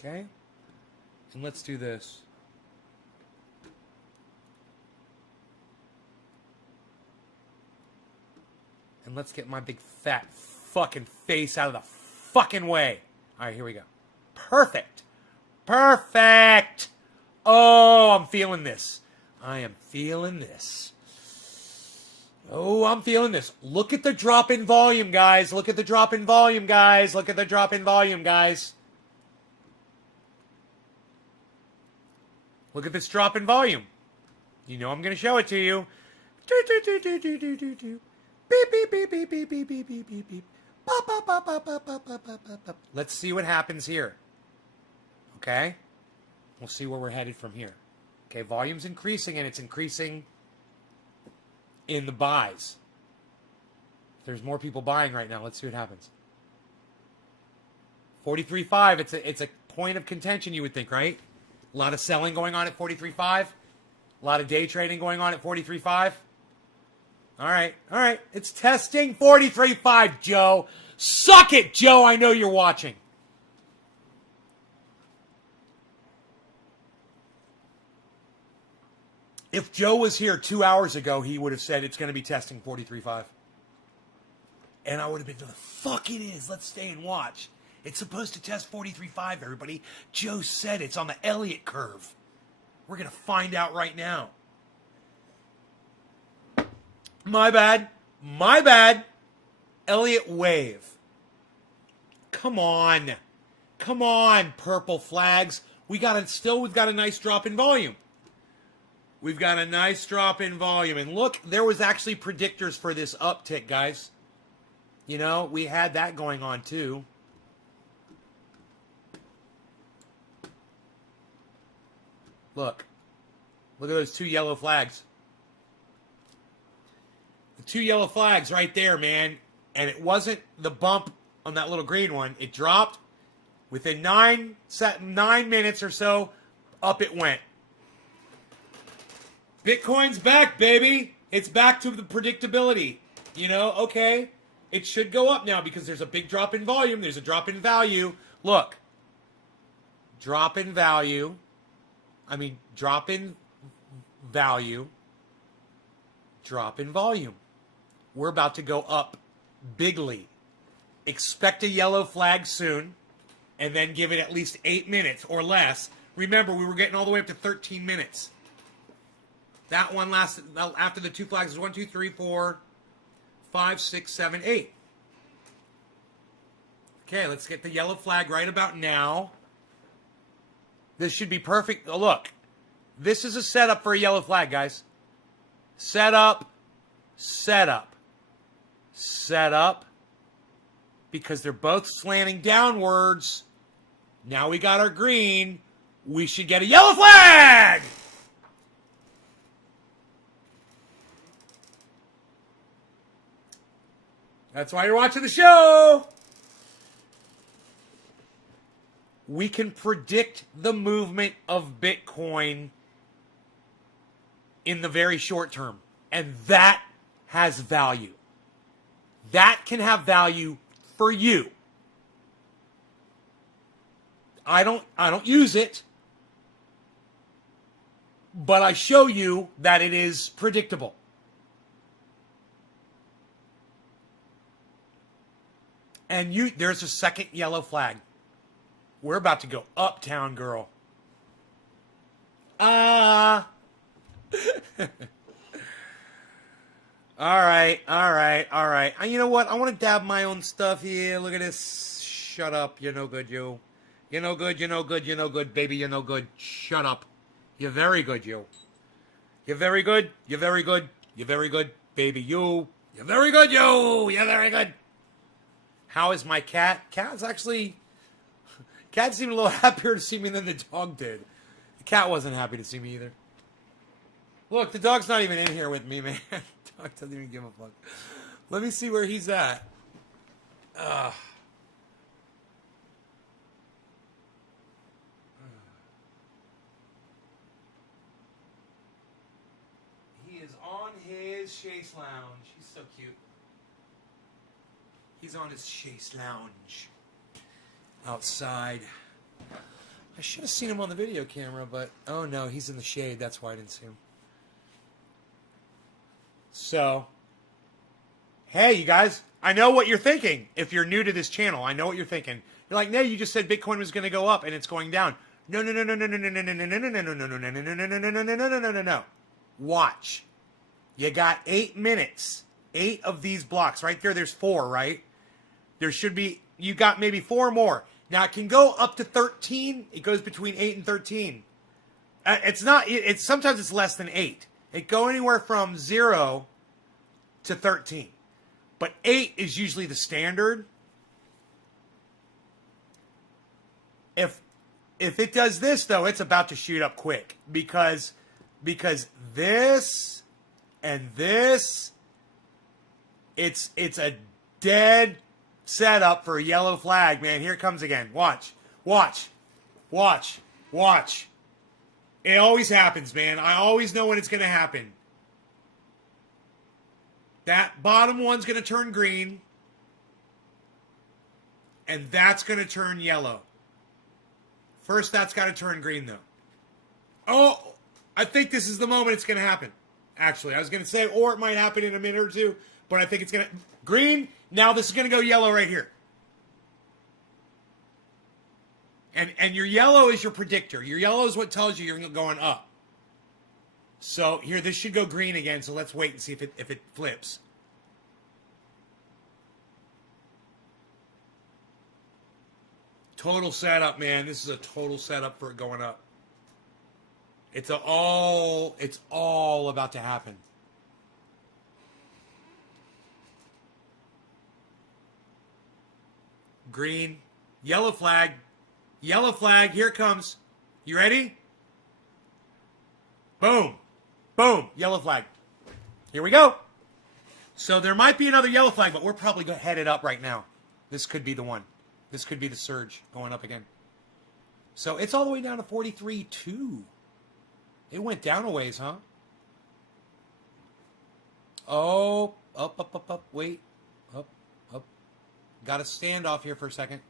Okay. And let's do this. And let's get my big fat fucking face out of the fucking way. All right, here we go. Perfect. Perfect. Oh, I'm feeling this. I am feeling this. Oh, I'm feeling this. Look at the drop in volume, guys. Look at the drop in volume, guys. Look at the drop in volume, guys. Look at this drop in volume. You know I'm going to show it to you. Beep, beep, beep, beep, beep, beep, beep, beep, beep, beep. Let's see what happens here. Okay? We'll see where we're headed from here. Okay, volume's increasing, and it's increasing in the buys. There's more people buying right now. Let's see what happens. 43.5, it's a point of contention, you would think, right? A lot of selling going on at 43.5. A lot of day trading going on at 43.5. All right. It's testing 43.5, Joe. Suck it, Joe. I know you're watching. If Joe was here 2 hours ago, he would have said it's going to be testing 43.5. And I would have been, the fuck it is. Let's stay and watch. It's supposed to test 43.5, everybody. Joe said it's on the Elliott curve. We're going to find out right now. My bad. Elliott wave. Come on, purple flags. We've got a nice drop in volume. And look, there was actually predictors for this uptick, guys. You know, we had that going on too. Look at those two yellow flags. The two yellow flags right there, man. And it wasn't the bump on that little green one. It dropped within 9 minutes or so. Up it went. Bitcoin's back, baby. It's back to the predictability. You know, okay. It should go up now because there's a big drop in volume. There's a drop in value. Look. Drop in value. Drop in value. Drop in volume. We're about to go up bigly. Expect a yellow flag soon, and then give it at least 8 minutes or less. Remember, we were getting all the way up to 13 minutes. That one lasted, after the two flags, was 1, 2, 3, 4, 5, 6, 7, 8. Okay, let's get the yellow flag right about now. This should be perfect. Oh, look. This is a setup for a yellow flag, guys. Setup, setup, setup. Because they're both slanting downwards. Now we got our green. We should get a yellow flag! That's why you're watching the show. We can predict the movement of Bitcoin in the very short term. And that has value. That can have value for you. I don't use it, but I show you that it is predictable. And there's a second yellow flag. We're about to go uptown, girl. All right. You know what? I want to dab my own stuff here. Look at this. Shut up. You're no good, you. You're no good, you're no good, you're no good, baby, you're no good. Shut up. You're very good, you. You're very good, you're very good, you're very good, baby, you. You're very good, you. You're very good. How is my cat? Cat seemed a little happier to see me than the dog did. The cat wasn't happy to see me either. Look, the dog's not even in here with me, man. The dog doesn't even give a fuck. Let me see where he's at. He is on his chaise lounge. He's so cute. He's on his chaise lounge. Outside. I should have seen him on the video camera, but oh no, he's in the shade. That's why I didn't see him. So, hey, you guys, I know what you're thinking. If you're new to this channel, I know what you're thinking. You're like, no, you just said Bitcoin was going to go up and it's going down. No. Watch. You got 8 minutes. 8 of these blocks. Right there, there's 4, right? There should be, you got maybe 4 more. Now, it can go up to 13. It goes between 8 and 13. It's sometimes it's less than 8. It go anywhere from 0 to 13. But 8 is usually the standard. If it does this, though, it's about to shoot up quick. Because this and this, it's a dead setup for a yellow flag, man. Here it comes again. Watch. It always happens, man. I always know when it's going to happen. That bottom one's going to turn green. And that's going to turn yellow. First, that's got to turn green, though. Oh, I think this is the moment it's going to happen. Actually, I was going to say, or it might happen in a minute or two. But I think it's going to... Green. Now this is going to go yellow right here. And your yellow is your predictor. Your yellow is what tells you you're going up. So here, this should go green again. So let's wait and see if it flips. Total setup, man. This is a total setup for it going up. It's all about to happen. Green, yellow flag, here it comes. You ready? Boom, yellow flag. Here we go. So there might be another yellow flag, but we're probably headed up right now. This could be the one. This could be the surge going up again. So it's all the way down to 43.2. It went down a ways, huh? Oh, up, wait. Up. Got a standoff here for a second.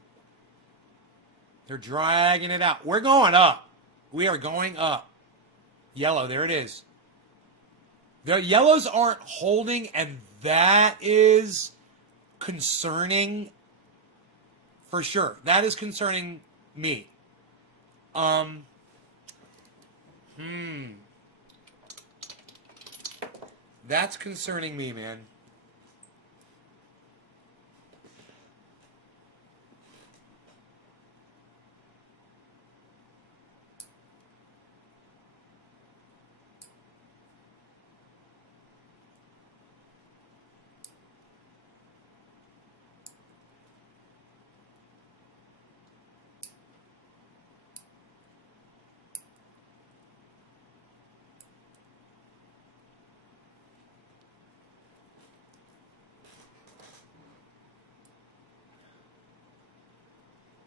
They're dragging it out. We're going up. We are going up. Yellow, there it is. The yellows aren't holding, and that is concerning for sure. That is concerning me. That's concerning me, man.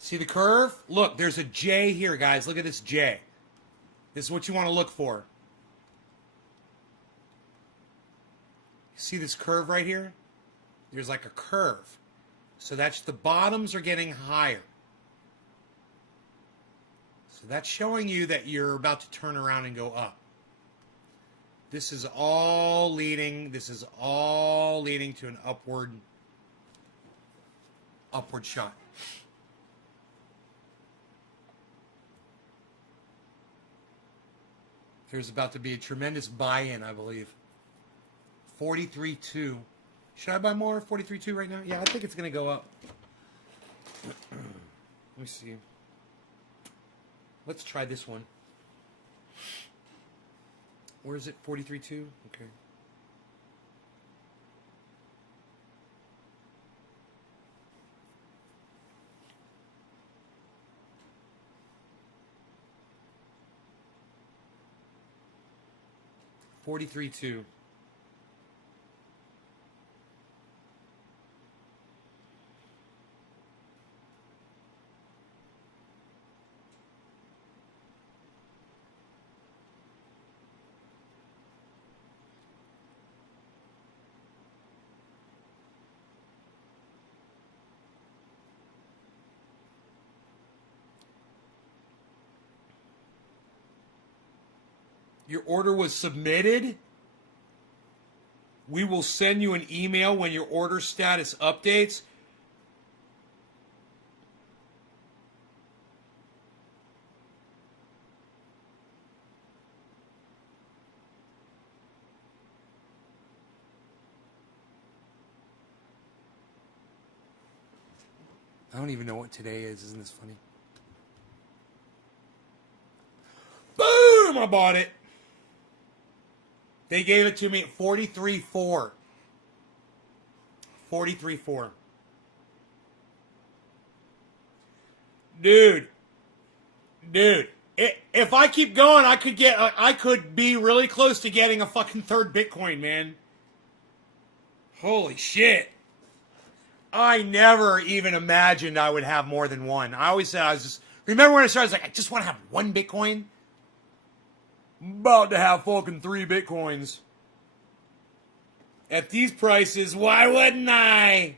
See the curve? Look, there's a J here, guys. Look at this J. This is what you want to look for. See this curve right here? There's like a curve. So that's the bottoms are getting higher. So that's showing you that you're about to turn around and go up. This is all leading to an upward shot. There's about to be a tremendous buy-in, I believe. 43.2. Should I buy more? 43.2 right now? Yeah, I think it's going to go up. Let me see. Let's try this one. Where is it? 43.2? Okay. $43.2. Your order was submitted. We will send you an email when your order status updates. I don't even know what today is. Isn't this funny? Boom! I bought it. They gave it to me at 43.4. 43.4. Dude. If I keep going, I could be really close to getting a fucking third Bitcoin, man. Holy shit. I never even imagined I would have more than one. I always said remember when I started, I was like, I just want to have one Bitcoin? About to have fucking 3 Bitcoins. At these prices, why wouldn't I?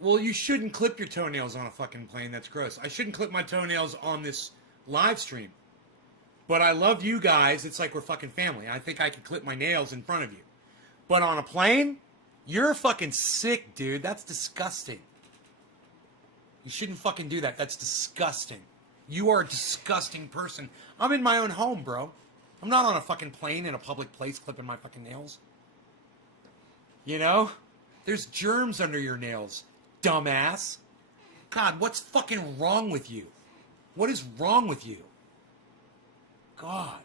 Well, you shouldn't clip your toenails on a fucking plane. That's gross. I shouldn't clip my toenails on this live stream. But I love you guys. It's like we're fucking family. I think I could clip my nails in front of you. But on a plane, you're fucking sick, dude. That's disgusting. You shouldn't fucking do that. That's disgusting. You are a disgusting person. I'm in my own home, bro. I'm not on a fucking plane in a public place clipping my fucking nails. You know? There's germs under your nails. Dumbass. God, what's fucking wrong with you? What is wrong with you? God.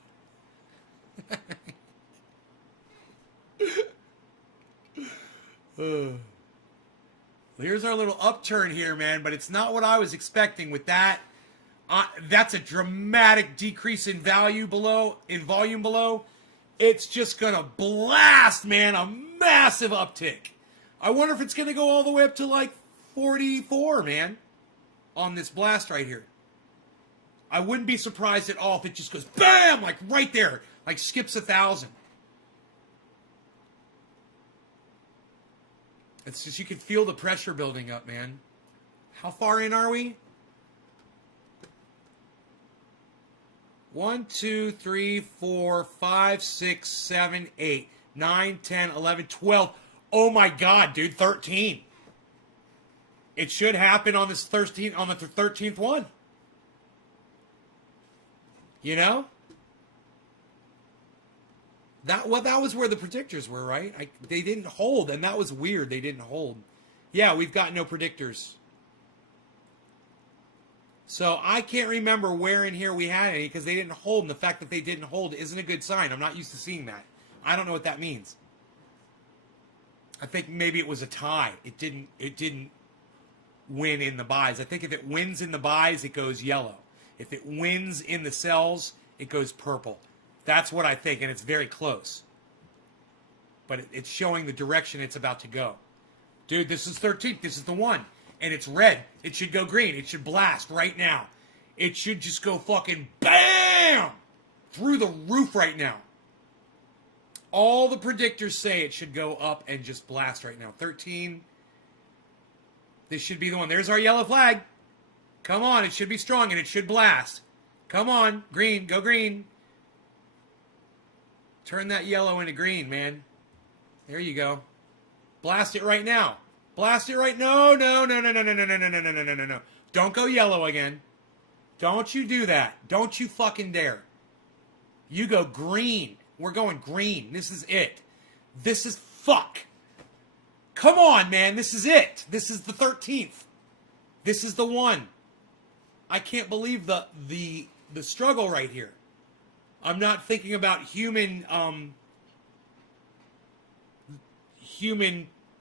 Here's our little upturn here, man, but it's not what I was expecting with that. That's a dramatic decrease in volume below. It's just gonna blast, man, a massive uptick. I wonder if it's gonna go all the way up to like 44, man, on this blast right here. I wouldn't be surprised at all if it just goes BAM! Like right there. Like skips 1,000. It's just, you can feel the pressure building up, man. How far in are we? 1, 2, 3, 4, 5, 6, 7, 8, 9, 10, 11, 12. Oh my God, dude, 13. It should happen on this 13th, on the 13th one. You know? That was where the predictors were, right? They didn't hold, and that was weird. They didn't hold. Yeah, we've got no predictors. So I can't remember where in here we had any because they didn't hold, and the fact that they didn't hold isn't a good sign. I'm not used to seeing that. I don't know what that means. I think maybe it was a tie. It didn't win in the buys. I think if it wins in the buys, it goes yellow. If it wins in the sells, it goes purple. That's what I think, and it's very close. But it's showing the direction it's about to go. Dude, this is 13th. This is the one. And it's red. It should go green. It should blast right now. It should just go fucking BAM! Through the roof right now. All the predictors say it should go up and just blast right now. 13. This should be the one. There's our yellow flag. Come on. It should be strong and it should blast. Come on. Green. Go green. Turn that yellow into green, man. There you go. Blast it right now. Blast it right. No. Don't go yellow again. Don't you do that. Don't you fucking dare. You go green. We're going green. This is it. This is fuck. Come on, man. This is it. This is the 13th. This is the one. I can't believe the struggle right here. I'm not thinking about human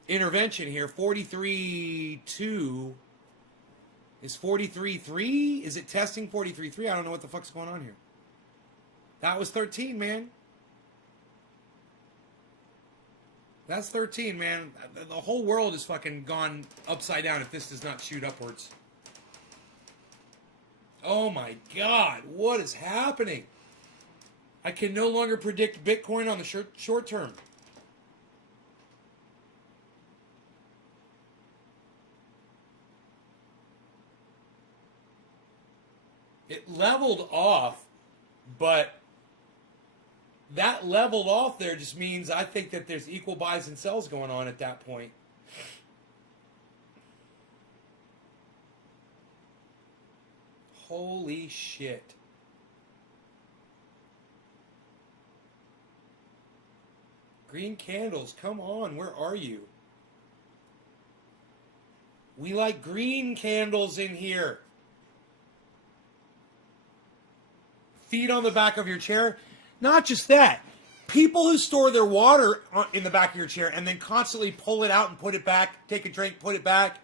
intervention here. 43.2 is 43.3. Is it testing 43.3? I don't know what the fuck's going on here. That was 13, man. That's 13, man. The whole world is fucking gone upside down if this does not shoot upwards. Oh my God, what is happening? I can no longer predict Bitcoin on the short term. It leveled off, but that leveled off there just means I think that there's equal buys and sells going on at that point. Holy shit. Green candles, come on, where are you? We like green candles in here. Feet on the back of your chair. Not just that. People who store their water in the back of your chair and then constantly pull it out and put it back, take a drink, put it back.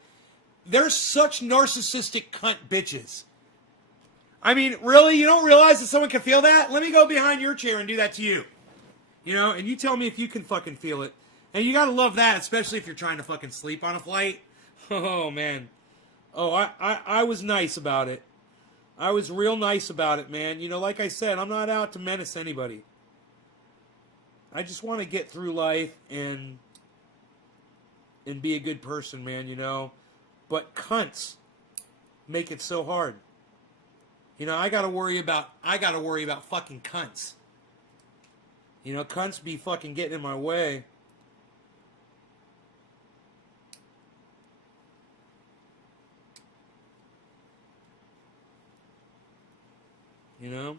They're such narcissistic cunt bitches. I mean, really? You don't realize that someone can feel that? Let me go behind your chair and do that to you. You know, and you tell me if you can fucking feel it. And you gotta love that, especially if you're trying to fucking sleep on a flight. Oh, man. Oh, I was nice about it. I was real nice about it, man. You know, like I said, I'm not out to menace anybody. I just want to get through life and be a good person, man, you know. But cunts make it so hard. You know, I gotta worry about fucking cunts. You know, cunts be fucking getting in my way. You know?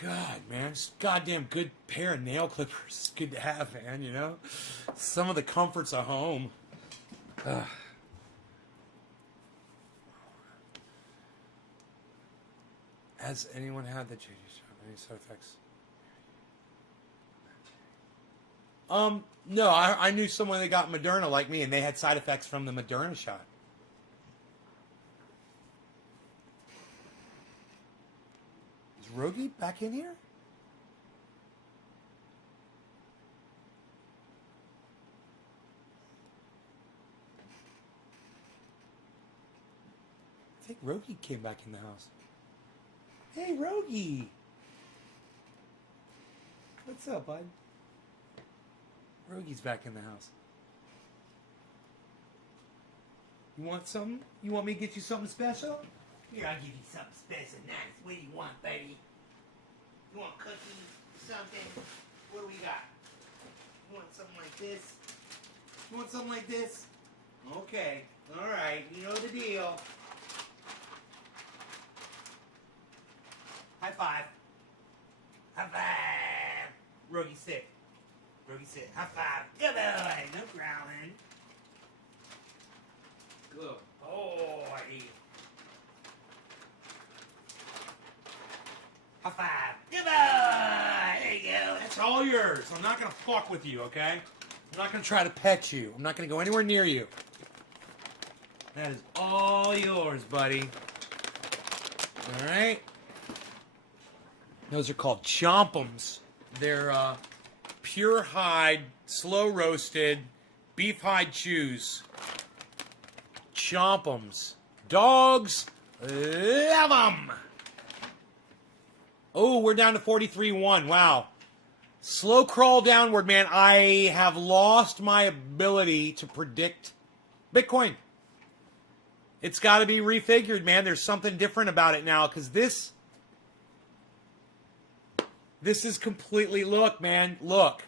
God, man, just goddamn good pair of nail clippers. It's good to have, man, you know? Some of the comforts of home. Ugh. Has anyone had the any side effects? No, I knew someone that got Moderna like me, and they had side effects from the Moderna shot. Is Rogi back in here? I think Rogi came back in the house. Hey, Rogi! What's up, bud? Rogi's back in the house. You want something? You want me to get you something special? Here, I'll give you something special. Nice. What do you want, buddy? You want cookies? Something? What do we got? You want something like this? You want something like this? Okay. All right. You know the deal. High five. High five. Rogie, sit. Rogie, sit. High five. Good boy. No growling. Good boy. High five. Good boy. There you go. That's all yours. I'm not going to fuck with you, okay? I'm not going to try to pet you. I'm not going to go anywhere near you. That is all yours, buddy. All right? Those are called chompums. They're pure hide, slow roasted, beef hide chews. Chompums. Dogs love them. Oh, we're down to 43-1. Wow. Slow crawl downward, man. I have lost my ability to predict Bitcoin. It's got to be refigured, man. There's something different about it now, because this is completely, look, man, look.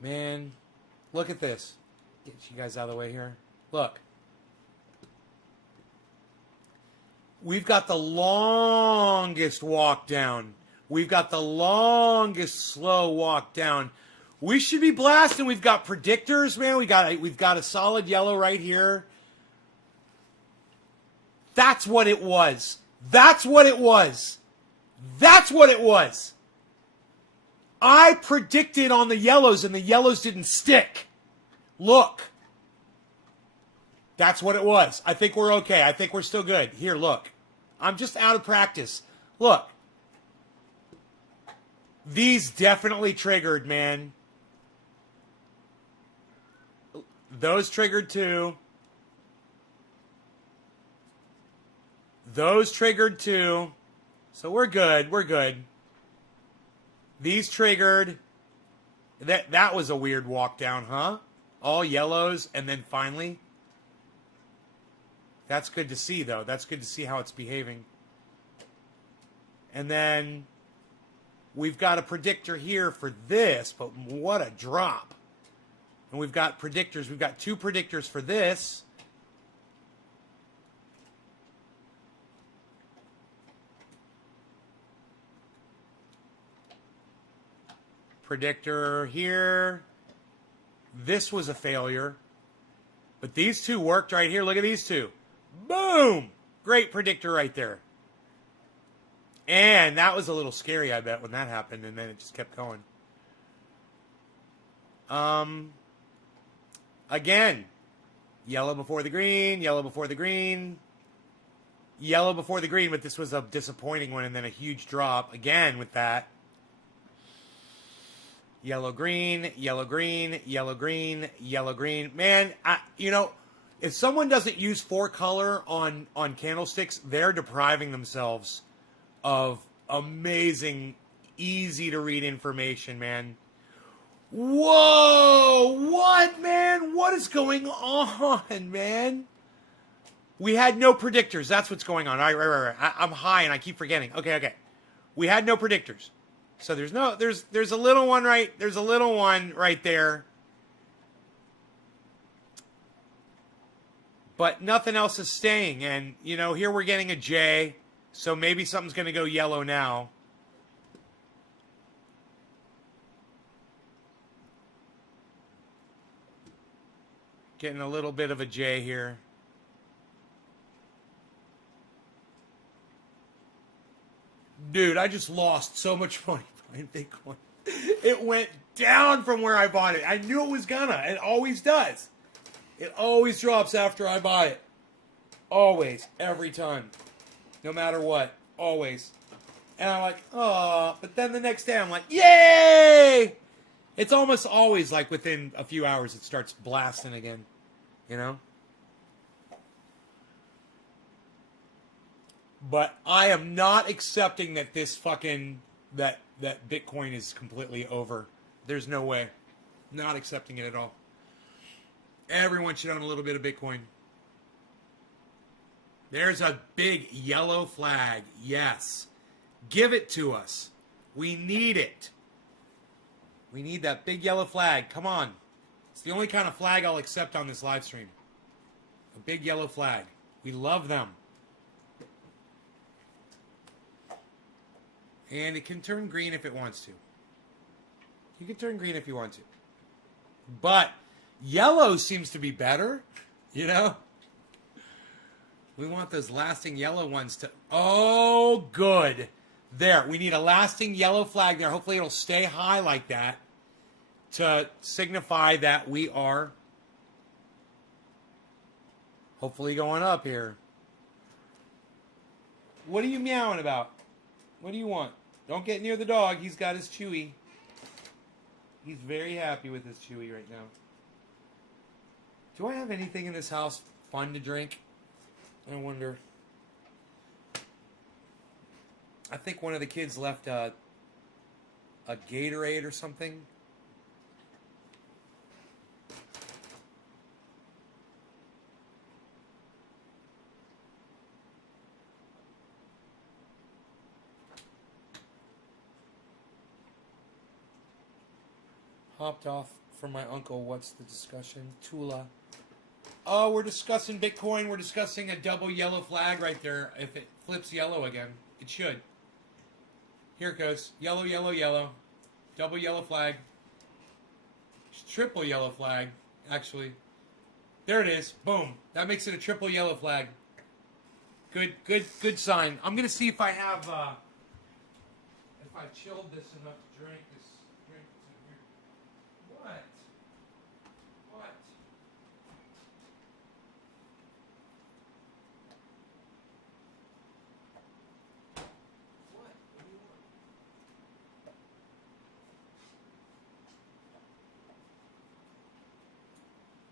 Man, look at this. Get you guys out of the way here. Look. We've got the longest walk down. We've got the longest slow walk down. We should be blasting. We've got predictors, man. We've got a solid yellow right here. That's what it was. That's what it was. That's what it was. I predicted on the yellows and the yellows didn't stick. Look. That's what it was. I think we're okay. I think we're still good. Here, look. I'm just out of practice. Look. These definitely triggered, man. Those triggered too. Those triggered too. So we're good. We're good. These triggered. That was a weird walk down, huh? All yellows and then finally. That's good to see, though. That's good to see how it's behaving. And then we've got a predictor here for this, but what a drop. And we've got predictors. We've got two predictors for this. Predictor here. This was a failure. But these two worked right here. Look at these two. Boom! Great predictor right there. And that was a little scary, I bet, when that happened. And then it just kept going. Again. Yellow before the green. Yellow before the green. Yellow before the green. But this was a disappointing one. And then a huge drop. Again with that. Yellow, green, yellow, green, yellow, green, yellow, green. Man, if someone doesn't use 4-color on candlesticks, they're depriving themselves of amazing, easy-to-read information, man. Whoa! What, man? What is going on, man? We had no predictors. That's what's going on. All right, right. I'm high and I keep forgetting. Okay. We had no predictors. So there's a little one there's a little one right there. But nothing else is staying. And, here we're getting a J. So maybe something's going to go yellow now. Getting a little bit of a J here. Dude, I just lost so much money buying Bitcoin. It went down from where I bought it. I knew it was gonna. It always does. It always drops after I buy it. Always. Every time. No matter what. Always. And I'm like, oh. But then the next day I'm like, yay! It's almost always like within a few hours it starts blasting again. But I am not accepting that this fucking, that Bitcoin is completely over. There's no way. Not accepting it at all. Everyone should own a little bit of Bitcoin. There's a big yellow flag. Yes. Give it to us. We need it. We need that big yellow flag. Come on. It's the only kind of flag I'll accept on this live stream. A big yellow flag. We love them. And it can turn green if it wants to. You can turn green if you want to. But yellow seems to be better, you know? We want those lasting yellow ones to... Oh, good. There. We need a lasting yellow flag there. Hopefully it'll stay high like that to signify that we are hopefully going up here. What are you meowing about? What do you want? Don't get near the dog. He's got his Chewy. He's very happy with his Chewy right now. Do I have anything in this house fun to drink? I wonder. I think one of the kids left a Gatorade or something. Hopped off from my uncle. What's the discussion? Tula. Oh, we're discussing Bitcoin. We're discussing a double yellow flag right there. If it flips yellow again, it should. Here it goes. Yellow, yellow, yellow. Double yellow flag. Triple yellow flag, actually. There it is. Boom. That makes it a triple yellow flag. Good sign. I'm going to see if I have, if I chilled this enough to drink this. What? What? What? What do you want?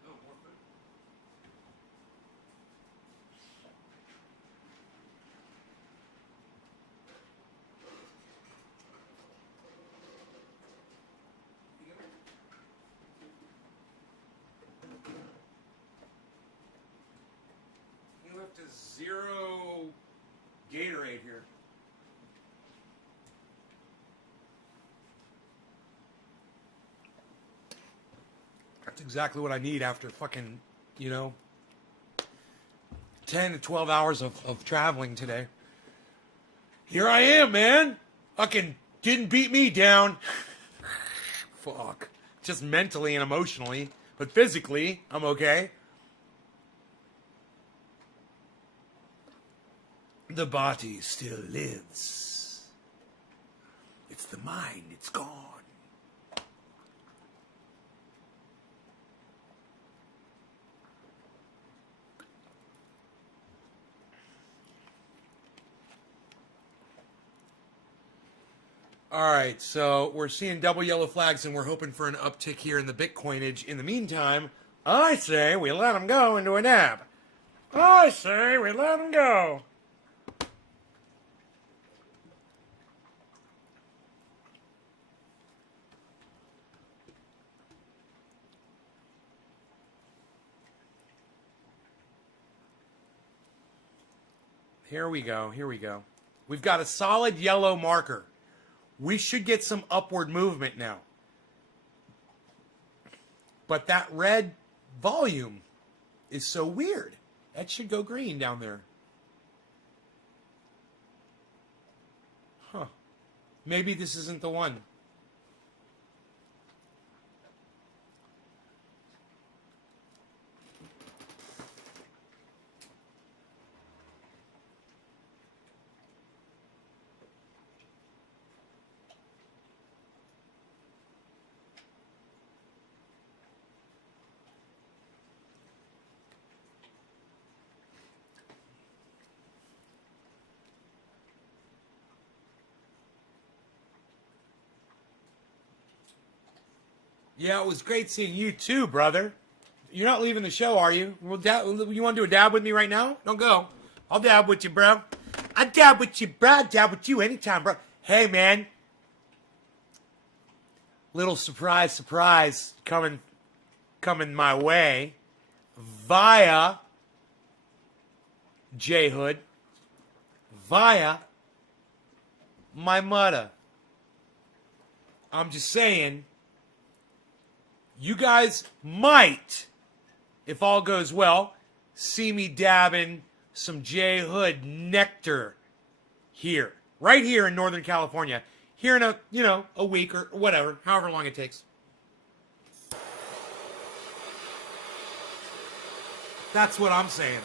Oh, more food? You have to zero Gatorade here. That's exactly what I need after fucking, 10 to 12 hours of traveling today. Here I am, man. Fucking didn't beat me down. Fuck. Just mentally and emotionally. But physically, I'm okay. The body still lives. It's the mind, it's gone. All right, so we're seeing double yellow flags and we're hoping for an uptick here in the Bitcoinage. In the meantime, I say we let them go into a dab. I say we let them go. Here we go. Here we go. We've got a solid yellow marker. We should get some upward movement now. But that red volume is so weird. That should go green down there. Huh. Maybe this isn't the one. Yeah, it was great seeing you too, brother. You're not leaving the show, are you? You want to do a dab with me right now? Don't go. I'll dab with you, bro. I dab with you, bro. I dab with you anytime, bro. Hey, man. Little surprise coming my way. via J-Hood, via my mother. I'm just saying, you guys might, if all goes well, see me dabbing some J-Hood nectar here, right here in Northern California, here in a week or whatever, however long it takes. That's what I'm saying.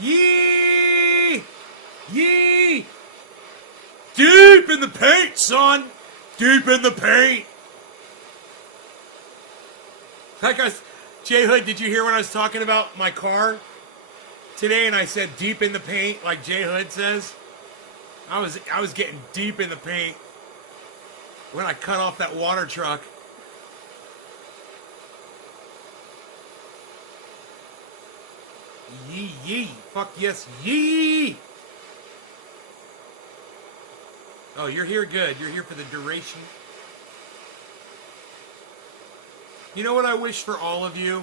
Yee! Yee! Deep in the paint, son! Deep in the paint! Like J-Hood, did you hear when I was talking about my car today and I said deep in the paint like J-Hood says? I was getting deep in the paint when I cut off that water truck. Yee, yee. Fuck yes, yee! Oh, you're here good. You're here for the duration. You know what I wish for all of you?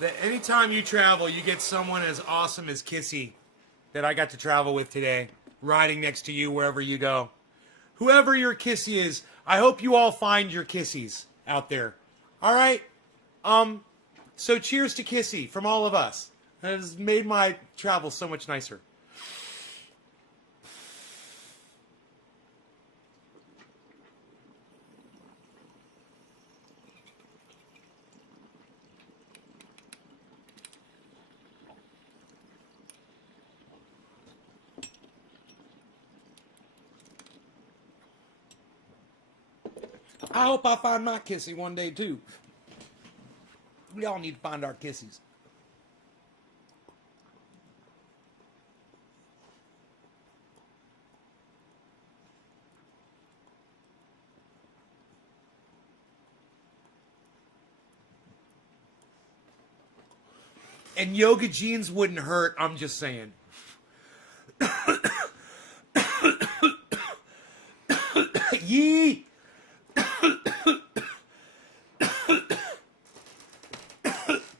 That anytime you travel, you get someone as awesome as Kissy that I got to travel with today, riding next to you wherever you go. Whoever your Kissy is, I hope you all find your Kissies out there. All right? So cheers to Kissy from all of us. That has made my travel so much nicer. I hope I find my Kissy one day too. We all need to find our Kissies. And yoga jeans wouldn't hurt, I'm just saying. Yee!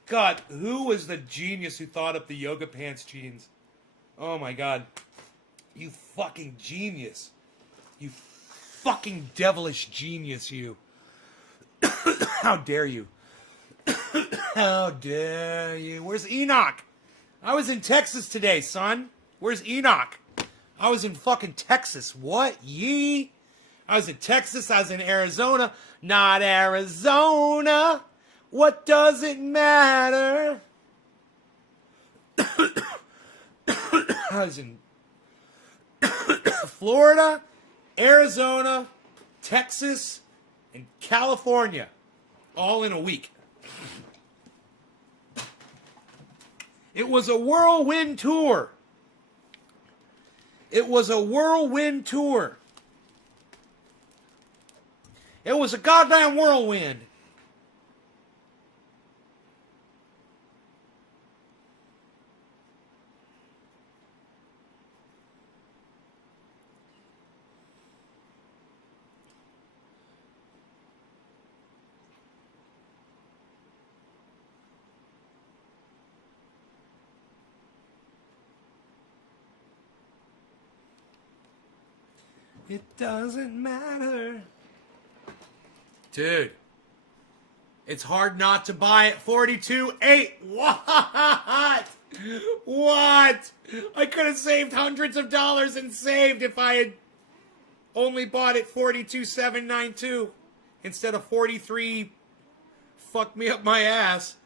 God, who was the genius who thought up the yoga pants jeans? Oh my God. You fucking genius. You fucking devilish genius, you. How dare you? How dare you? Where's Enoch? I was in Texas today, son. Where's Enoch? I was in fucking Texas. What? Yee? I was in Texas. I was in Arizona. Not Arizona. What does it matter? I was in Florida, Arizona, Texas, and California. All in a week. It was a whirlwind tour. It was a whirlwind tour. It was a goddamn whirlwind. It doesn't matter. Dude, it's hard not to buy at 42.8. What? What? I could have saved hundreds of dollars and saved if I had only bought it 42.792 instead of 43. Fuck me up my ass.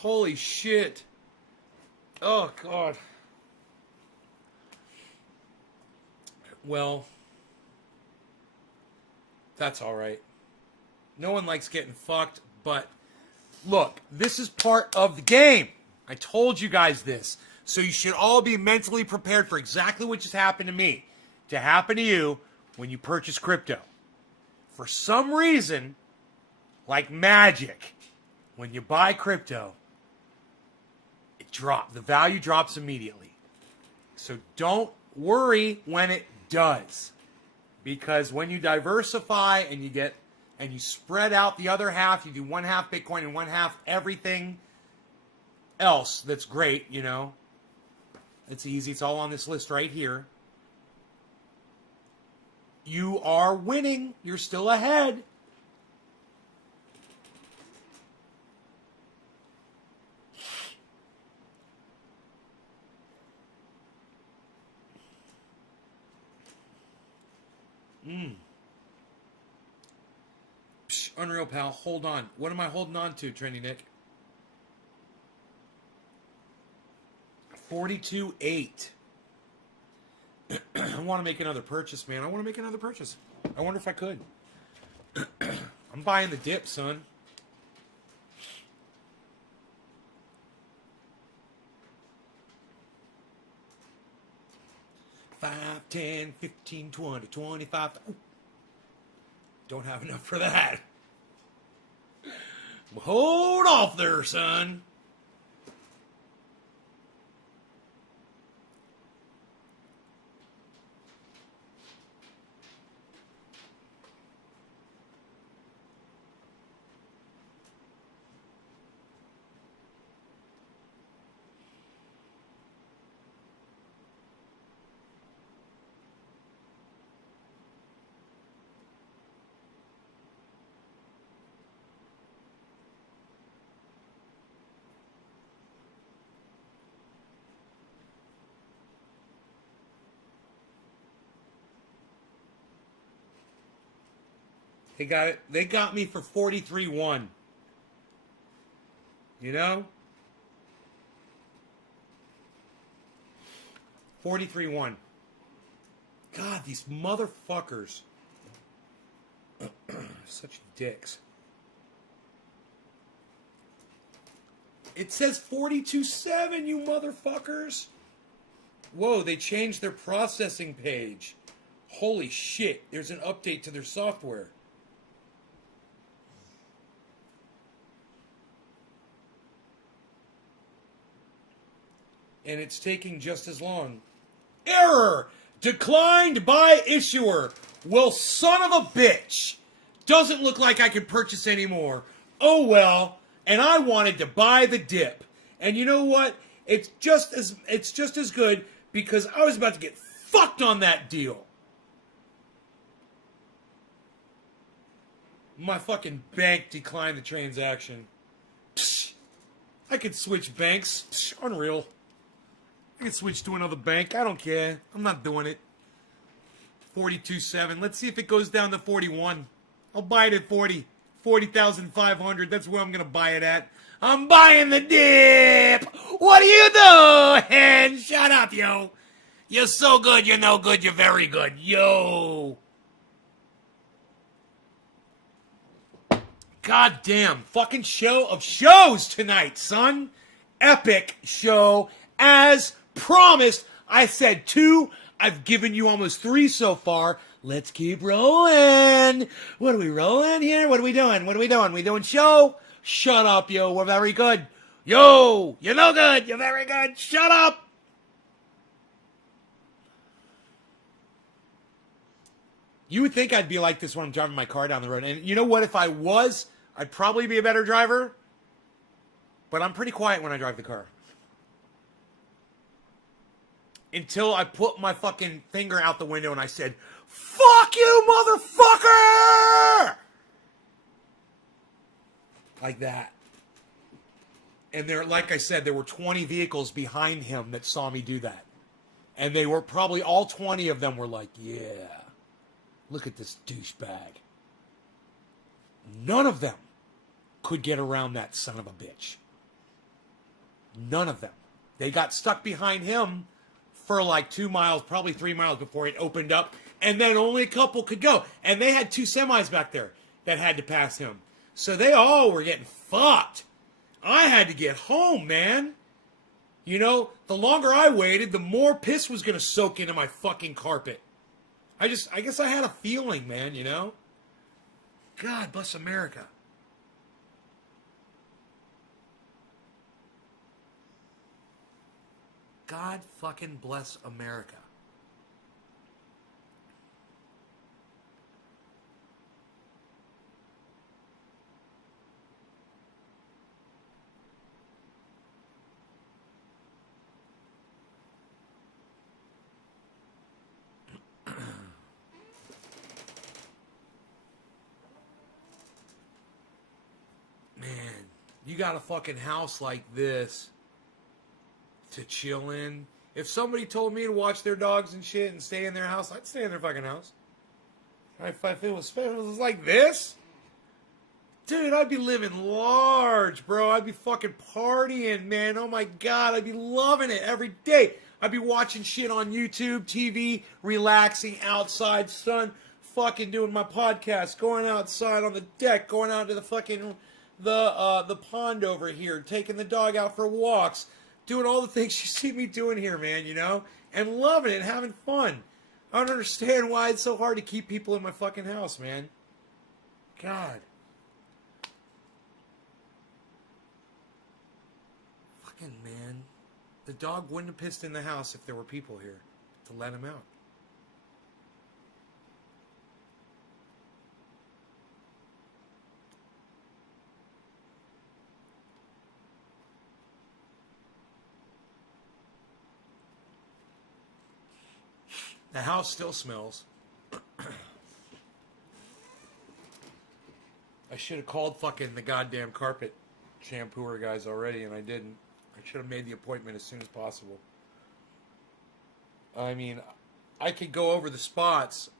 Holy shit. Oh, God. Well, that's all right. No one likes getting fucked, but look, this is part of the game. I told you guys this. So you should all be mentally prepared for exactly what just happened to me to happen to you when you purchase crypto. For some reason, like magic, when you buy crypto, the value drops immediately. So don't worry when it does. Because when you diversify and you get and you spread out the other half. You do one half Bitcoin and one half everything else. That's great, you know. It's easy. It's all on this list right here. You are winning. You're still ahead. Psh, unreal, pal. Hold on. What am I holding on to, Trendy Nick? 42.8. I want to make another purchase, man. I want to make another purchase. I wonder if I could. I'm buying the dip, son. $5, $10, $15, $20, $25. Ooh. Don't have enough for that. Hold off there, son. They got it. They got me for 43.1. You know? 43.1. God, these motherfuckers. Such dicks. It says 42.7, you motherfuckers. Whoa, they changed their processing page. Holy shit, there's an update to their software. And it's taking just as long. Error! Declined by issuer. Well, son of a bitch. Doesn't look like I can purchase anymore. Oh well. And I wanted to buy the dip. And you know what? It's just as good because I was about to get fucked on that deal. My fucking bank declined the transaction. Psh, I could switch banks. Psh, unreal. I could switch to another bank. I don't care. I'm not doing it. 42.7. Let's see if it goes down to 41. I'll buy it at 40. 40,500. That's where I'm going to buy it at. I'm buying the dip. What are you doing? Shut up, yo. You're so good. You're no good. You're very good. Yo. God damn. Fucking show of shows tonight, son. Epic show as promised. I said 2. I've given you almost 3 so far. Let's keep rolling. What are we rolling here? What are we doing? What are we doing? We doing show? Shut up, yo. We're very good. Yo, you're no good. You're very good. Shut up. You would think I'd be like this when I'm driving my car down the road. And you know what? If I was, I'd probably be a better driver. But I'm pretty quiet when I drive the car. Until I put my fucking finger out the window and I said, "Fuck you, motherfucker!" Like that. And there, like I said, there were 20 vehicles behind him that saw me do that. And they were probably, all 20 of them were like, yeah, look at this douchebag. None of them could get around that son of a bitch. None of them. They got stuck behind him for like 2 miles, probably 3 miles before it opened up. And then only a couple could go. And they had 2 semis back there that had to pass him. So they all were getting fucked. I had to get home, man. You know, the longer I waited, the more piss was going to soak into my fucking carpet. I guess I had a feeling, man, you know? God bless America. God fucking bless America. you got a fucking house like this to chill in. If somebody told me to watch their dogs and shit and stay in their house, I'd stay in their fucking house. If it was like this, dude, I'd be living large, bro. I'd be fucking partying, man. Oh my God, I'd be loving it every day. I'd be watching shit on YouTube, TV, relaxing outside, son, fucking doing my podcast, going outside on the deck, going out to the fucking the pond over here, taking the dog out for walks, doing all the things you see me doing here, man, you know, and loving it, having fun. I don't understand why it's so hard to keep people in my fucking house, man. God. Fucking man. The dog wouldn't have pissed in the house if there were people here to let him out. The house still smells. I should have called fucking the goddamn carpet shampooer guys already, and I didn't. I should have made the appointment as soon as possible. I mean, I could go over the spots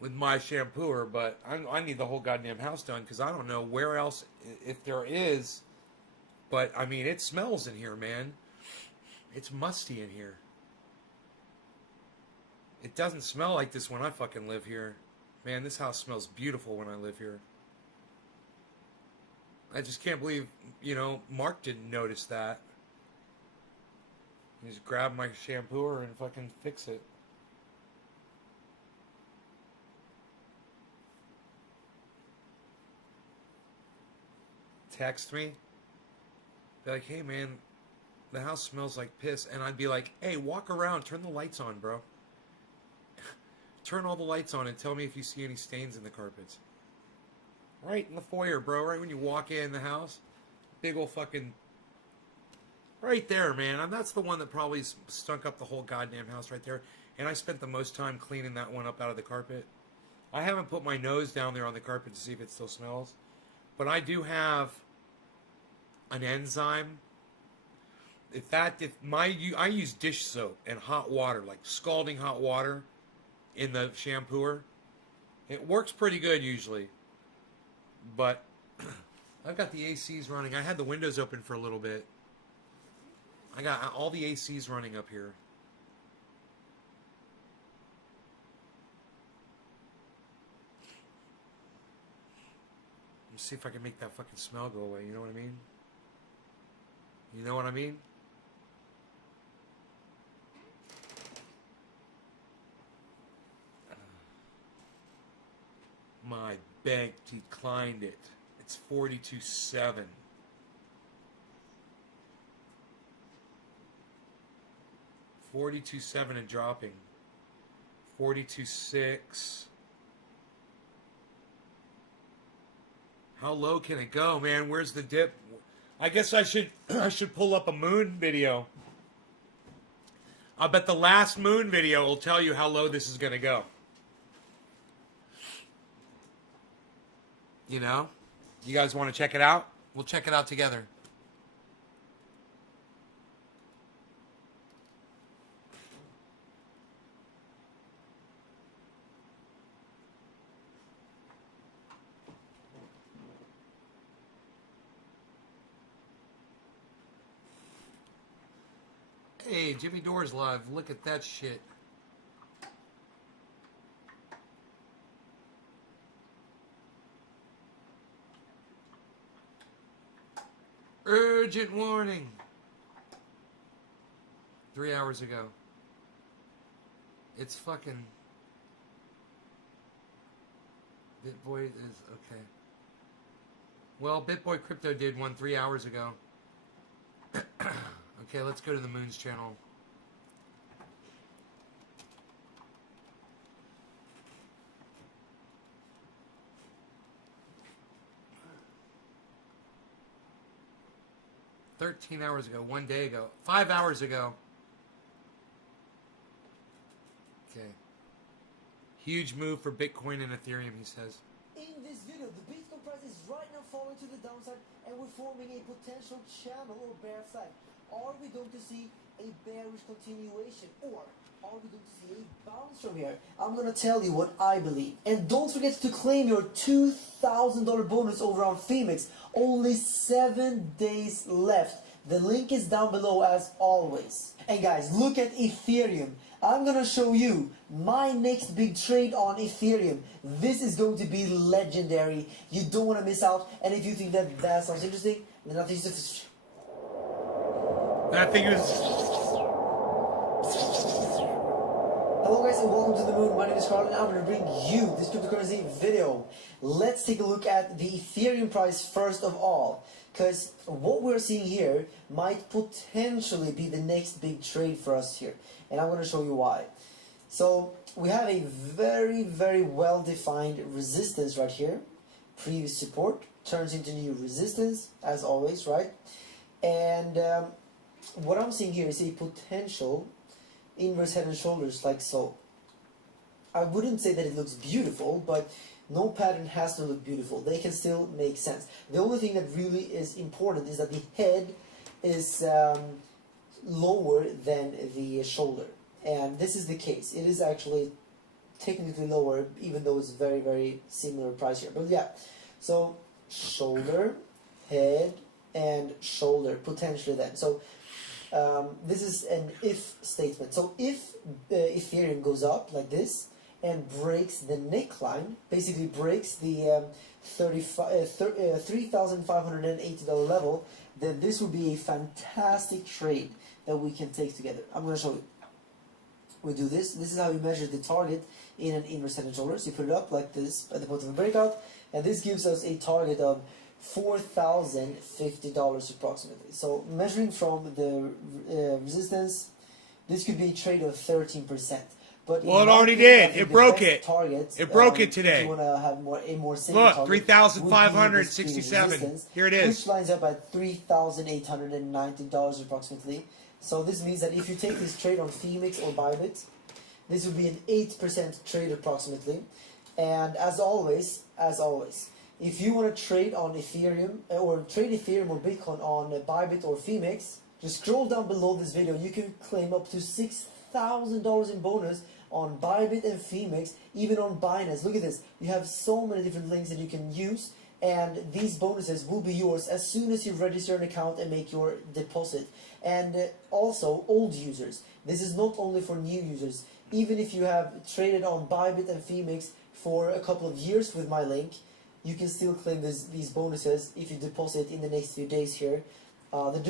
with my shampooer, but I need the whole goddamn house done because I don't know where else, if there is. But, I mean, it smells in here, man. It's musty in here. It doesn't smell like this when I fucking live here. Man, this house smells beautiful when I live here. I just can't believe, you know, Mark didn't notice that. He just grabbed my shampooer and fucking fix it. Text me. Be like, hey man, the house smells like piss. And I'd be like, hey, walk around, turn the lights on, bro. Turn all the lights on and tell me if you see any stains in the carpets. Right in the foyer, bro. Right when you walk in the house. Big old fucking... Right there, man. And that's the one that probably stunk up the whole goddamn house right there. And I spent the most time cleaning that one up out of the carpet. I haven't put my nose down there on the carpet to see if it still smells. But I do have an enzyme. I use dish soap and hot water, like scalding hot water in the shampooer. It works pretty good usually. But I've got the ACs running. I had the windows open for a little bit. I got all the ACs running up here. Let me see if I can make that fucking smell go away. You know what I mean? You know what I mean? My bank declined it. It's 42.7. 42.7 and dropping. 42.6. How low can it go, man? Where's the dip? I guess I should pull up a moon video. I'll bet the last moon video will tell you how low this is going to go. You know? You guys want to check it out? We'll check it out together. Hey, Jimmy Doors live. Look at that shit. Urgent warning. 3 hours ago. It's fucking... BitBoy is... okay. Well, BitBoy Crypto did one 3 hours ago. Okay, let's go to the Moon's channel. $13 hours ago, 1 day ago, 5 hours ago. Okay. Huge move for Bitcoin and Ethereum, he says. In this video, the Bitcoin price is right now falling to the downside and we're forming a potential channel or bear flag? Are we going to see a bearish continuation, or are we going to see a bounce from here? I'm going to tell you what I believe. And don't forget to claim your $2,000 bonus over on Phoenix. Only 7 days left. The link is down below as always. And guys, look at Ethereum. I'm going to show you my next big trade on Ethereum. This is going to be legendary. You don't want to miss out. And if you think that sounds interesting, then I think it's... I think it was. Hello guys and welcome to the moon. My name is Carl and I'm going to bring you this cryptocurrency video. Let's take a look at the Ethereum price first of all, because what we're seeing here might potentially be the next big trade for us here, and I'm going to show you why. So we have a very well defined resistance right here. Previous support turns into new resistance as always, right? And what I'm seeing here is a potential inverse head and shoulders like so. I wouldn't say that it looks beautiful, but no pattern has to look beautiful. They can still make sense. The only thing that really is important is that the head is lower than the shoulder, and this is the case. It is actually technically lower, even though it's very similar price here. But yeah, so shoulder, head, and shoulder potentially then. So this is an if statement. So if Ethereum goes up like this and breaks the neckline, basically breaks the $3,580 level, then this would be a fantastic trade that we can take together. I'm going to show you. We do this. This is how you measure the target in an inverse head and shoulders. You put it up like this at the bottom of the breakout, and this gives us a target of $4,050 approximately. So measuring from the resistance, this could be a trade of 13%. But Well, it already did. It broke it. Target, It broke it today. If you want to have a more simple Look, target, 3,567. Here it is. Which lines up at $3,890 approximately. So this means that if you take this trade on Phoenix or Bybit, this would be an 8% trade approximately. And as always, if you want to trade on Ethereum or trade Ethereum or Bitcoin on Bybit or Phoenix, just scroll down below this video. You can claim up to $6,000 in bonus on Bybit and Phoenix, even on Binance. Look at this. You have so many different links that you can use, and these bonuses will be yours as soon as you register an account and make your deposit. And also, old users. This is not only for new users. Even if you have traded on Bybit and Phoenix for a couple of years with my link, you can still claim these bonuses if you deposit in the next few days here. The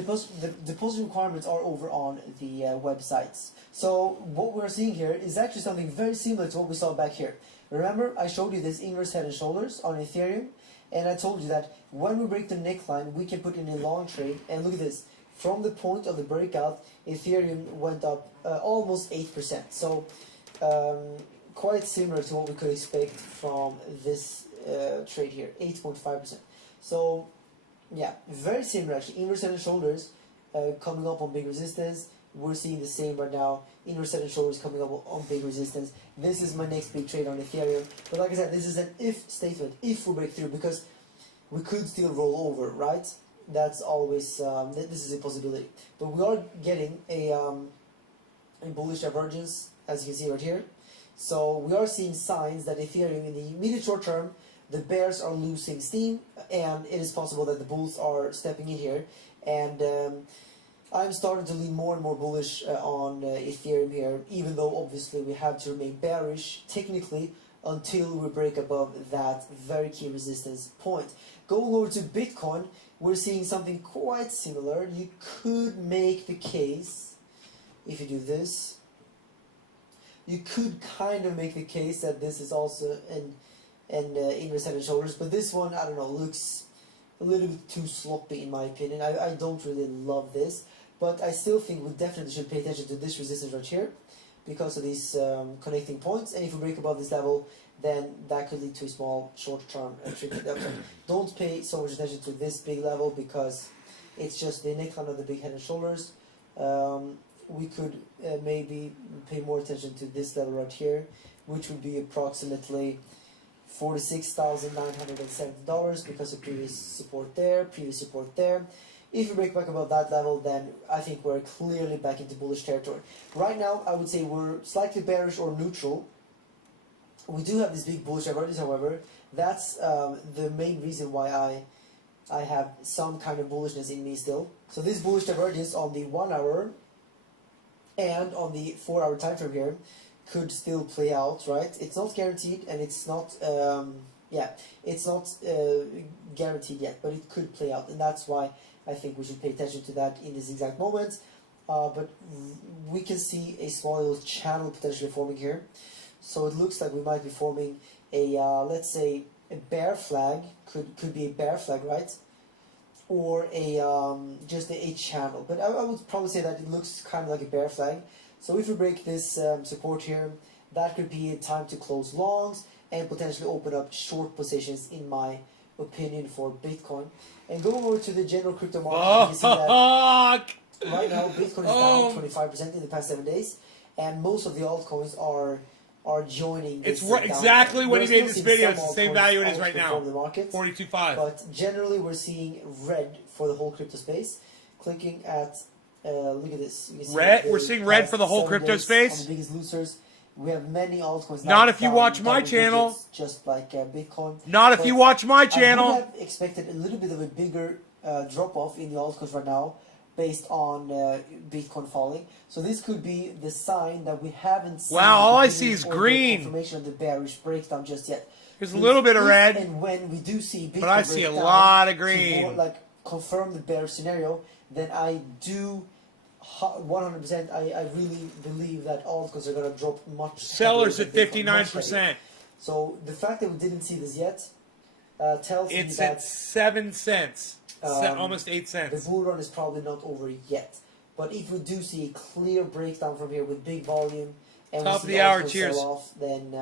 deposit requirements are over on the websites. So what we're seeing here is actually something very similar to what we saw back here. Remember, I showed you this inverse head and shoulders on Ethereum, and I told you that when we break the neckline, we can put in a long trade. And look at this. From the point of the breakout, Ethereum went up almost 8%. So quite similar to what we could expect from this trade here, 8.5%. So yeah, very similar actually. Inverse head and shoulders coming up on big resistance. We're seeing the same right now. Inverse head and shoulders coming up on big resistance. This is my next big trade on Ethereum. But like I said, this is an if statement. If we break through, because we could still roll over, right? That's always this is a possibility. But we are getting a bullish divergence, as you can see right here. So we are seeing signs that Ethereum in the immediate short term, the bears are losing steam, and it is possible that the bulls are stepping in here. And I'm starting to lean more and more bullish on Ethereum here, even though obviously we have to remain bearish technically until we break above that very key resistance point. Going over to Bitcoin, we're seeing something quite similar. You could make the case, if you do this, you could kind of make the case that this is also an inverse head and shoulders, but this one, I don't know, looks a little bit too sloppy in my opinion. I don't really love this, but I still think we definitely should pay attention to this resistance right here because of these connecting points, and if we break above this level, then that could lead to a small short-term trick. Don't pay so much attention to this big level because it's just the neckline of the big head and shoulders. We could maybe pay more attention to this level right here, which would be approximately $46,970 because of previous support there, If we break back above that level, then I think we're clearly back into bullish territory. Right now, I would say we're slightly bearish or neutral. We do have this big bullish divergence, however. That's the main reason why I have some kind of bullishness in me still. So this bullish divergence on the 1 hour and on the 4 hour time frame here could still play out, right? It's not guaranteed, and it's not it's not guaranteed yet, but it could play out, and that's why I think we should pay attention to that in this exact moment. But we can see a small little channel potentially forming here, so it looks like we might be forming a let's say a bear flag. Could be a bear flag, right? Or a just a channel, but I would probably say that it looks kind of like a bear flag. So if we break this support here, that could be a time to close longs and potentially open up short positions, in my opinion, for Bitcoin. And going over to the general crypto market, you see that right now Bitcoin is down 25% in the past 7 days, and most of the altcoins are joining this. It's exactly when he made this video. It's the same value it is right now. 42.5. But generally, we're seeing red for the whole crypto space. Clicking at look at this. You can see red. We're seeing red for the whole crypto space. On the biggest losers. We have many altcoins. Not if you watch my channel. Just like Bitcoin. Not if you watch my channel. I would have expected a little bit of a bigger drop off in the altcoins right now, based on Bitcoin falling. So this could be the sign that we haven't seen. Wow, all I see is green. Confirmation of the bearish breakdown just yet. There's a little bit of red. And when we do see Bitcoin, but I see a lot of green. More, like confirm the bearish scenario, then I do 100%. I really believe that altcoins are going to drop much. Sellers at 59%. So the fact that we didn't see this yet tells me that it's at 7 cents. Almost 8 cents. The bull run is probably not over yet. But if we do see a clear breakdown from here with big volume and top we see of the hour, altcoins cheers. sell off, then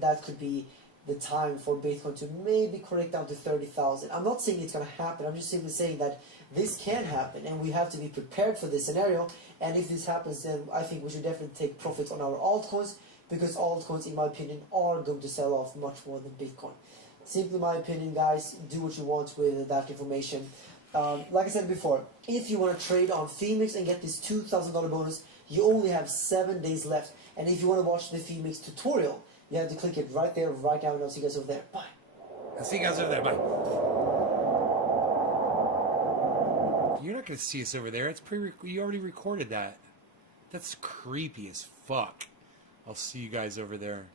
that could be the time for Bitcoin to maybe correct down to 30,000. I'm not saying it's going to happen. I'm just simply saying that this can happen, and we have to be prepared for this scenario. And if this happens, then I think we should definitely take profits on our altcoins, because altcoins, in my opinion, are going to sell off much more than Bitcoin. Simply my opinion, guys. Do what you want with that information. Like I said before, if you want to trade on Phoenix and get this $2,000 bonus, you only have 7 days left. And if you want to watch the Phoenix tutorial, you have to click it right there, right now, and I'll see you guys over there. Bye. I'll see you guys over there. Bye. You're not going to see us over there. It's you already recorded that. That's creepy as fuck. I'll see you guys over there.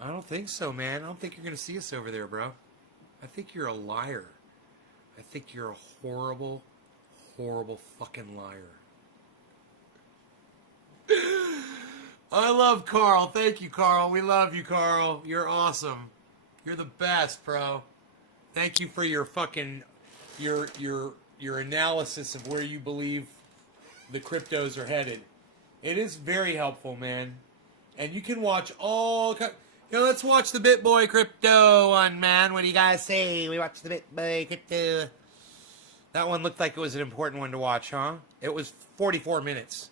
I don't think so, man. I don't think you're going to see us over there, bro. I think you're a liar. I think you're a horrible, horrible fucking liar. I love Carl. Thank you, Carl. We love you, Carl. You're awesome. You're the best, bro. Thank you for your fucking your analysis of where you believe the cryptos are headed. It is very helpful, man. And you can watch all. Let's watch the BitBoy crypto one, man. What do you guys say? We watch the BitBoy crypto. That one looked like it was an important one to watch, huh? It was 44 minutes.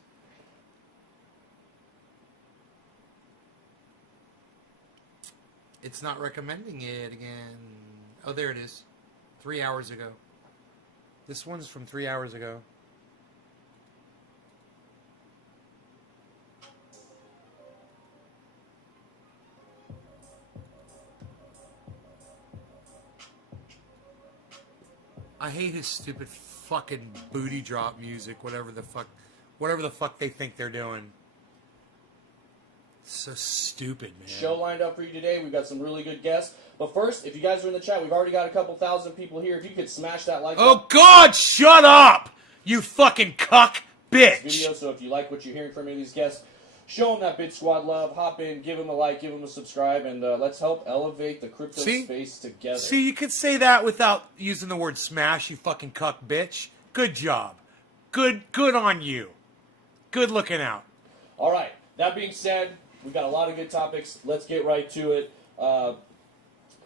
It's not recommending it again. Oh, there it is. 3 hours ago. This one's from 3 hours ago. I hate his stupid fucking booty drop music, whatever the fuck they think they're doing. So stupid, man. Show lined up for you today. We've got some really good guests. But first, if you guys are in the chat, we've already got a couple thousand people here. If you could smash that like button. Oh God, shut up! You fucking cuck bitch! Video. So if you like what you're hearing from any of these guests, show them that Bit Squad love. Hop in, give them a like, give them a subscribe, and let's help elevate the crypto space together. See, you could say that without using the word smash, you fucking cuck bitch. Good job. Good on you. Good looking out. All right. That being said, we've got a lot of good topics. Let's get right to it.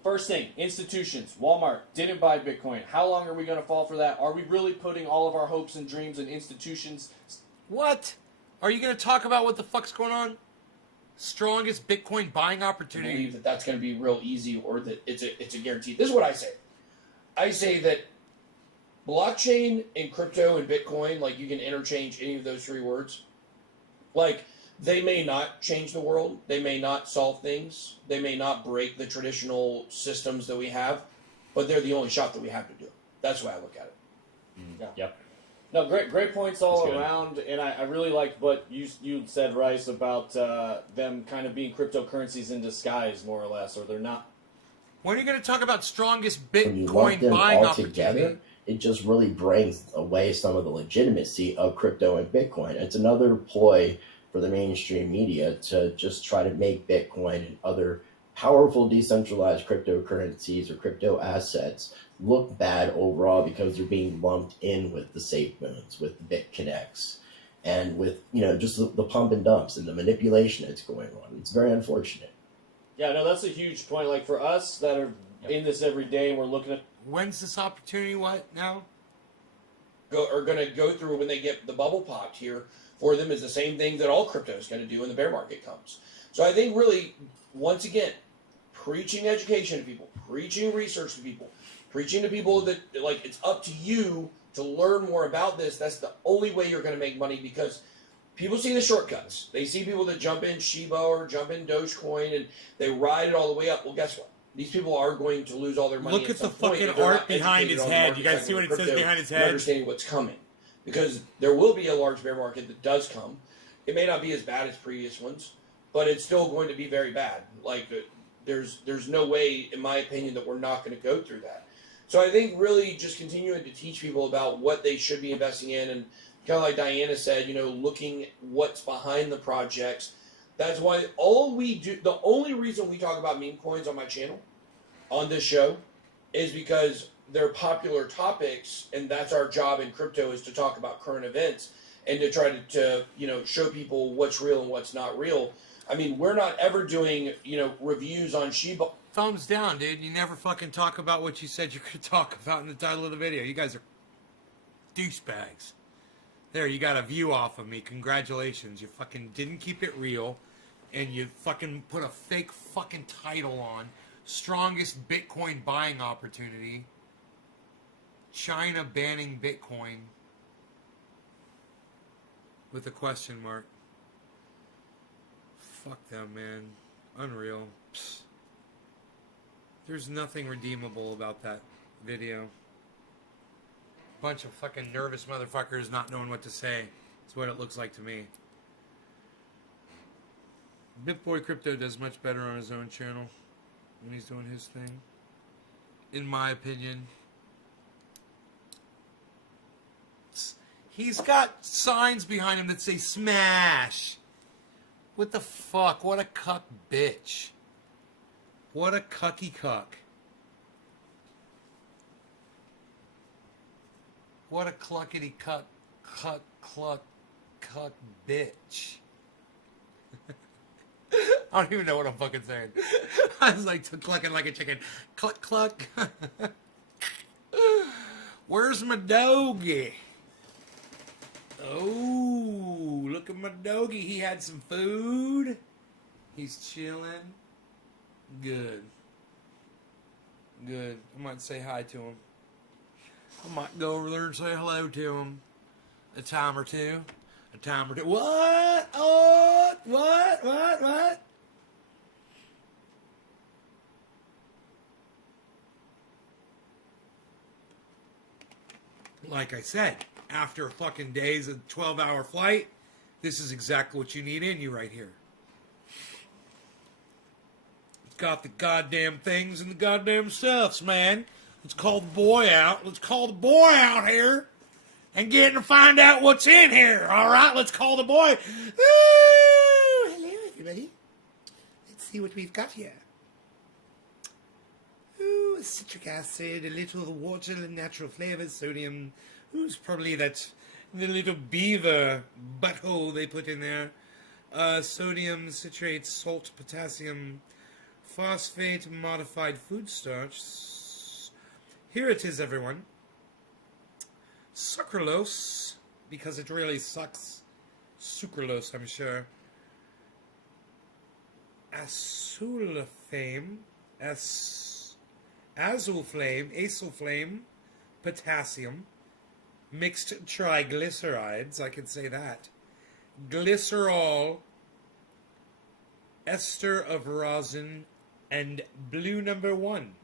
First thing, institutions. Walmart didn't buy Bitcoin. How long are we going to fall for that? Are we really putting all of our hopes and dreams in institutions? What? Are you going to talk about what the fuck's going on? Strongest Bitcoin buying opportunity. believe that that's going to be real easy or that it's a guarantee. This is what I say. I say that blockchain and crypto and Bitcoin, like you can interchange any of those three words. Like they may not change the world. They may not solve things. They may not break the traditional systems that we have, but they're the only shot that we have to do it. That's the way I look at it. Yeah. Yep. No, great points all That's good. around, and I really liked what you said, Rice, about them kind of being cryptocurrencies in disguise, more or less, or they're not. When are you going to talk about strongest When you lump Bitcoin them buying all opportunity? together, it just really brings away some of the legitimacy of crypto and Bitcoin. It's another ploy for the mainstream media to just try to make Bitcoin and other powerful decentralized cryptocurrencies or crypto assets look bad overall because they're being lumped in with the SafeMoons, with the BitConnects, and with just the pump and dumps and the manipulation that's going on. It's very unfortunate. Yeah, no, that's a huge point. Like for us that are in this every day, and we're looking at. When's this opportunity? What now? Are going to go through when they get the bubble popped here for them is the same thing that all crypto is going to do when the bear market comes. So I think really, once again, preaching education to people, preaching research to people, preaching to people that like it's up to you to learn more about this. That's the only way you're going to make money because people see the shortcuts. They see people that jump in Shiba or jump in Dogecoin and they ride it all the way up. Well, guess what? These people are going to lose all their money. Look at the some point fucking if they're art not behind educated his on the head. market You guys side see what of it says crypto behind his and head? understanding what's coming. Because there will be a large bear market that does come. It may not be as bad as previous ones, but it's still going to be very bad. Like there's no way, in my opinion, that we're not going to go through that. So I think really just continuing to teach people about what they should be investing in, and kind of like Diana said, looking what's behind the projects. That's why all we do. The only reason we talk about meme coins on my channel, on this show, is because they're popular topics, and that's our job in crypto is to talk about current events and to try to show people what's real and what's not real. I mean, we're not ever doing reviews on Shiba. Thumbs down, dude. You never fucking talk about what you said you could talk about in the title of the video. You guys are douchebags. There, you got a view off of me. Congratulations. You fucking didn't keep it real, and you fucking put a fake fucking title on. Strongest Bitcoin buying opportunity. China banning Bitcoin. With a question mark. Fuck them, man. Unreal. Psst. There's nothing redeemable about that video. Bunch of fucking nervous motherfuckers not knowing what to say. That's what it looks like to me. BitBoy Crypto does much better on his own channel when he's doing his thing. In my opinion. He's got signs behind him that say smash. What the fuck? What a cuck bitch. What a cucky cuck. What a cluckety cuck bitch. I don't even know what I'm fucking saying. I was like clucking like a chicken. Cluck cluck. Where's my doggy? Oh, look at my doggy. He had some food. He's chilling. Good. Good. I might say hi to him. I might go over there and say hello to him. A time or two. A time or two. What? Oh, what? Like I said, after fucking days of 12-hour flight, this is exactly what you need in you right here. It's got the goddamn things and the goddamn stuffs, man. Let's call the boy out. Let's call the boy out here and get to find out what's in here. All right, let's call the boy. Ooh, hello, everybody. Let's see what we've got here. Ooh, citric acid, a little water, natural flavors, sodium. Ooh's probably the little beaver butthole they put in there. Sodium, citrate, salt, potassium, phosphate, modified food starch. Here it is, everyone. Sucralose, because it really sucks. Sucralose, I'm sure. azulflame, azulflame, potassium, mixed triglycerides, I can say that, glycerol, ester of rosin, and blue number 1.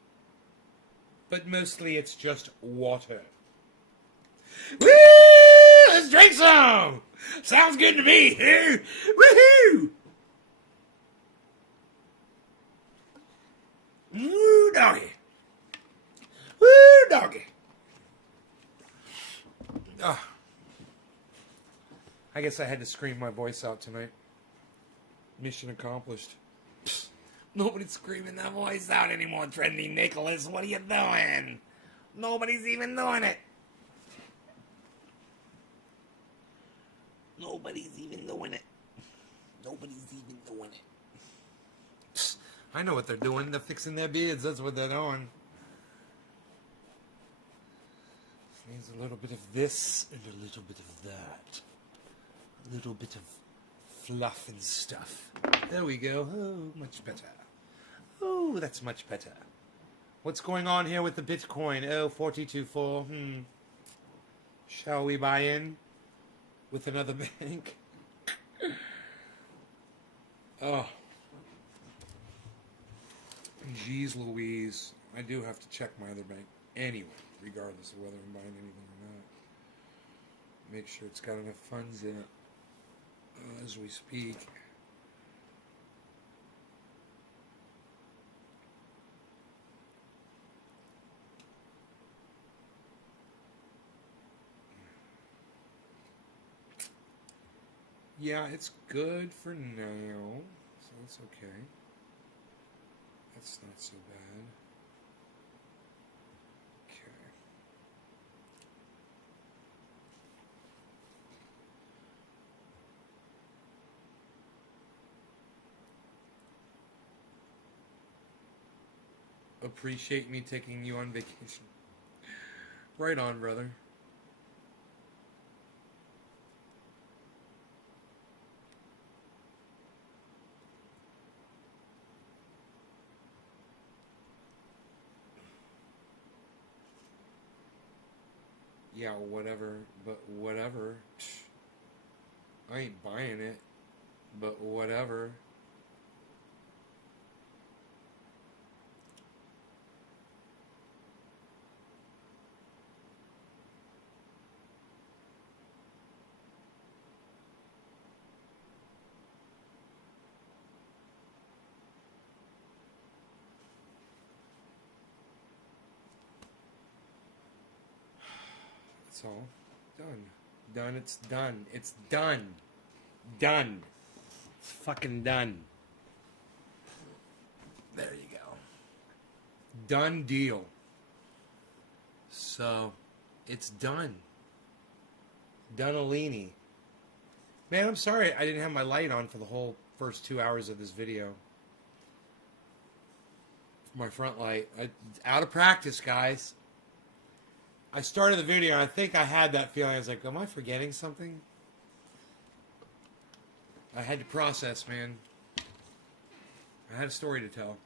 But mostly it's just water. Woo! Let's drink some! Sounds good to me! Woohoo! Woo, doggy! Woo, doggy! Ah. I guess I had to scream my voice out tonight. Mission accomplished. Psst. Nobody's screaming that voice out anymore, Trendy Nicholas. What are you doing? Nobody's even doing it. Nobody's even doing it. Nobody's even doing it. Psst. I know what they're doing. They're fixing their beards. That's what they're doing. Needs a little bit of this and a little bit of that. A little bit of fluff and stuff. There we go. Oh, much better. Oh, that's much better. What's going on here with the Bitcoin? Oh, 42.4. Shall we buy in with another bank? Oh. Jeez Louise. I do have to check my other bank anyway, regardless of whether I'm buying anything or not. Make sure it's got enough funds in it as we speak. Yeah, it's good for now, so it's okay. That's not so bad. Okay. Appreciate me taking you on vacation. Right on, brother. Yeah, whatever, but whatever. I ain't buying it, but whatever. That's all. Done. Done. It's done. It's done. Done. It's fucking done. There you go. Done deal. So, it's done. Donalini. Man, I'm sorry I didn't have my light on for the whole first 2 hours of this video. My front light. Out of practice, guys. I started the video and I think I had that feeling. I was like, am I forgetting something? I had to process, man. I had a story to tell.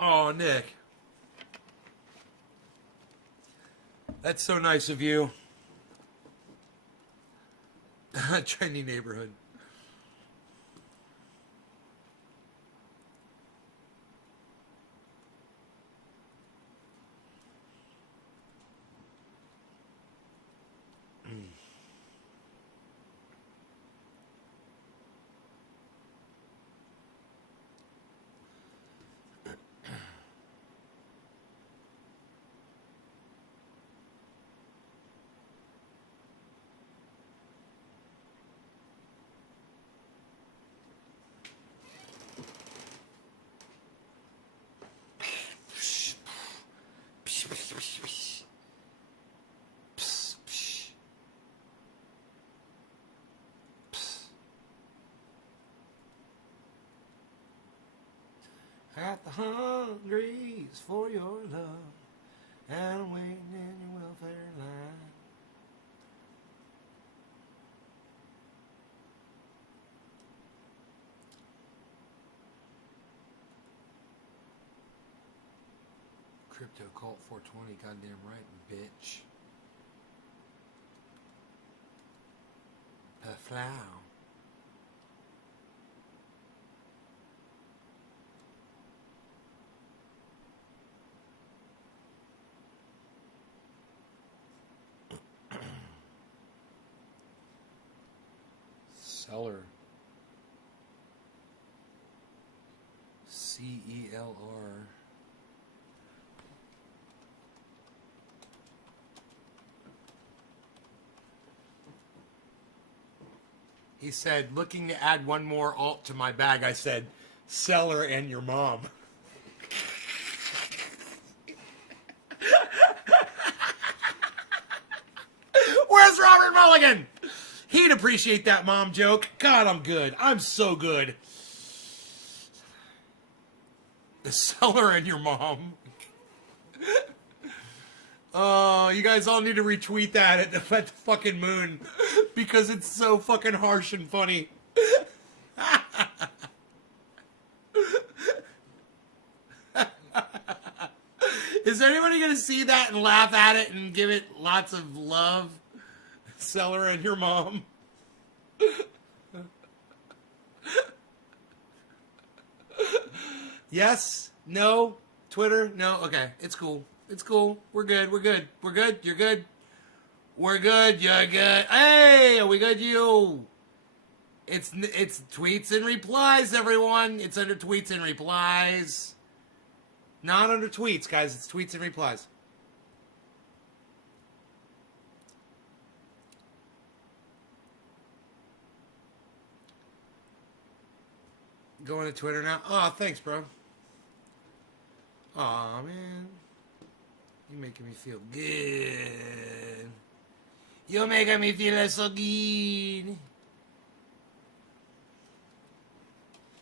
Oh, Nick. That's so nice of you. Trendy neighborhood. At the hungries for your love, and I'm waiting in your welfare line. Crypto Cult 420, goddamn right, bitch. Perflow. Seller. CELR. He said, looking to add one more alt to my bag. I said, Seller and your mom. Where's Robert Mulligan? He'd appreciate that mom joke. God, I'm good. I'm so good. The Seller and your mom. Oh, you guys all need to retweet that at the fucking moon because it's so fucking harsh and funny. Is anybody gonna see that and laugh at it and give it lots of love? Seller and your mom. Yes? No? Twitter? No? Okay, it's cool. It's cool. We're good. We're good. We're good. You're good. We're good. You're good. Hey, are we good? You. It's tweets and replies, everyone. It's under tweets and replies. Not under tweets, guys. It's tweets and replies. Going to Twitter now. Oh, thanks, bro. Aw, man. You're making me feel good. You're making me feel so good.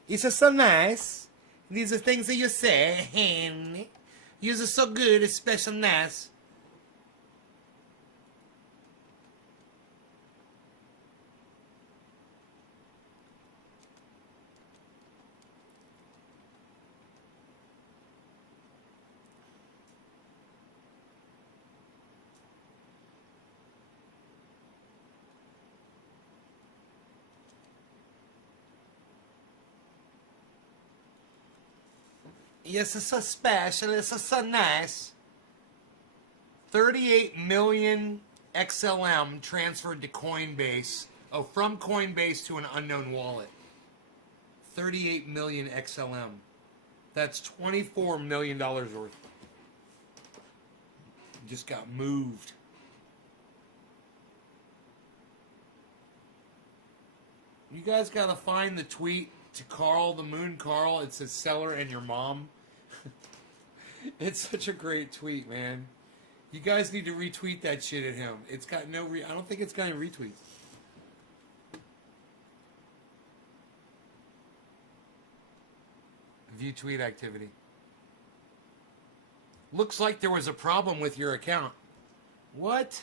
It's just so nice. These are things that you say. You're so good, it's special nice. Yes, it's so special. It's so nice. 38 million XLM transferred to Coinbase. Oh, from Coinbase to an unknown wallet. 38 million XLM. That's $24 million worth. Just got moved. You guys gotta find the tweet to Carl the Moon Carl. It says Seller and your mom. It's such a great tweet, man. You guys need to retweet that shit at him. It's got no I don't think it's got any retweets. View tweet activity. Looks like there was a problem with your account. What?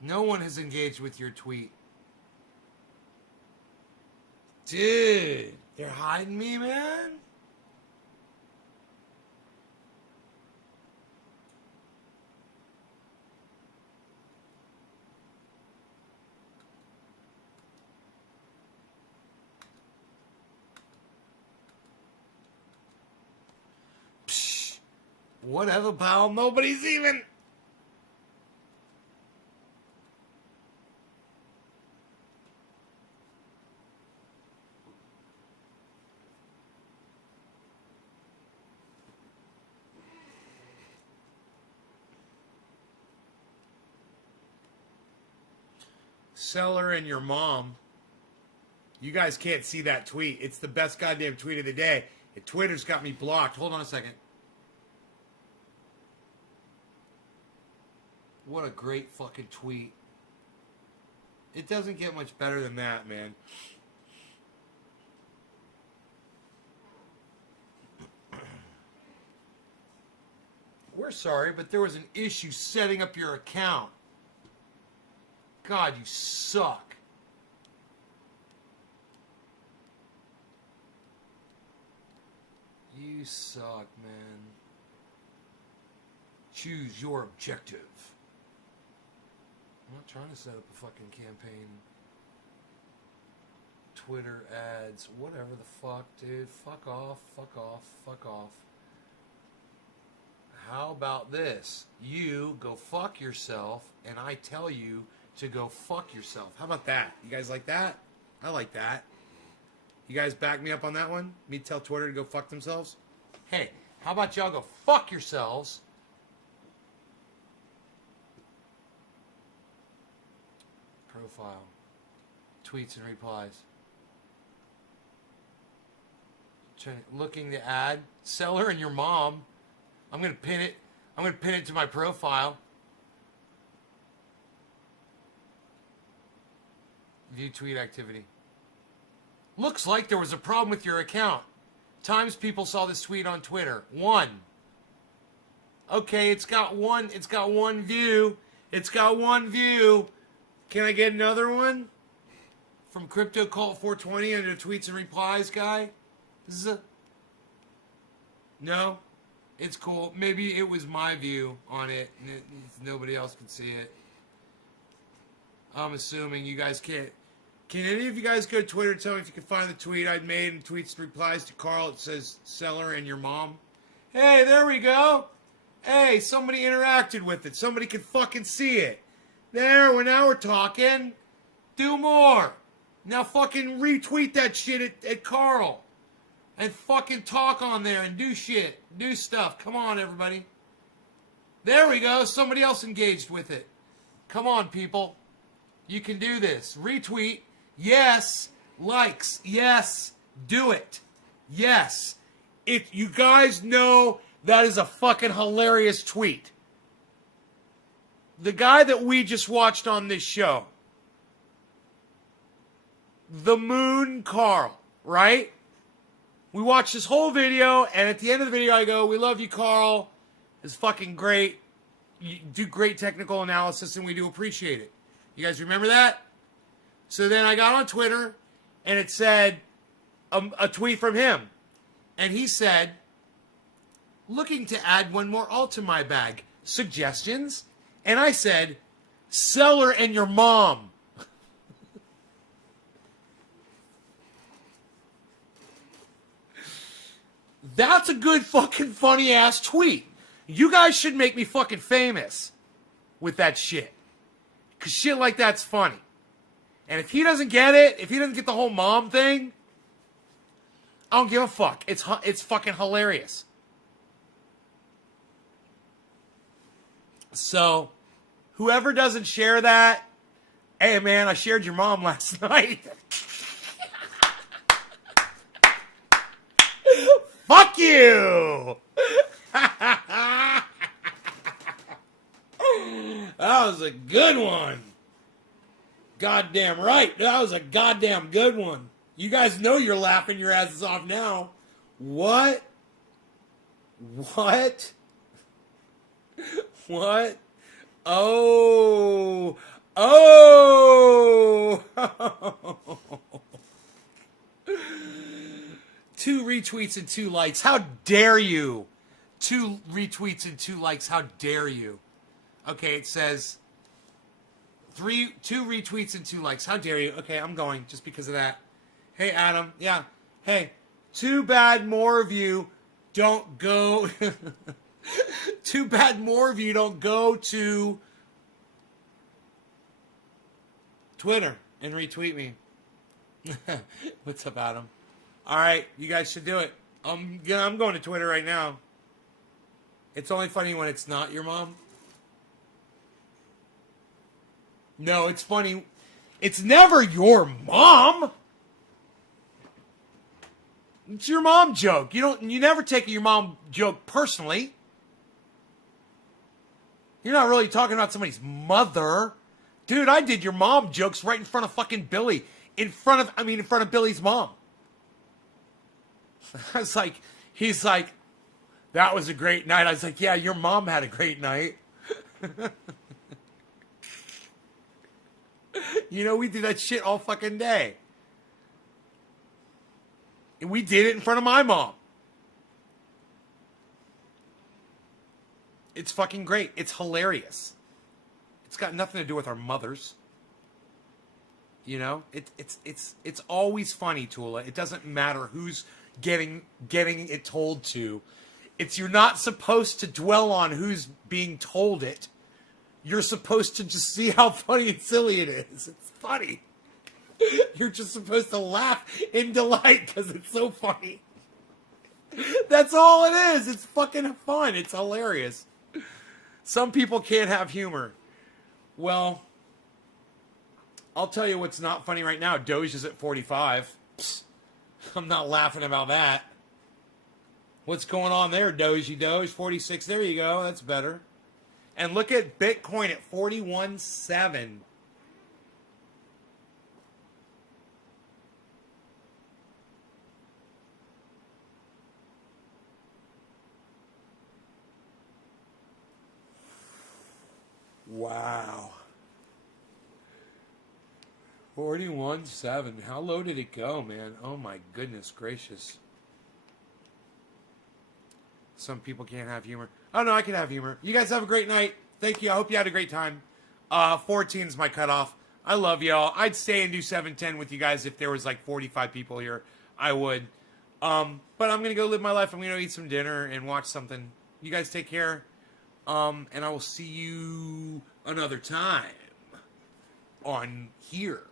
No one has engaged with your tweet. Dude, they're hiding me, man. Psh, whatever, pal. Nobody's even... Seller and your mom. You guys can't see that tweet. It's the best goddamn tweet of the day. And Twitter's got me blocked. Hold on a second. What a great fucking tweet. It doesn't get much better than that, man. We're sorry, but there was an issue setting up your account. God, you suck. You suck, man. Choose your objective. I'm not trying to set up a fucking campaign. Twitter ads, whatever the fuck, dude. Fuck off, fuck off, fuck off. How about this? You go fuck yourself, and I tell you to go fuck yourself. How about that? You guys like that? I like that. You guys back me up on that one? Me tell Twitter to go fuck themselves? Hey, how about y'all go fuck yourselves? Profile. Tweets and replies. Looking to add. Seller and your mom. I'm going to pin it. I'm going to pin it to my profile. View tweet activity. Looks like there was a problem with your account. Times people saw this tweet on Twitter. 1. Okay, it's got one view. It's got one view. Can I get another one? From Crypto Cult 420 under tweets and replies guy? No? It's cool. Maybe it was my view on it, and nobody else can see it. I'm assuming you guys can't. Can any of you guys go to Twitter and tell me if you can find the tweet I'd made and tweets and replies to Carl? It says seller and your mom. Hey, there we go. Hey, somebody interacted with it. Somebody can fucking see it. There, now we're talking. Do more. Now fucking retweet that shit at Carl. And fucking talk on there and do shit. Do stuff. Come on, everybody. There we go. Somebody else engaged with it. Come on, people. You can do this. Retweet. Yes. Likes. Yes. Do it. Yes. If you guys know that is a fucking hilarious tweet. The guy that we just watched on this show. The Moon Carl, right? We watched this whole video, and at the end of the video, I go, we love you, Carl. It's fucking great. You do great technical analysis, and we do appreciate it. You guys remember that? So then I got on Twitter, and it said a tweet from him. And he said, looking to add one more alt to my bag. Suggestions? And I said, seller and your mom. That's a good fucking funny ass tweet. You guys should make me fucking famous with that shit. Because shit like that's funny. And if he doesn't get it, if he doesn't get the whole mom thing, I don't give a fuck. It's fucking hilarious. So, whoever doesn't share that, hey man, I shared your mom last night. Fuck you! That was a good one. Goddamn right. That was a goddamn good one. You guys know you're laughing your asses off now. What? What? What? Oh. Oh. 2 retweets and 2 likes. How dare you? 2 retweets and 2 likes. How dare you? Okay, it says 2 retweets and 2 likes. How dare you? Okay, I'm going just because of that. Hey, Adam. Yeah. Hey, too bad more of you don't go. Too bad more of you don't go to Twitter and retweet me. What's up, Adam? All right, you guys should do it. I'm going to Twitter right now. It's only funny when it's not your mom. No, it's funny. It's never your mom. It's your mom joke. You never take your mom joke personally. You're not really talking about somebody's mother. Dude, I did your mom jokes right in front of fucking Billy. In front of Billy's mom. I was like, he's like, that was a great night. I was like, yeah, your mom had a great night. You know, we do that shit all fucking day. And we did it in front of my mom. It's fucking great. It's hilarious. It's got nothing to do with our mothers. You know, it's always funny, Tula. It doesn't matter who's getting it told to. It's you're not supposed to dwell on who's being told it. You're supposed to just see how funny and silly it is. It's funny. You're just supposed to laugh in delight because it's so funny. That's all it is. It's fucking fun. It's hilarious. Some people can't have humor. Well, I'll tell you what's not funny right now. Doge is at 45. Psst. I'm not laughing about that. What's going on there, Doge? 46. There you go. That's better. And look at Bitcoin at 41.7. Wow. 41.7. How low did it go, man? Oh my goodness gracious. Some people can't have humor. Oh no, I can have humor. You guys have a great night. Thank you. I hope you had a great time. 14 is my cutoff. I love y'all. I'd stay and do 710 with you guys if there was like 45 people here. I would. But I'm gonna go live my life. I'm gonna eat some dinner and watch something. You guys take care. And I will see you another time on here,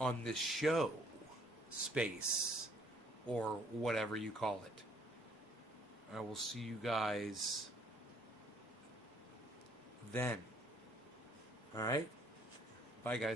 on this show, space, or whatever you call it. I will see you guys then. All right? Bye, guys.